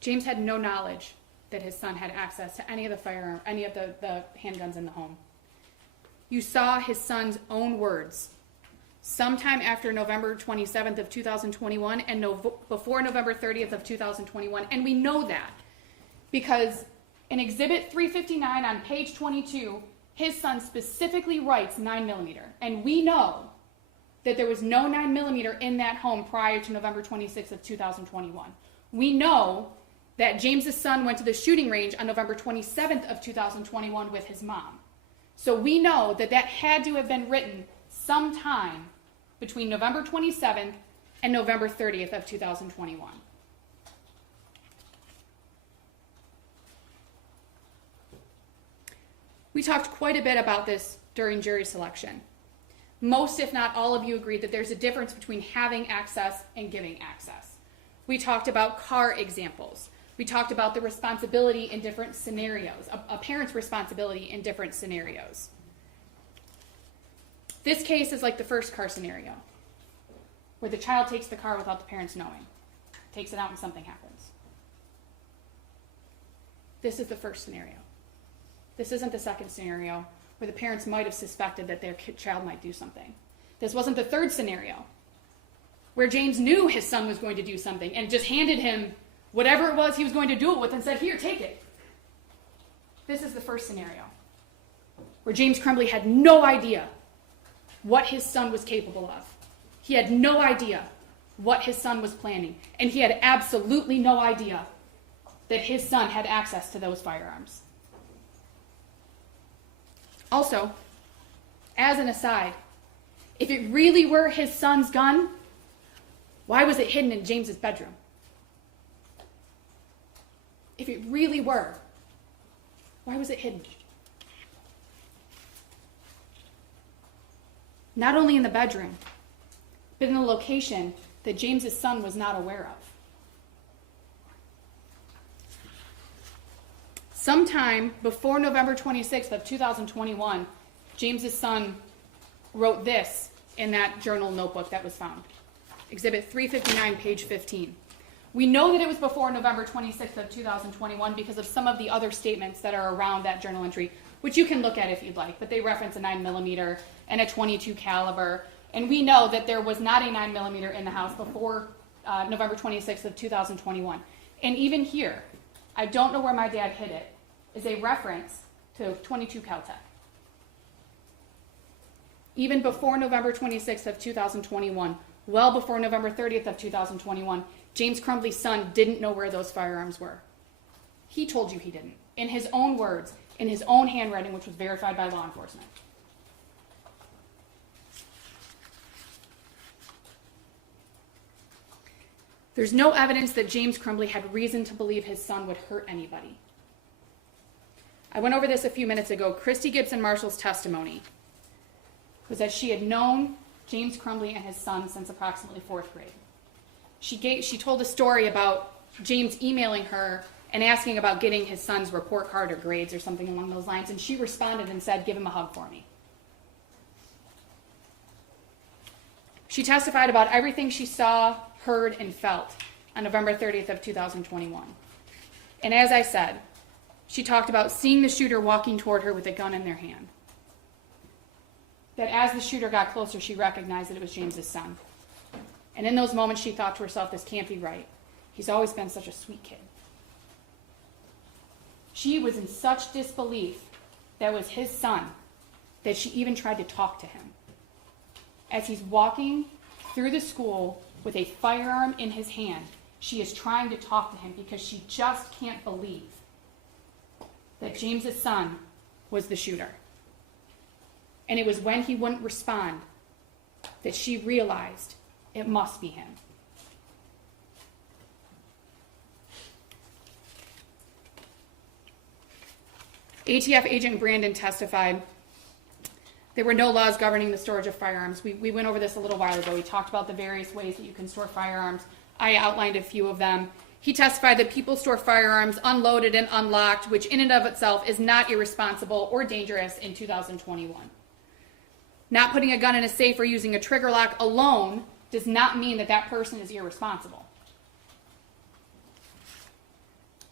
James had no knowledge that his son had access to any of the handguns in the home. You saw his son's own words sometime after November 27th of 2021 and before November 30th of 2021. And we know that because in Exhibit 359 on page 22, his son specifically writes 9mm. And we know that there was no 9mm in that home prior to November 26th of 2021. We know that James's son went to the shooting range on November 27th of 2021 with his mom. So we know that that had to have been written sometime between November 27th and November 30th of 2021. We talked quite a bit about this during jury selection. Most, if not all of you, agreed that there's a difference between having access and giving access. We talked about car examples. We talked about the responsibility in different scenarios, a parent's responsibility in different scenarios. This case is like the first car scenario, where the child takes the car without the parents knowing, takes it out and something happens. This is the first scenario. This isn't the second scenario, where the parents might have suspected that their child might do something. This wasn't the third scenario, where James knew his son was going to do something and just handed him whatever it was he was going to do it with and said, here, take it. This is the first scenario, where James Crumbley had no idea what his son was capable of. He had no idea what his son was planning, and he had absolutely no idea that his son had access to those firearms. Also, as an aside, if it really were his son's gun, why was it hidden in James's bedroom? If it really were, why was it hidden? Not only in the bedroom, but in a location that James's son was not aware of. Sometime before November 26th of 2021, James's son wrote this in that journal notebook that was found. Exhibit 359, page 15. We know that it was before November 26th of 2021 because of some of the other statements that are around that journal entry, which you can look at if you'd like, but they reference a 9mm and a .22 caliber, and we know that there was not a 9mm in the house before November 26th of 2021. And even here, I don't know where my dad hid it, is a reference to .22 Caltech. Even before November 26th of 2021, well before November 30th of 2021, James Crumbley's son didn't know where those firearms were. He told you he didn't, in his own words, in his own handwriting, which was verified by law enforcement. There's no evidence that James Crumbley had reason to believe his son would hurt anybody. I went over this a few minutes ago. Christy Gibson Marshall's testimony was that she had known James Crumbley and his son since approximately 4th grade. She told a story about James emailing her and asking about getting his son's report card or grades or something along those lines, and she responded and said, "Give him a hug for me." She testified about everything she saw, heard, and felt on November 30th of 2021. And as I said, she talked about seeing the shooter walking toward her with a gun in their hand. That as the shooter got closer, she recognized that it was James's son. And in those moments, she thought to herself, this can't be right. He's always been such a sweet kid. She was in such disbelief that was his son that she even tried to talk to him. As he's walking through the school with a firearm in his hand, she is trying to talk to him because she just can't believe that James's son was the shooter. And it was when he wouldn't respond that she realized it must be him. ATF agent Brandon testified there were no laws governing the storage of firearms. We went over this a little while ago. We talked about the various ways that you can store firearms. I outlined a few of them. He testified that people store firearms unloaded and unlocked, which in and of itself is not irresponsible or dangerous in 2021. Not putting a gun in a safe or using a trigger lock alone does not mean that that person is irresponsible.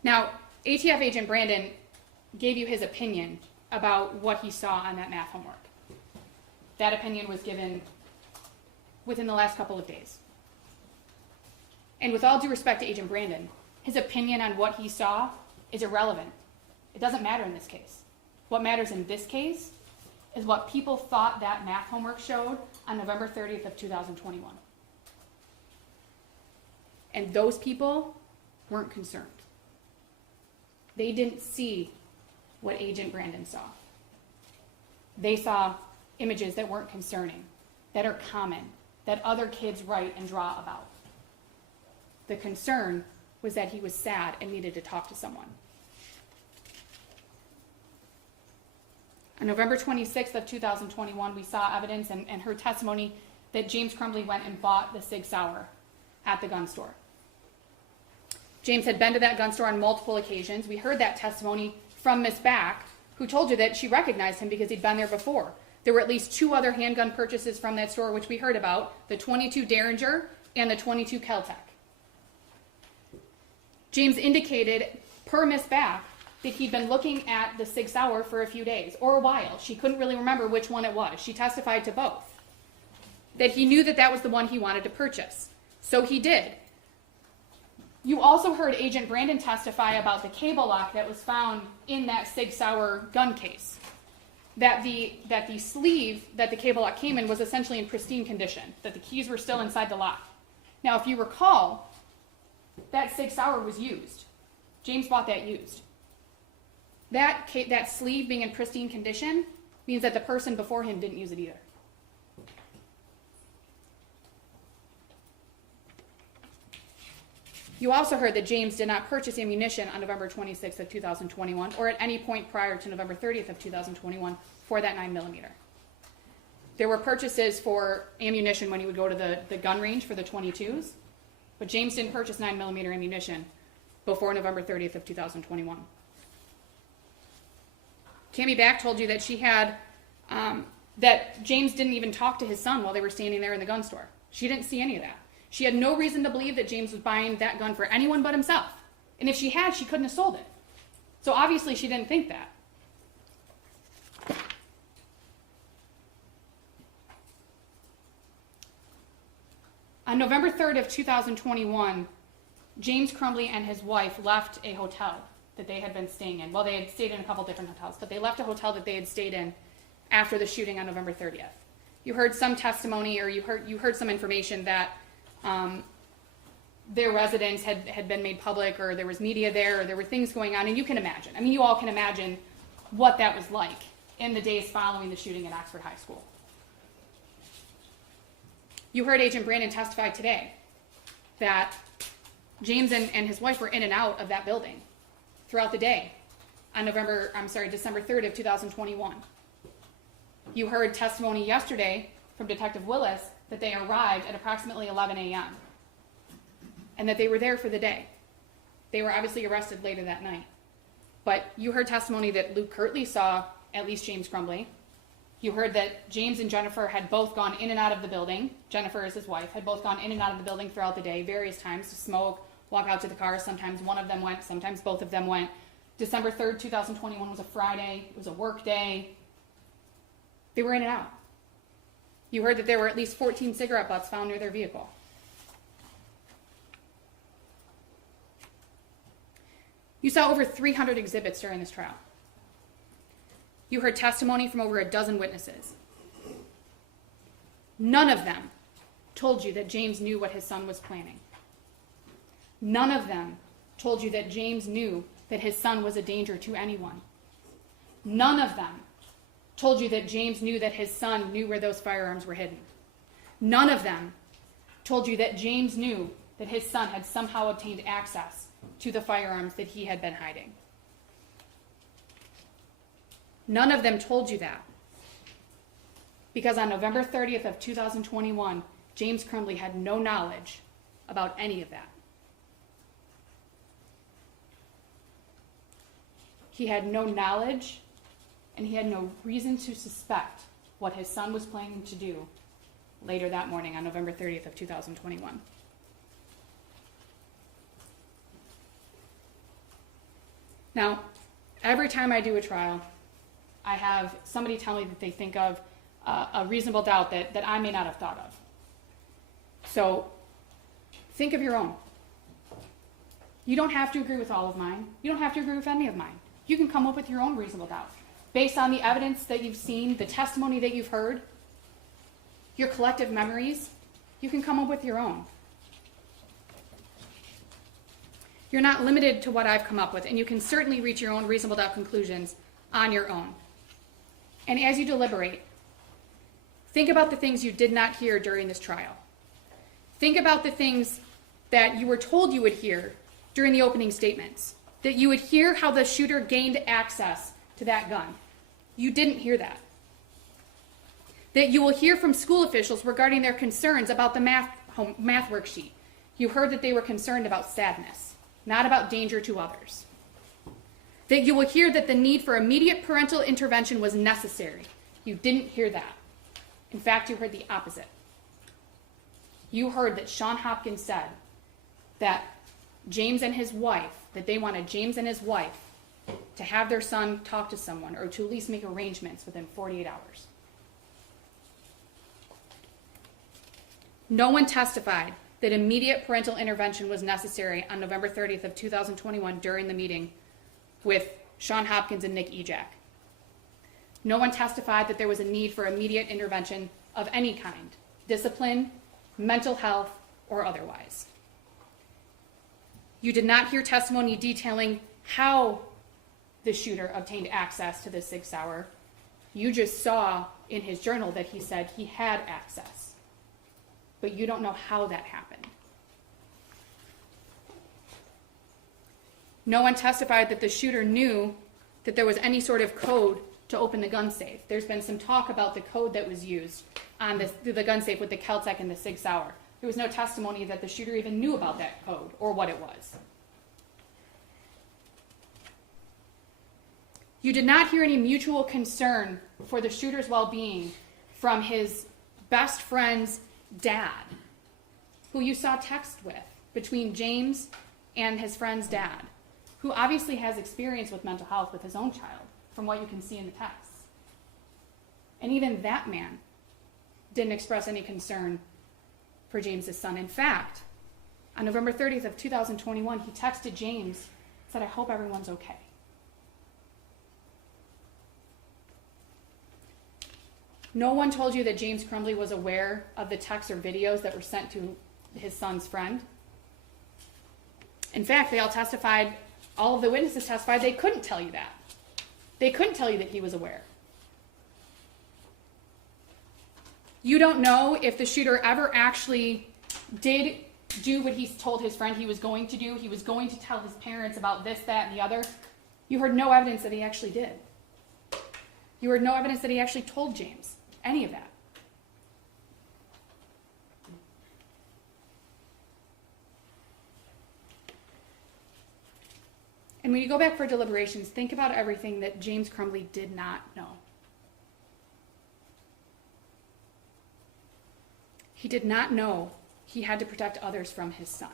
Now, ATF agent Brandon gave you his opinion about what he saw on that math homework. That opinion was given within the last couple of days. And with all due respect to Agent Brandon, his opinion on what he saw is irrelevant. It doesn't matter in this case. What matters in this case is what people thought that math homework showed on November 30th of 2021. And those people weren't concerned. They didn't see what Agent Brandon saw. They saw images that weren't concerning, that are common, that other kids write and draw about. The concern was that he was sad and needed to talk to someone. On November 26th of 2021, we saw evidence and heard testimony that James Crumbley went and bought the Sig Sauer at the gun store. James had been to that gun store on multiple occasions. We heard that testimony from Miss Back, who told you that she recognized him because he'd been there before. There were at least 2 other handgun purchases from that store, which we heard about, the .22 Derringer and the .22 Keltec. James indicated, per Miss Back, that he'd been looking at the Sig Sauer for a few days, or a while. She couldn't really remember which one it was. She testified to both. That he knew that that was the one he wanted to purchase. So he did. You also heard Agent Brandon testify about the cable lock that was found in that Sig Sauer gun case. That the sleeve that the cable lock came in was essentially in pristine condition, that the keys were still inside the lock. Now, if you recall, that Sig Sauer was used. James bought that used. That sleeve being in pristine condition means that the person before him didn't use it either. You also heard that James did not purchase ammunition on November 26th of 2021 or at any point prior to November 30th of 2021 for that 9mm. There were purchases for ammunition when he would go to the gun range for the 22s, but James didn't purchase 9mm ammunition before November 30th of 2021. Tammy Back told you that she had, that James didn't even talk to his son while they were standing there in the gun store. She didn't see any of that. She had no reason to believe that James was buying that gun for anyone but himself. And if she had, she couldn't have sold it. So obviously she didn't think that. On November 3rd of 2021, James Crumbley and his wife left a hotel that they had been staying in. Well, they had stayed in a couple different hotels, but they left a hotel that they had stayed in after the shooting on November 30th. You heard some testimony, or you heard some information that their residence had been made public, or there was media there, or there were things going on, and you can imagine. I mean, you all can imagine what that was like in the days following the shooting at Oxford High School. You heard Agent Brandon testify today that James and his wife were in and out of that building throughout the day on December 3rd of 2021. You heard testimony yesterday from Detective Willis that they arrived at approximately 11 a.m. and that they were there for the day. They were obviously arrested later that night. But you heard testimony that Luke Kirtley saw at least James Crumbley. You heard that James and Jennifer had both gone in and out of the building. Jennifer is his wife, had both gone in and out of the building throughout the day, various times, to smoke, walk out to the car. Sometimes one of them went, sometimes both of them went. December 3rd, 2021 was a Friday. It was a work day. They were in and out. You heard that there were at least 14 cigarette butts found near their vehicle. You saw over 300 exhibits during this trial. You heard testimony from over a dozen witnesses. None of them told you that James knew what his son was planning. None of them told you that James knew that his son was a danger to anyone. None of them told you that James knew that his son knew where those firearms were hidden. None of them told you that James knew that his son had somehow obtained access to the firearms that he had been hiding. None of them told you that. Because on November 30th of 2021, James Crumbley had no knowledge about any of that. He had no knowledge, and he had no reason to suspect what his son was planning to do later that morning on November 30th of 2021. Now, every time I do a trial, I have somebody tell me that they think of a reasonable doubt that I may not have thought of. So, think of your own. You don't have to agree with all of mine. You don't have to agree with any of mine. You can come up with your own reasonable doubt. Based on the evidence that you've seen, the testimony that you've heard, your collective memories, you can come up with your own. You're not limited to what I've come up with, and you can certainly reach your own reasonable doubt conclusions on your own. And as you deliberate, think about the things you did not hear during this trial. Think about the things that you were told you would hear during the opening statements, that you would hear how the shooter gained access to that gun. You didn't hear that. That you will hear from school officials regarding their concerns about the math worksheet. You heard that they were concerned about sadness, not about danger to others. That you will hear that the need for immediate parental intervention was necessary. You didn't hear that. In fact, you heard the opposite. You heard that Sean Hopkins said that James and his wife, that they wanted James and his wife to have their son talk to someone, or to at least make arrangements within 48 hours. No one testified that immediate parental intervention was necessary on November 30th of 2021 during the meeting with Sean Hopkins and Nick Ejak. No one testified that there was a need for immediate intervention of any kind: discipline, mental health, or otherwise. You did not hear testimony detailing how the shooter obtained access to the Sig Sauer. You just saw in his journal that he said he had access, but you don't know how that happened. No one testified that the shooter knew that there was any sort of code to open the gun safe. There's been some talk about the code that was used on the gun safe with the Keltec and the Sig Sauer. There was no testimony that the shooter even knew about that code or what it was. You did not hear any mutual concern for the shooter's well-being from his best friend's dad, who you saw text with between James and his friend's dad, who obviously has experience with mental health with his own child, from what you can see in the texts. And even that man didn't express any concern for James's son. In fact, on November 30th of 2021, he texted James, said, "I hope everyone's okay." No one told you that James Crumbley was aware of the texts or videos that were sent to his son's friend. In fact, they all testified, all of the witnesses testified they couldn't tell you that. They couldn't tell you that he was aware. You don't know if the shooter ever actually did do what he told his friend he was going to do. He was going to tell his parents about this, that, and the other. You heard no evidence that he actually did. You heard no evidence that he actually told James any of that. And when you go back for deliberations, think about everything that James Crumbley did not know. He did not know he had to protect others from his son.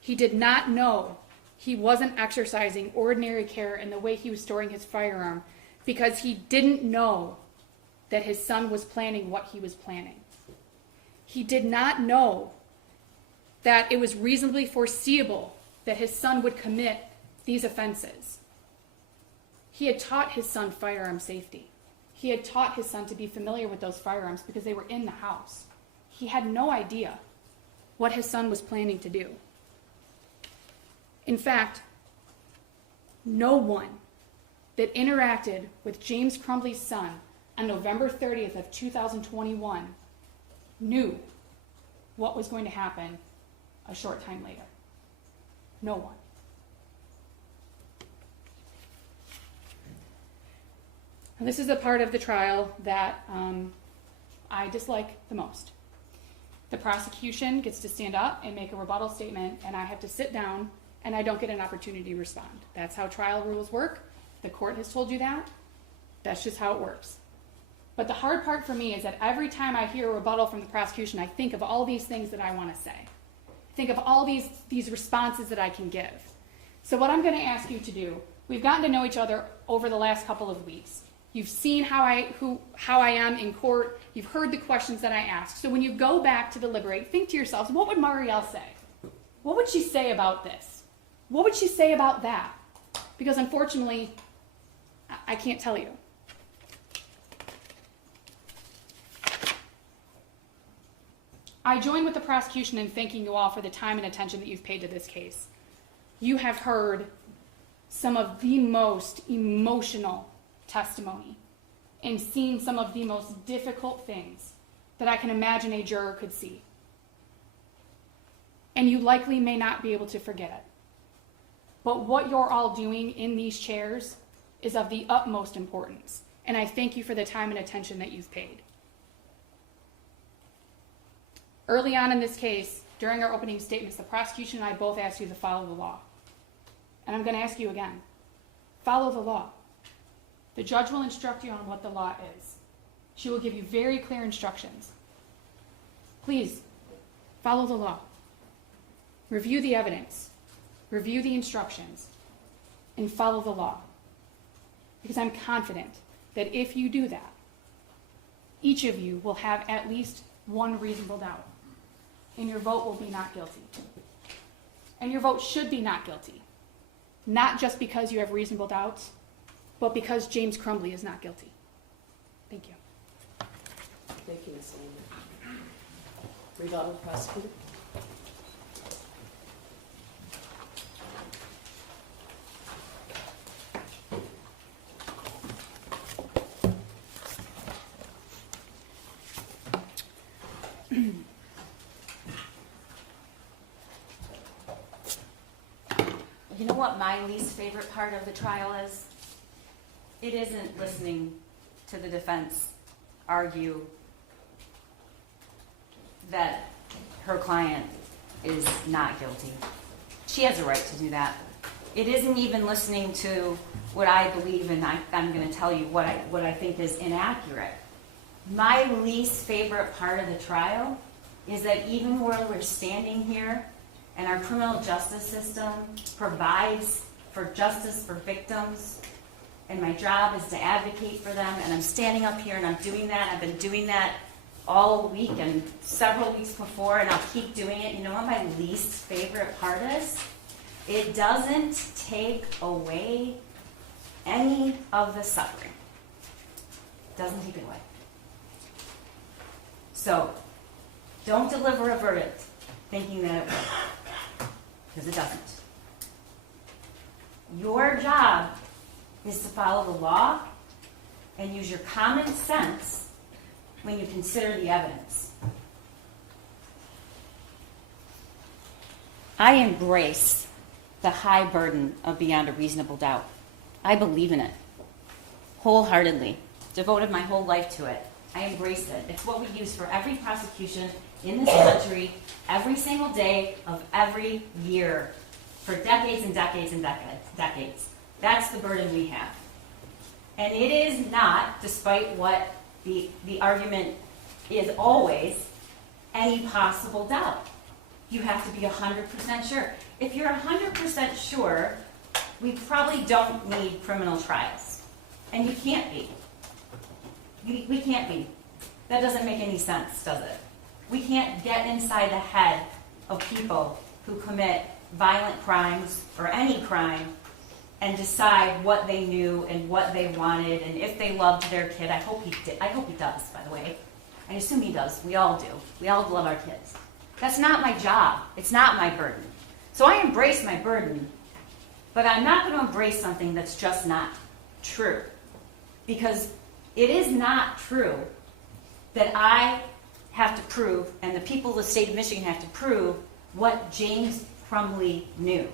He did not know he wasn't exercising ordinary care in the way he was storing his firearm because he didn't know that his son was planning what he was planning. He did not know that it was reasonably foreseeable that his son would commit these offenses. He had taught his son firearm safety. He had taught his son to be familiar with those firearms because they were in the house. He had no idea what his son was planning to do. In fact, no one that interacted with James Crumbley's son on November 30th of 2021 knew what was going to happen a short time later. No one. And this is the part of the trial that I dislike the most. The prosecution gets to stand up and make a rebuttal statement, and I have to sit down, and I don't get an opportunity to respond. That's how trial rules work. The court has told you that. That's just how it works. But the hard part for me is that every time I hear a rebuttal from the prosecution, I think of all these things that I want to say. Think of all these responses that I can give. So what I'm going to ask you to do, we've gotten to know each other over the last couple of weeks. You've seen how I am in court. You've heard the questions that I ask. So when you go back to deliberate, think to yourselves, what would Marielle say? What would she say about this? What would she say about that? Because unfortunately, I can't tell you. I join with the prosecution in thanking you all for the time and attention that you've paid to this case. You have heard some of the most emotional testimony and seen some of the most difficult things that I can imagine a juror could see. And you likely may not be able to forget it. But what you're all doing in these chairs is of the utmost importance. And I thank you for the time and attention that you've paid. Early on in this case, during our opening statements, the prosecution and I both asked you to follow the law. And I'm going to ask you again. Follow the law. The judge will instruct you on what the law is. She will give you very clear instructions. Please, follow the law. Review the evidence. Review the instructions. And follow the law. Because I'm confident that if you do that, each of you will have at least one reasonable doubt. And your vote will be not guilty. And your vote should be not guilty. Not just because you have reasonable doubts, but because James Crumbley is not guilty. Thank you. Thank you, Ms. Lehman. Rebuttal, prosecutor. You know what my least favorite part of the trial is? It isn't listening to the defense argue that her client is not guilty. She has a right to do that. It isn't even listening to what I believe, and I'm going to tell you what I think is inaccurate. My least favorite part of the trial is that even where we're standing here and our criminal justice system provides for justice for victims, and my job is to advocate for them, and I'm standing up here and I'm doing that. I've been doing that all week and several weeks before, and I'll keep doing it. You know what my least favorite part is? It doesn't take away any of the suffering. It doesn't take it away. So, don't deliver a verdict thinking that it will, because it doesn't. Your job is to follow the law and use your common sense when you consider the evidence. I embrace the high burden of beyond a reasonable doubt. I believe in it wholeheartedly, devoted my whole life to it. I embrace it. It's what we use for every prosecution in this country every single day of every year for decades and decades and decades. That's the burden we have. And it is not, despite what the argument is always, any possible doubt. You have to be 100% sure. If you're 100% sure, we probably don't need criminal trials. And you can't be. We can't be. That doesn't make any sense, does it? We can't get inside the head of people who commit violent crimes or any crime and decide what they knew and what they wanted and if they loved their kid. I hope he did. I hope he does, by the way. I assume he does. We all do. We all love our kids. That's not my job. It's not my burden. So I embrace my burden, but I'm not going to embrace something that's just not true. Because it is not true that I have to prove, and the people of the state of Michigan have to prove, what James Crumbley knew.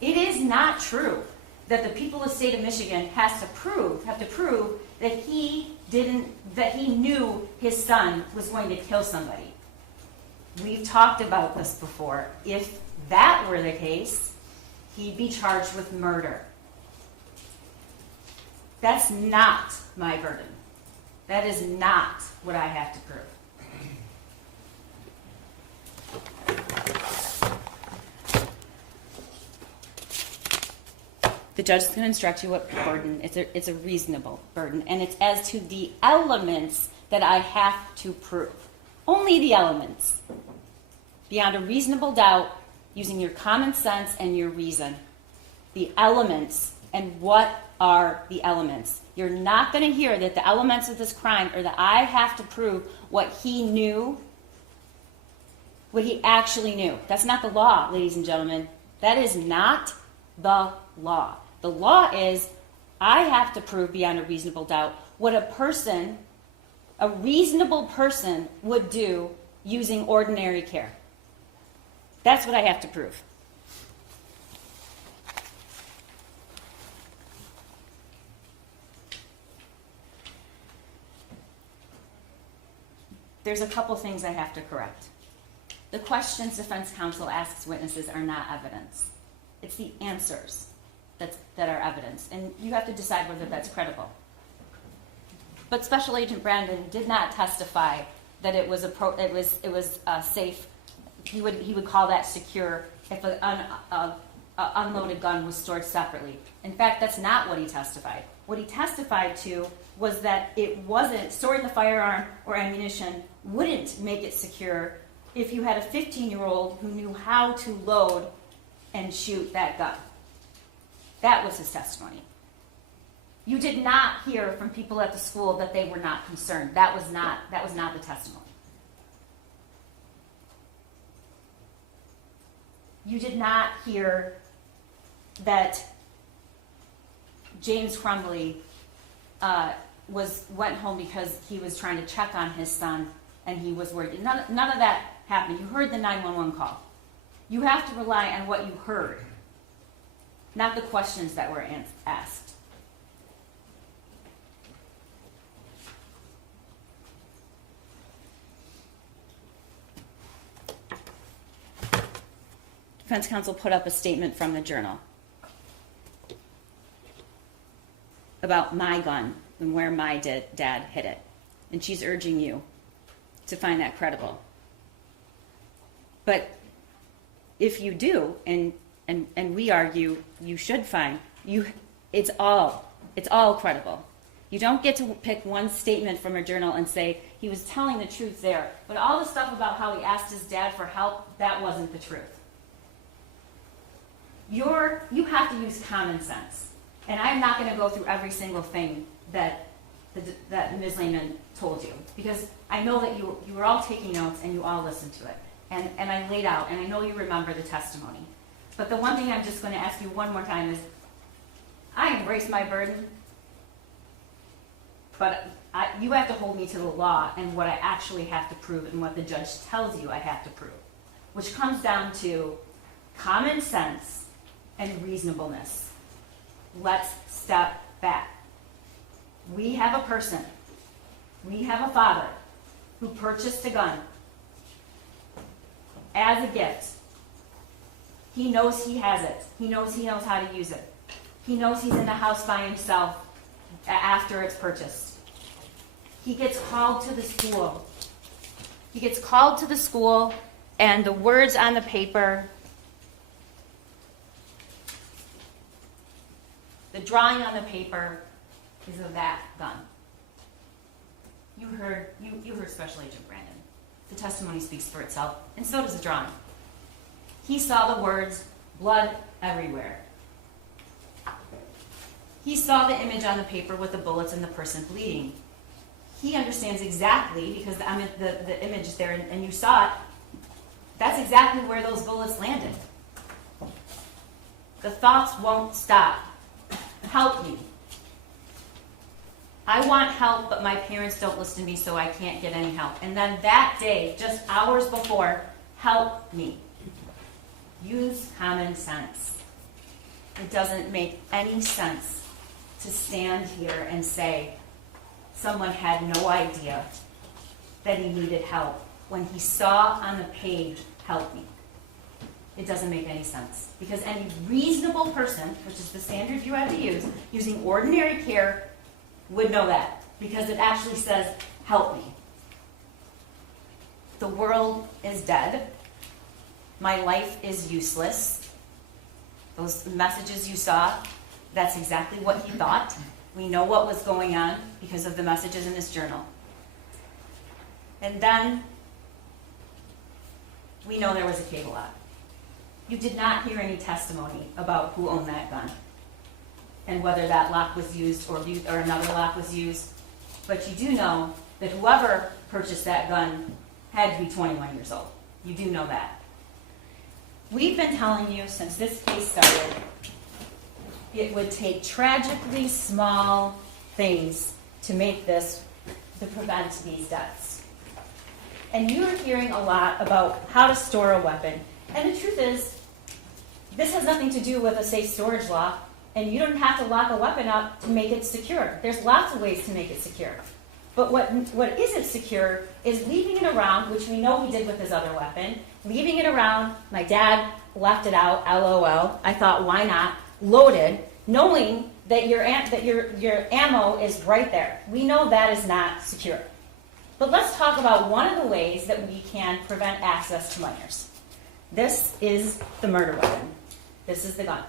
It is not true that the people of the state of Michigan have to prove that he knew his son was going to kill somebody. We've talked about this before. If that were the case, he'd be charged with murder. That's not my burden. That is not what I have to prove. The judge is going to instruct you what burden. It's a reasonable burden, and it's as to the elements that I have to prove. Only the elements. Beyond a reasonable doubt, using your common sense and your reason. The elements, and what are the elements? You're not going to hear that the elements of this crime are that I have to prove what he knew, what he actually knew. That's not the law, ladies and gentlemen. That is not the law. The law is I have to prove beyond a reasonable doubt what a reasonable person would do using ordinary care. That's what I have to prove. There's a couple things I have to correct. The questions defense counsel asks witnesses are not evidence. It's the answers that are evidence, and you have to decide whether that's credible. But Special Agent Brandon did not testify that it was safe. He would call that secure if an unloaded gun was stored separately. In fact, that's not what he testified. What he testified to was that it wasn't storing the firearm or ammunition wouldn't make it secure if you had a 15-year-old who knew how to load and shoot that gun. That was his testimony. You did not hear from people at the school that they were not concerned. That was not the testimony. you did not hear that James Crumbley went home because he was trying to check on his son and he was worried. None of that happened. You heard the 911 call. You have to rely on what you heard, not the questions that were asked. Defense counsel put up a statement from the Journal about my gun and where my dad hid it. And she's urging you to find that credible. But if you do, and we argue you should find, it's all credible. You don't get to pick one statement from a journal and say he was telling the truth there. But all the stuff about how he asked his dad for help, that wasn't the truth. You have to use common sense. And I'm not going to go through every single thing that Ms. Lehman told you, because I know that you were all taking notes and you all listened to it. And I laid out, and I know you remember the testimony. But the one thing I'm just going to ask you one more time is, I embrace my burden, but you have to hold me to the law and what I actually have to prove and what the judge tells you I have to prove, which comes down to common sense and reasonableness. Let's step back. We have a person, we have a father who purchased a gun as a gift. He knows he has it. He knows how to use it. He knows he's in the house by himself after it's purchased. He gets called to the school. And the words on the paper, the drawing on the paper is of that gun. You heard Special Agent Brandon. The testimony speaks for itself, and so does the drawing. He saw the words, blood everywhere. He saw the image on the paper with the bullets and the person bleeding. He understands exactly, because the image there, and you saw it, that's exactly where those bullets landed. The thoughts won't stop. Help me. I want help, but my parents don't listen to me, so I can't get any help. And then that day, just hours before, help me. Use common sense. It doesn't make any sense to stand here and say someone had no idea that he needed help when he saw on the page, help me. It doesn't make any sense. Because any reasonable person, which is the standard you have to use, using ordinary care, would know that. Because it actually says, help me. The world is dead. My life is useless. Those messages you saw, that's exactly what he thought. We know what was going on because of the messages in this journal. And then we know there was a cable lock. You did not hear any testimony about who owned that gun and whether that lock was used or another lock was used. But you do know that whoever purchased that gun had to be 21 years old. You do know that. We've been telling you since this case started, it would take tragically small things to prevent these deaths. And you're hearing a lot about how to store a weapon. And the truth is, this has nothing to do with a safe storage lock, and you don't have to lock a weapon up to make it secure. There's lots of ways to make it secure. But what isn't secure is leaving it around, which we know he did with his other weapon, leaving it around. My dad left it out, LOL. I thought, why not? Loaded, knowing that your ammo is right there. We know that is not secure. But let's talk about one of the ways that we can prevent access to minors. This is the murder weapon. This is the gun.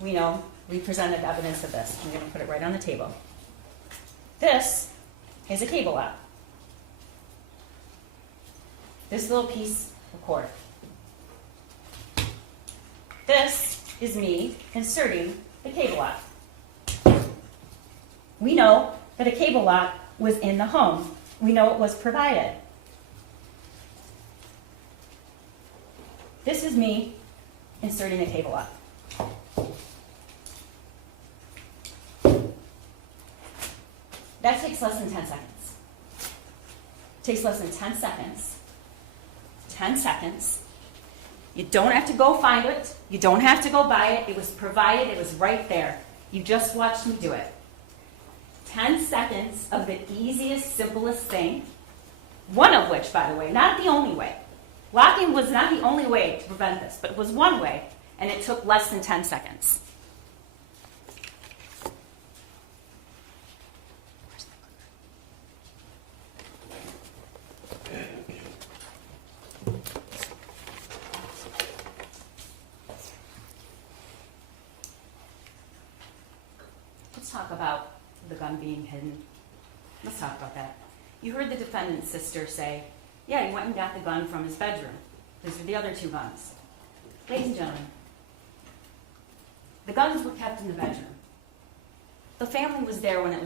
We know we presented evidence of this. I'm going to put it right on the table. This is a cable lock. This little piece of cord. This is me inserting the cable lock. We know that a cable lock was in the home. We know it was provided. This is me inserting the cable up. That takes less than 10 seconds. Takes less than 10 seconds. 10 seconds. You don't have to go find it. You don't have to go buy it. It was provided. It was right there. You just watched me do it. 10 seconds of the easiest, simplest thing. One of which, by the way, not the only way. Locking was not the only way to prevent this, but it was one way, and it took less than 10 seconds. Let's talk about the gun being hidden. Let's talk about that. You heard the defendant's sister say, yeah, he went and got the gun from his bedroom. Those are the other two guns. Ladies and gentlemen, the guns were kept in the bedroom. The family was there when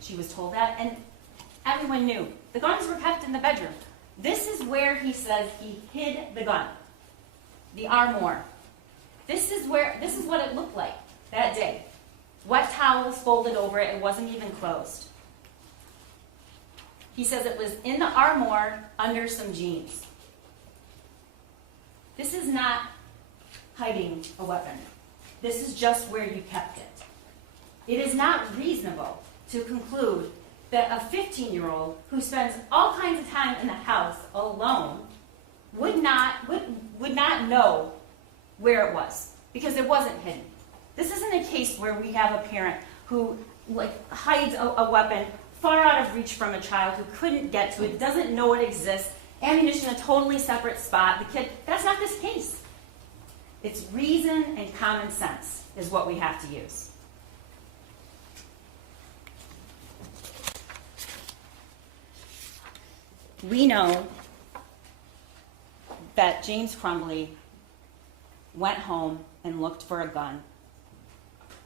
she was told that, and everyone knew. The guns were kept in the bedroom. This is where he says he hid the gun. The armoire. This is what it looked like that day. Wet towels folded over it. It wasn't even closed. He says it was in the armoire under some jeans. This is not hiding a weapon. This is just where you kept it. It is not reasonable to conclude that a 15-year-old who spends all kinds of time in the house alone would not know where it was, because it wasn't hidden. This isn't a case where we have a parent who hides a weapon far out of reach from a child who couldn't get to it, doesn't know it exists, ammunition in a totally separate spot. The kid, that's not this case. It's reason and common sense is what we have to use. We know that James Crumbley went home and looked for a gun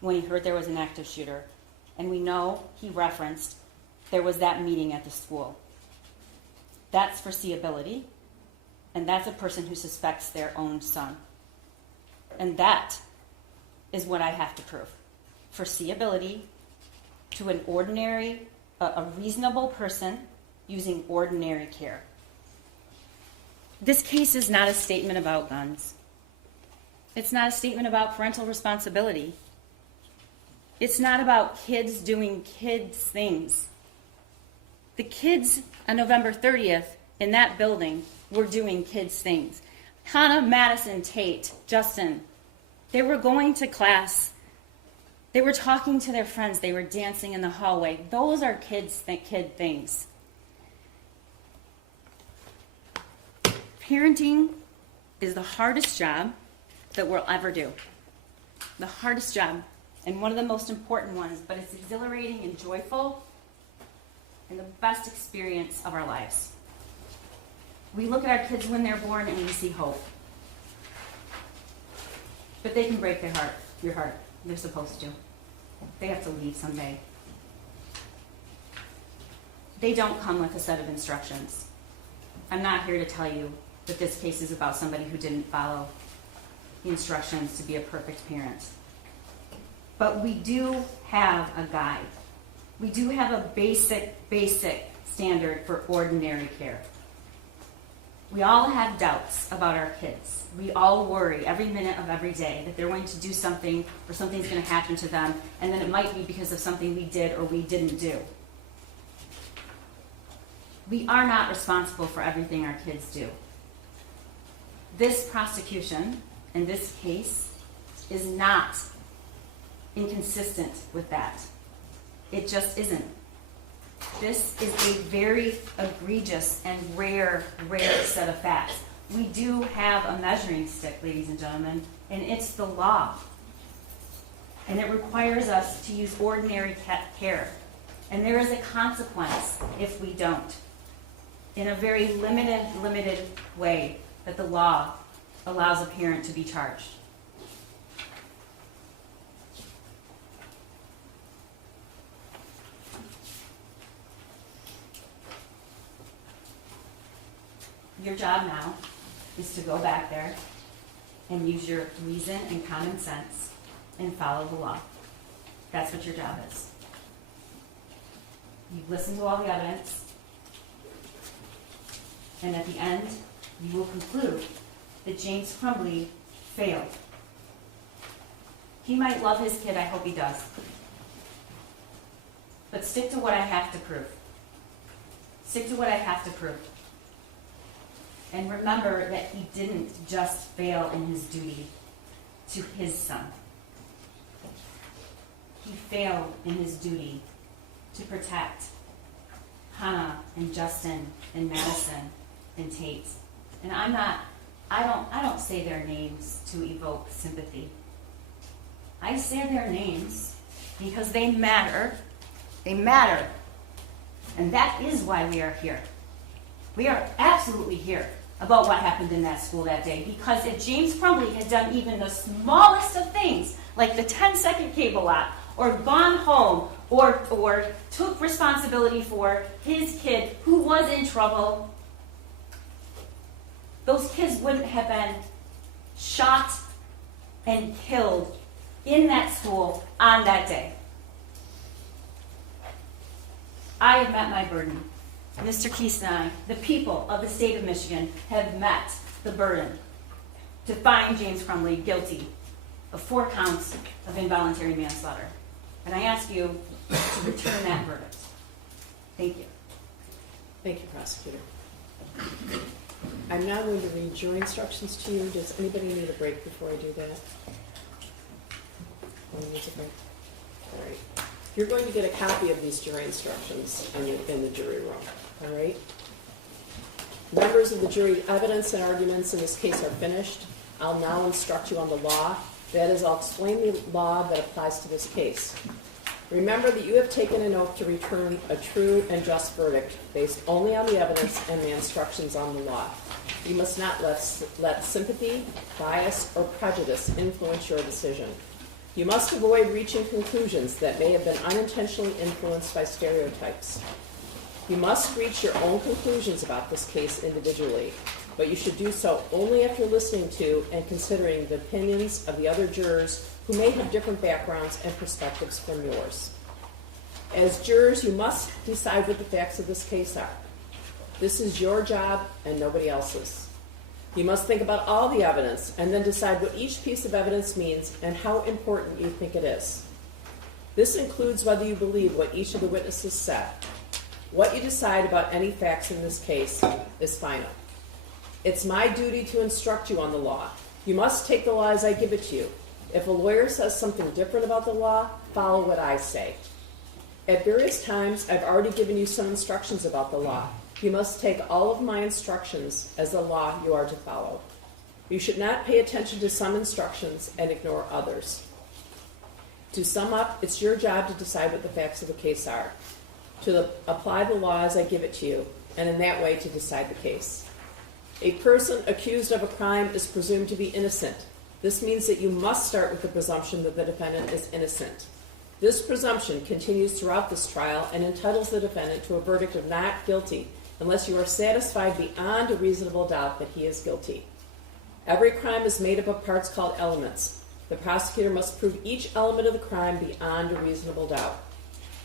when he heard there was an active shooter. And we know he referenced there was that meeting at the school. That's foreseeability, and that's a person who suspects their own son. And that is what I have to prove. Foreseeability to an ordinary, a reasonable person using ordinary care. This case is not a statement about guns. It's not a statement about parental responsibility. It's not about kids doing kids' things. The kids on November 30th in that building were doing kids' things. Hannah, Madison, Tate, Justin, they were going to class. They were talking to their friends. They were dancing in the hallway. Those are kid things. Parenting is the hardest job that we'll ever do. The hardest job, and one of the most important ones, but it's exhilarating and joyful and the best experience of our lives. We look at our kids when they're born and we see hope. But they can break your heart. They're supposed to. They have to leave someday. They don't come with a set of instructions. I'm not here to tell you that this case is about somebody who didn't follow the instructions to be a perfect parent. But we do have a guide. We do have a basic standard for ordinary care. We all have doubts about our kids. We all worry every minute of every day that they're going to do something or something's going to happen to them, and then it might be because of something we did or we didn't do. We are not responsible for everything our kids do. This prosecution, in this case, is not inconsistent with that. It just isn't. This is a very egregious and rare set of facts. We do have a measuring stick, ladies and gentlemen, and it's the law. And it requires us to use ordinary care. And there is a consequence if we don't. In a very limited way that the law allows a parent to be charged. Your job now is to go back there and use your reason and common sense and follow the law. That's what your job is. You listen to all the evidence, and at the end, you will conclude that James Crumbley failed. He might love his kid, I hope he does. But stick to what I have to prove. Stick to what I have to prove. And remember that he didn't just fail in his duty to his son. He failed in his duty to protect Hannah and Justin and Madison and Tate. And I don't say their names to evoke sympathy. I say their names because they matter. They matter. And that is why we are here. We are absolutely here about what happened in that school that day. Because if James Crumbley had done even the smallest of things, like the 10-second cable lock, or gone home, or took responsibility for his kid who was in trouble, those kids wouldn't have been shot and killed in that school on that day. I have met my burden. Mr. Keese and I, the people of the state of Michigan, have met the burden to find James Crumbley guilty of 4 counts of involuntary manslaughter. And I ask you to return that verdict. Thank you. Thank you, prosecutor. I'm now going to read jury instructions to you. Does anybody need a break before I do that? Anyone needs a break? All right. You're going to get a copy of these jury instructions in the jury room. All right? Members of the jury, evidence and arguments in this case are finished. I'll now instruct you on the law. That is, I'll explain the law that applies to this case. Remember that you have taken an oath to return a true and just verdict based only on the evidence and the instructions on the law. You must not let sympathy, bias, or prejudice influence your decision. You must avoid reaching conclusions that may have been unintentionally influenced by stereotypes. You must reach your own conclusions about this case individually, but you should do so only after listening to and considering the opinions of the other jurors who may have different backgrounds and perspectives from yours. As jurors, you must decide what the facts of this case are. This is your job and nobody else's. You must think about all the evidence and then decide what each piece of evidence means and how important you think it is. This includes whether you believe what each of the witnesses said. What you decide about any facts in this case is final. It's my duty to instruct you on the law. You must take the law as I give it to you. If a lawyer says something different about the law, follow what I say. At various times, I've already given you some instructions about the law. You must take all of my instructions as the law you are to follow. You should not pay attention to some instructions and ignore others. To sum up, it's your job to decide what the facts of the case are, to apply the law as I give it to you, and in that way to decide the case. A person accused of a crime is presumed to be innocent. This means that you must start with the presumption that the defendant is innocent. This presumption continues throughout this trial and entitles the defendant to a verdict of not guilty unless you are satisfied beyond a reasonable doubt that he is guilty. Every crime is made up of parts called elements. The prosecutor must prove each element of the crime beyond a reasonable doubt.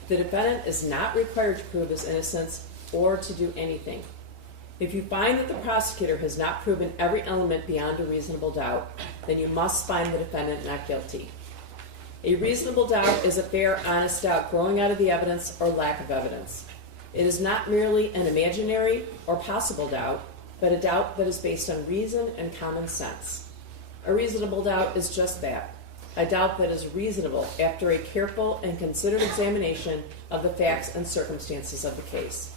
The defendant is not required to prove his innocence or to do anything. If you find that the prosecutor has not proven every element beyond a reasonable doubt, then you must find the defendant not guilty. A reasonable doubt is a fair, honest doubt growing out of the evidence or lack of evidence. It is not merely an imaginary or possible doubt, but a doubt that is based on reason and common sense. A reasonable doubt is just that, a doubt that is reasonable after a careful and considered examination of the facts and circumstances of the case.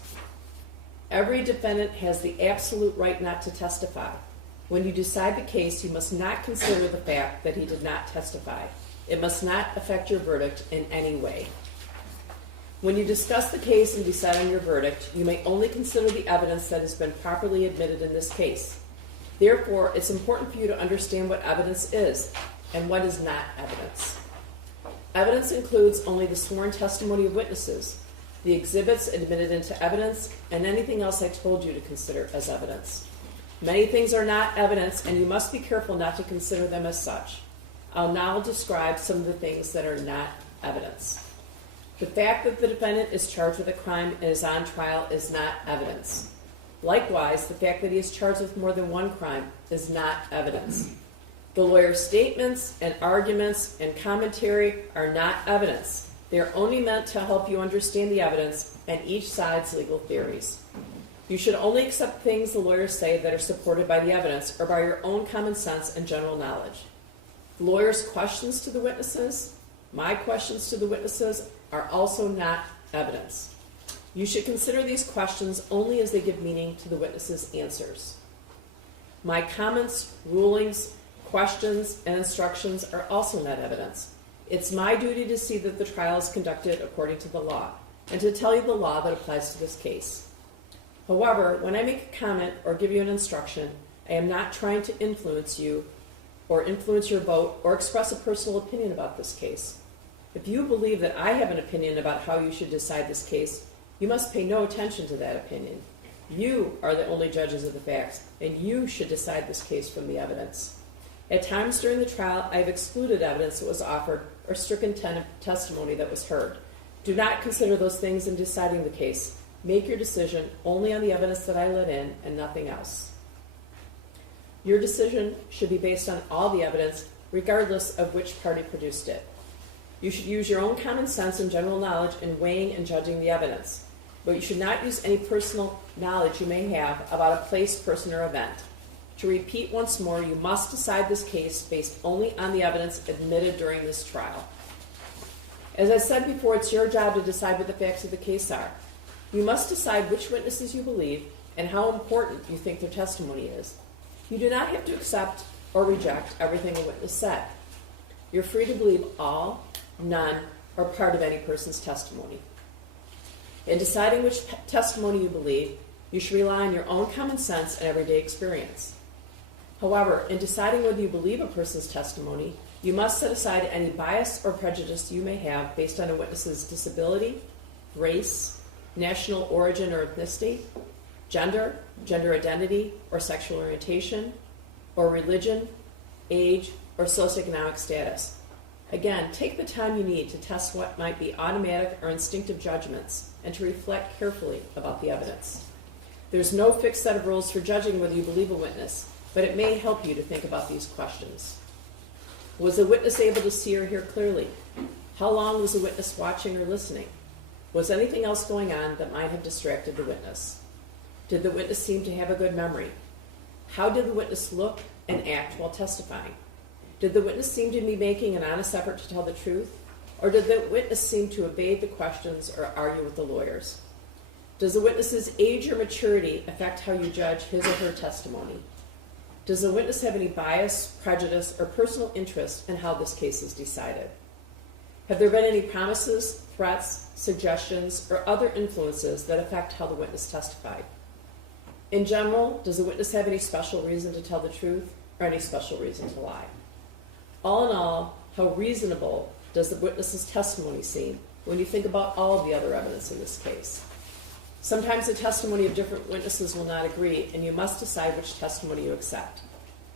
Every defendant has the absolute right not to testify. When you decide the case, you must not consider the fact that he did not testify. It must not affect your verdict in any way. When you discuss the case and decide on your verdict, you may only consider the evidence that has been properly admitted in this case. Therefore, it's important for you to understand what evidence is and what is not evidence. Evidence includes only the sworn testimony of witnesses, the exhibits admitted into evidence, and anything else I told you to consider as evidence. Many things are not evidence, and you must be careful not to consider them as such. I'll now describe some of the things that are not evidence. The fact that the defendant is charged with a crime and is on trial is not evidence. Likewise, the fact that he is charged with more than one crime is not evidence. The lawyer's statements and arguments and commentary are not evidence. They are only meant to help you understand the evidence and each side's legal theories. You should only accept things the lawyers say that are supported by the evidence or by your own common sense and general knowledge. The lawyer's questions to the witnesses, my questions to the witnesses, are also not evidence. You should consider these questions only as they give meaning to the witnesses' answers. My comments, rulings, questions, and instructions are also not evidence. It's my duty to see that the trial is conducted according to the law, and to tell you the law that applies to this case. However, when I make a comment or give you an instruction, I am not trying to influence you or influence your vote or express a personal opinion about this case. If you believe that I have an opinion about how you should decide this case, you must pay no attention to that opinion. You are the only judges of the facts, and you should decide this case from the evidence. At times during the trial, I have excluded evidence that was offered or stricken testimony that was heard. Do not consider those things in deciding the case. Make your decision only on the evidence that I let in and nothing else. Your decision should be based on all the evidence, regardless of which party produced it. You should use your own common sense and general knowledge in weighing and judging the evidence, but you should not use any personal knowledge you may have about a place, person, or event. To repeat once more, you must decide this case based only on the evidence admitted during this trial. As I said before, it's your job to decide what the facts of the case are. You must decide which witnesses you believe and how important you think their testimony is. You do not have to accept or reject everything a witness said. You're free to believe all, none, or part of any person's testimony. In deciding which testimony you believe, you should rely on your own common sense and everyday experience. However, in deciding whether you believe a person's testimony, you must set aside any bias or prejudice you may have based on a witness's disability, race, national origin or ethnicity, gender, gender identity or sexual orientation, or religion, age, or socioeconomic status. Again, take the time you need to test what might be automatic or instinctive judgments and to reflect carefully about the evidence. There's no fixed set of rules for judging whether you believe a witness, but it may help you to think about these questions. Was the witness able to see or hear clearly? How long was the witness watching or listening? Was anything else going on that might have distracted the witness? Did the witness seem to have a good memory? How did the witness look and act while testifying? Did the witness seem to be making an honest effort to tell the truth? Or did the witness seem to evade the questions or argue with the lawyers? Does the witness's age or maturity affect how you judge his or her testimony? Does the witness have any bias, prejudice, or personal interest in how this case is decided? Have there been any promises, threats, suggestions, or other influences that affect how the witness testified? In general, does the witness have any special reason to tell the truth or any special reason to lie? All in all, how reasonable does the witness's testimony seem when you think about all of the other evidence in this case? Sometimes the testimony of different witnesses will not agree, and you must decide which testimony you accept.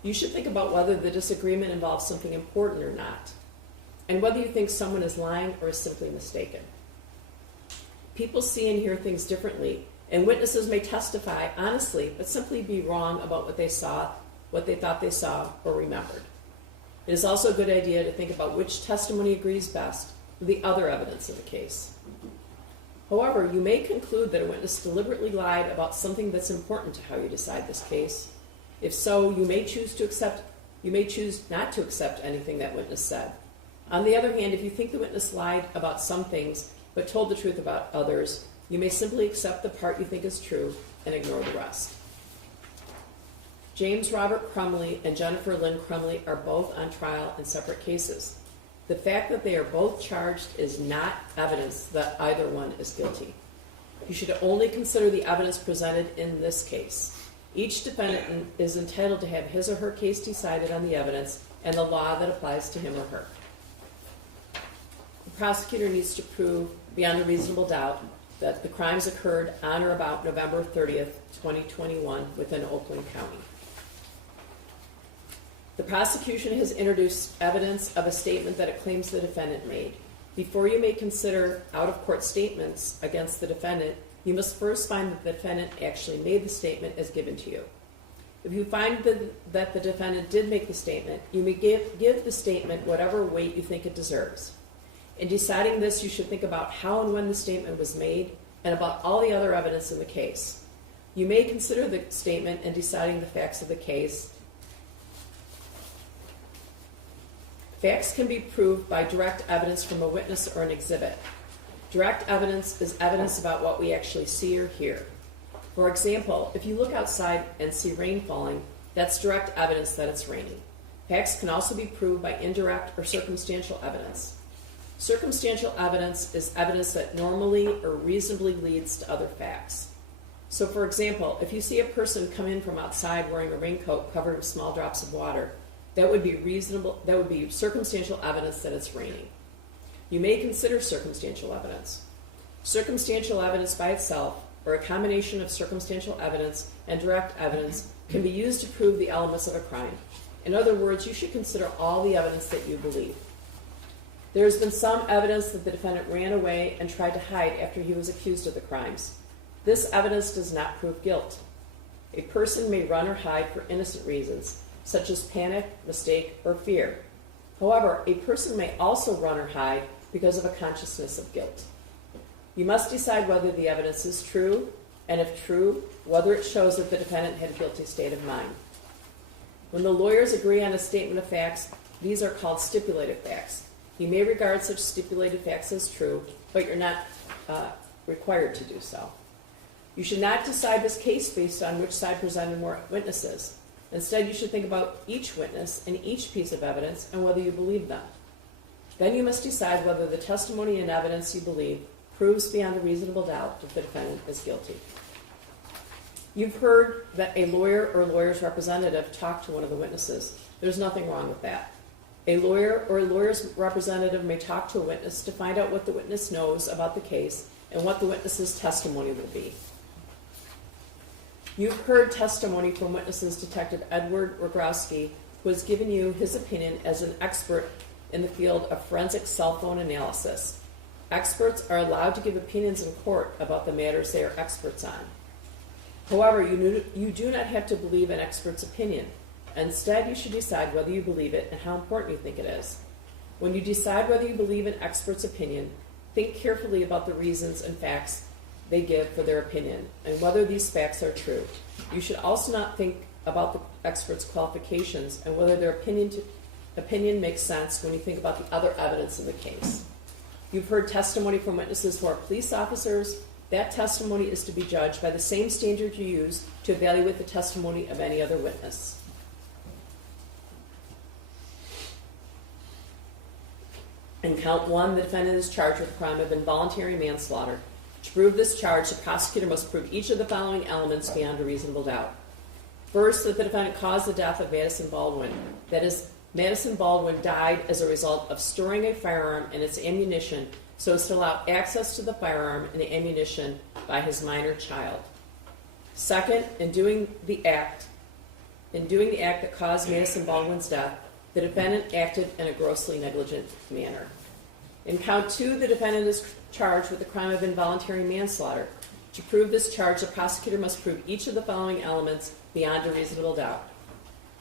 You should think about whether the disagreement involves something important or not, and whether you think someone is lying or is simply mistaken. People see and hear things differently, and witnesses may testify honestly, but simply be wrong about what they saw, what they thought they saw, or remembered. It is also a good idea to think about which testimony agrees best with the other evidence in the case. However, you may conclude that a witness deliberately lied about something that's important to how you decide this case. If so, you may choose not to accept anything that witness said. On the other hand, if you think the witness lied about some things but told the truth about others, you may simply accept the part you think is true and ignore the rest. James Robert Crumbley and Jennifer Lynn Crumbley are both on trial in separate cases. The fact that they are both charged is not evidence that either one is guilty. You should only consider the evidence presented in this case. Each defendant is entitled to have his or her case decided on the evidence and the law that applies to him or her. The prosecutor needs to prove beyond a reasonable doubt that the crimes occurred on or about November 30th, 2021 within Oakland County. The prosecution has introduced evidence of a statement that it claims the defendant made. Before you may consider out-of-court statements against the defendant, you must first find that the defendant actually made the statement as given to you. If you find that the defendant did make the statement, you may give the statement whatever weight you think it deserves. In deciding this, you should think about how and when the statement was made and about all the other evidence in the case. You may consider the statement in deciding the facts of the case. Facts can be proved by direct evidence from a witness or an exhibit. Direct evidence is evidence about what we actually see or hear. For example, if you look outside and see rain falling, that's direct evidence that it's raining. Facts can also be proved by indirect or circumstantial evidence. Circumstantial evidence is evidence that normally or reasonably leads to other facts. So for example, if you see a person come in from outside wearing a raincoat covered with small drops of water, that would be circumstantial evidence that it's raining. You may consider circumstantial evidence. Circumstantial evidence by itself, or a combination of circumstantial evidence and direct evidence, can be used to prove the elements of a crime. In other words, you should consider all the evidence that you believe. There has been some evidence that the defendant ran away and tried to hide after he was accused of the crimes. This evidence does not prove guilt. A person may run or hide for innocent reasons, such as panic, mistake, or fear. However, a person may also run or hide because of a consciousness of guilt. You must decide whether the evidence is true, and if true, whether it shows that the defendant had a guilty state of mind. When the lawyers agree on a statement of facts, these are called stipulated facts. You may regard such stipulated facts as true, but you're not required to do so. You should not decide this case based on which side presented more witnesses. Instead, you should think about each witness and each piece of evidence and whether you believe them. Then you must decide whether the testimony and evidence you believe proves beyond a reasonable doubt that the defendant is guilty. You've heard that a lawyer or lawyer's representative talked to one of the witnesses. There's nothing wrong with that. A lawyer or a lawyer's representative may talk to a witness to find out what the witness knows about the case and what the witness's testimony will be. You've heard testimony from witnesses Detective Edward Rogrowski, who has given you his opinion as an expert in the field of forensic cell phone analysis. Experts are allowed to give opinions in court about the matters they are experts on. However, you do not have to believe an expert's opinion. Instead, you should decide whether you believe it and how important you think it is. When you decide whether you believe an expert's opinion, think carefully about the reasons and facts they give for their opinion and whether these facts are true. You should also not think about the expert's qualifications and whether their opinion makes sense when you think about the other evidence in the case. You've heard testimony from witnesses who are police officers. That testimony is to be judged by the same standard you use to evaluate the testimony of any other witness. In count one, the defendant is charged with the crime of involuntary manslaughter. To prove this charge, the prosecutor must prove each of the following elements beyond a reasonable doubt. First, that the defendant caused the death of Madison Baldwin. That is, Madison Baldwin died as a result of storing a firearm and its ammunition so as to allow access to the firearm and the ammunition by his minor child. Second, in doing the act that caused Madison Baldwin's death, the defendant acted in a grossly negligent manner. In count two, the defendant is charged with the crime of involuntary manslaughter. To prove this charge, the prosecutor must prove each of the following elements beyond a reasonable doubt.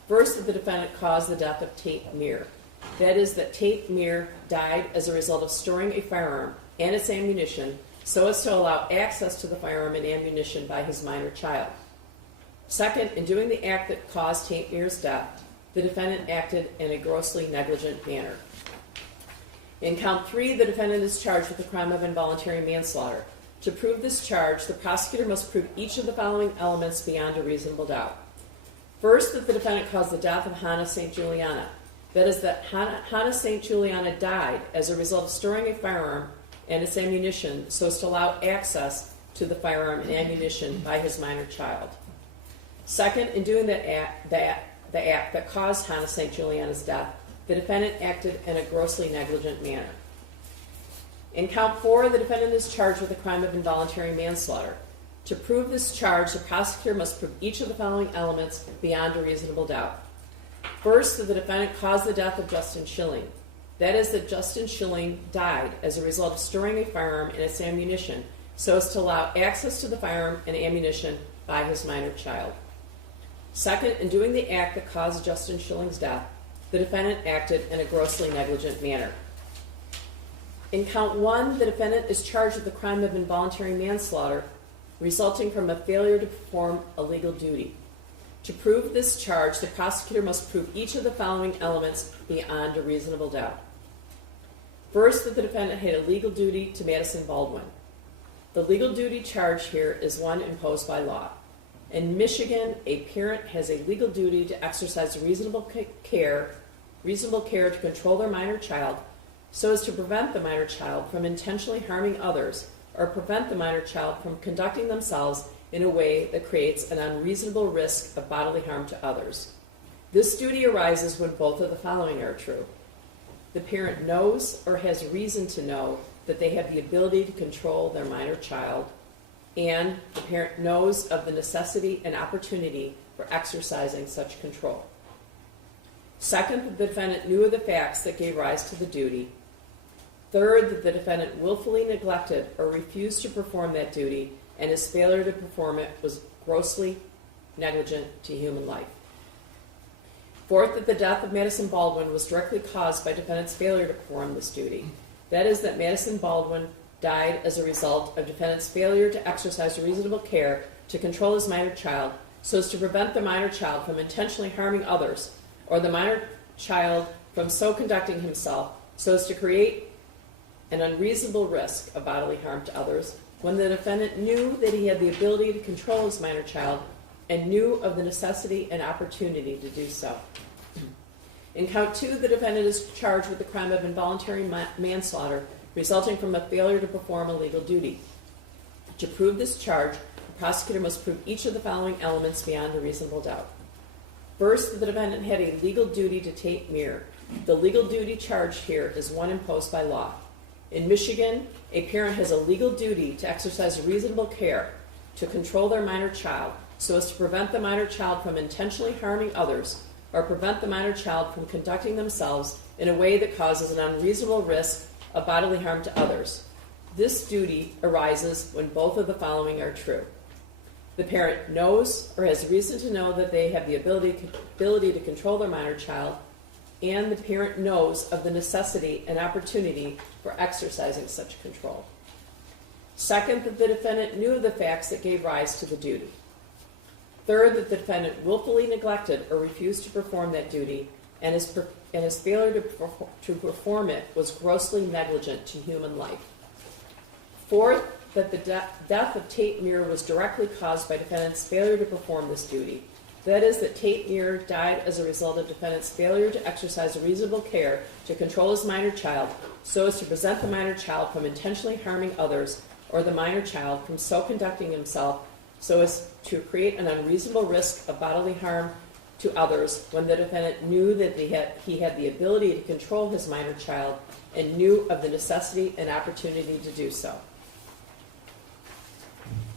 First, that the defendant caused the death of Tate Meir. That is, that Tate Meir died as a result of storing a firearm and its ammunition so as to allow access to the firearm and ammunition by his minor child. Second, in doing the act that caused Tate Meir's death, the defendant acted in a grossly negligent manner. In count three, the defendant is charged with the crime of involuntary manslaughter. To prove this charge, the prosecutor must prove each of the following elements beyond a reasonable doubt. First, that the defendant caused the death of Hannah St. Juliana. That is, that Hannah St. Juliana died as a result of storing a firearm and its ammunition so as to allow access to the firearm and ammunition by his minor child. Second, in doing the act that caused Hannah St. Juliana's death, the defendant acted in a grossly negligent manner. In count four, the defendant is charged with the crime of involuntary manslaughter. To prove this charge, the prosecutor must prove each of the following elements beyond a reasonable doubt. First, that the defendant caused the death of Justin Schilling. That is, that Justin Schilling died as a result of storing a firearm and its ammunition so as to allow access to the firearm and ammunition by his minor child. Second, in doing the act that caused Justin Schilling's death, the defendant acted in a grossly negligent manner. In count 1, the defendant is charged with the crime of involuntary manslaughter resulting from a failure to perform a legal duty. To prove this charge, the prosecutor must prove each of the following elements beyond a reasonable doubt. First, that the defendant had a legal duty to Madison Baldwin. The legal duty charge here is one imposed by law. In Michigan, a parent has a legal duty to exercise reasonable care to control their minor child so as to prevent the minor child from intentionally harming others or prevent the minor child from conducting themselves in a way that creates an unreasonable risk of bodily harm to others. This duty arises when both of the following are true. The parent knows or has reason to know that they have the ability to control their minor child, and the parent knows of the necessity and opportunity for exercising such control. Second, the defendant knew of the facts that gave rise to the duty. Third, that the defendant willfully neglected or refused to perform that duty, and his failure to perform it was grossly negligent to human life. Fourth, that the death of Madison Baldwin was directly caused by defendant's failure to perform this duty. That is, that Madison Baldwin died as a result of defendant's failure to exercise reasonable care to control his minor child so as to prevent the minor child from intentionally harming others, or the minor child from so conducting himself so as to create an unreasonable risk of bodily harm to others, when the defendant knew that he had the ability to control his minor child and knew of the necessity and opportunity to do so. In count 2, the defendant is charged with the crime of involuntary manslaughter resulting from a failure to perform a legal duty. To prove this charge, the prosecutor must prove each of the following elements beyond a reasonable doubt. First, that the defendant had a legal duty to Tate Muir. The legal duty charged here is one imposed by law. In Michigan, a parent has a legal duty to exercise reasonable care to control their minor child so as to prevent the minor child from intentionally harming others or prevent the minor child from conducting themselves in a way that causes an unreasonable risk of bodily harm to others. This duty arises when both of the following are true. The parent knows or has reason to know that they have the ability to control their minor child, and the parent knows of the necessity and opportunity for exercising such control. Second, that the defendant knew the facts that gave rise to the duty. Third, that the defendant willfully neglected or refused to perform that duty, and his failure to perform it was grossly negligent to human life. Fourth, that the death of Tate Muir was directly caused by defendant's failure to perform this duty. That is, that Tate Muir died as a result of defendant's failure to exercise reasonable care to control his minor child so as to prevent the minor child from intentionally harming others or the minor child from so conducting himself so as to create an unreasonable risk of bodily harm to others, when the defendant knew that he had the ability to control his minor child and knew of the necessity and opportunity to do so.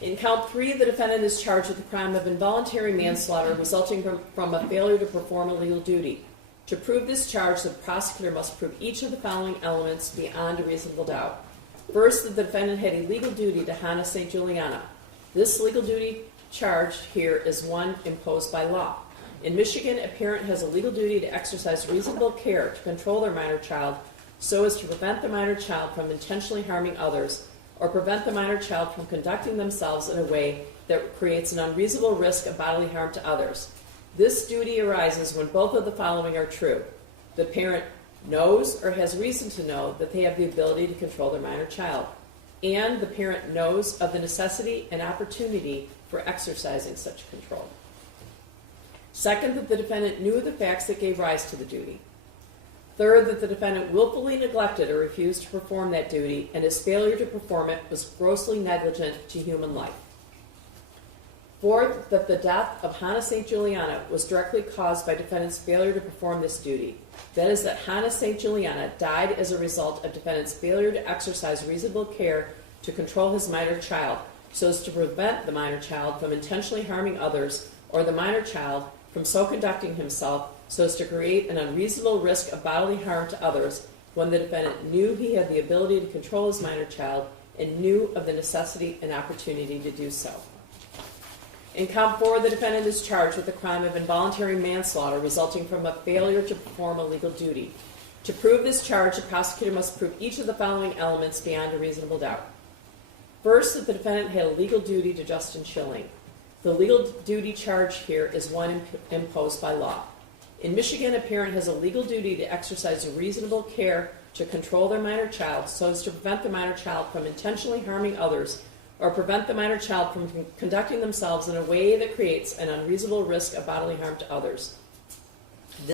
In count 3, the defendant is charged with the crime of involuntary manslaughter resulting from a failure to perform a legal duty. To prove this charge, the prosecutor must prove each of the following elements beyond a reasonable doubt. First, that the defendant had a legal duty to Hannah St. Juliana. This legal duty charged here is one imposed by law. In Michigan, a parent has a legal duty to exercise reasonable care to control their minor child so as to prevent the minor child from intentionally harming others or prevent the minor child from conducting themselves in a way that creates an unreasonable risk of bodily harm to others. This duty arises when both of the following are true. The parent knows or has reason to know that they have the ability to control their minor child, and the parent knows of the necessity and opportunity for exercising such control. Second, that the defendant knew the facts that gave rise to the duty. Third, that the defendant willfully neglected or refused to perform that duty, and his failure to perform it was grossly negligent to human life. Fourth, that the death of Hannah St. Juliana was directly caused by defendant's failure to perform this duty. That is, that Hannah St. Juliana died as a result of defendant's failure to exercise reasonable care to control his minor child so as to prevent the minor child from intentionally harming others or the minor child from so conducting himself so as to create an unreasonable risk of bodily harm to others when the defendant knew he had the ability to control his minor child and knew of the necessity and opportunity to do so. In count 4, the defendant is charged with the crime of involuntary manslaughter resulting from a failure to perform a legal duty. To prove this charge, the prosecutor must prove each of the following elements beyond a reasonable doubt. First, that the defendant had a legal duty to Justin Schilling. The legal duty charge here is one imposed by law. In Michigan, a parent has a legal duty to exercise reasonable care to control their minor child so as to prevent the minor child from intentionally harming others or prevent the minor child from conducting themselves in a way that creates an unreasonable risk of bodily harm to others.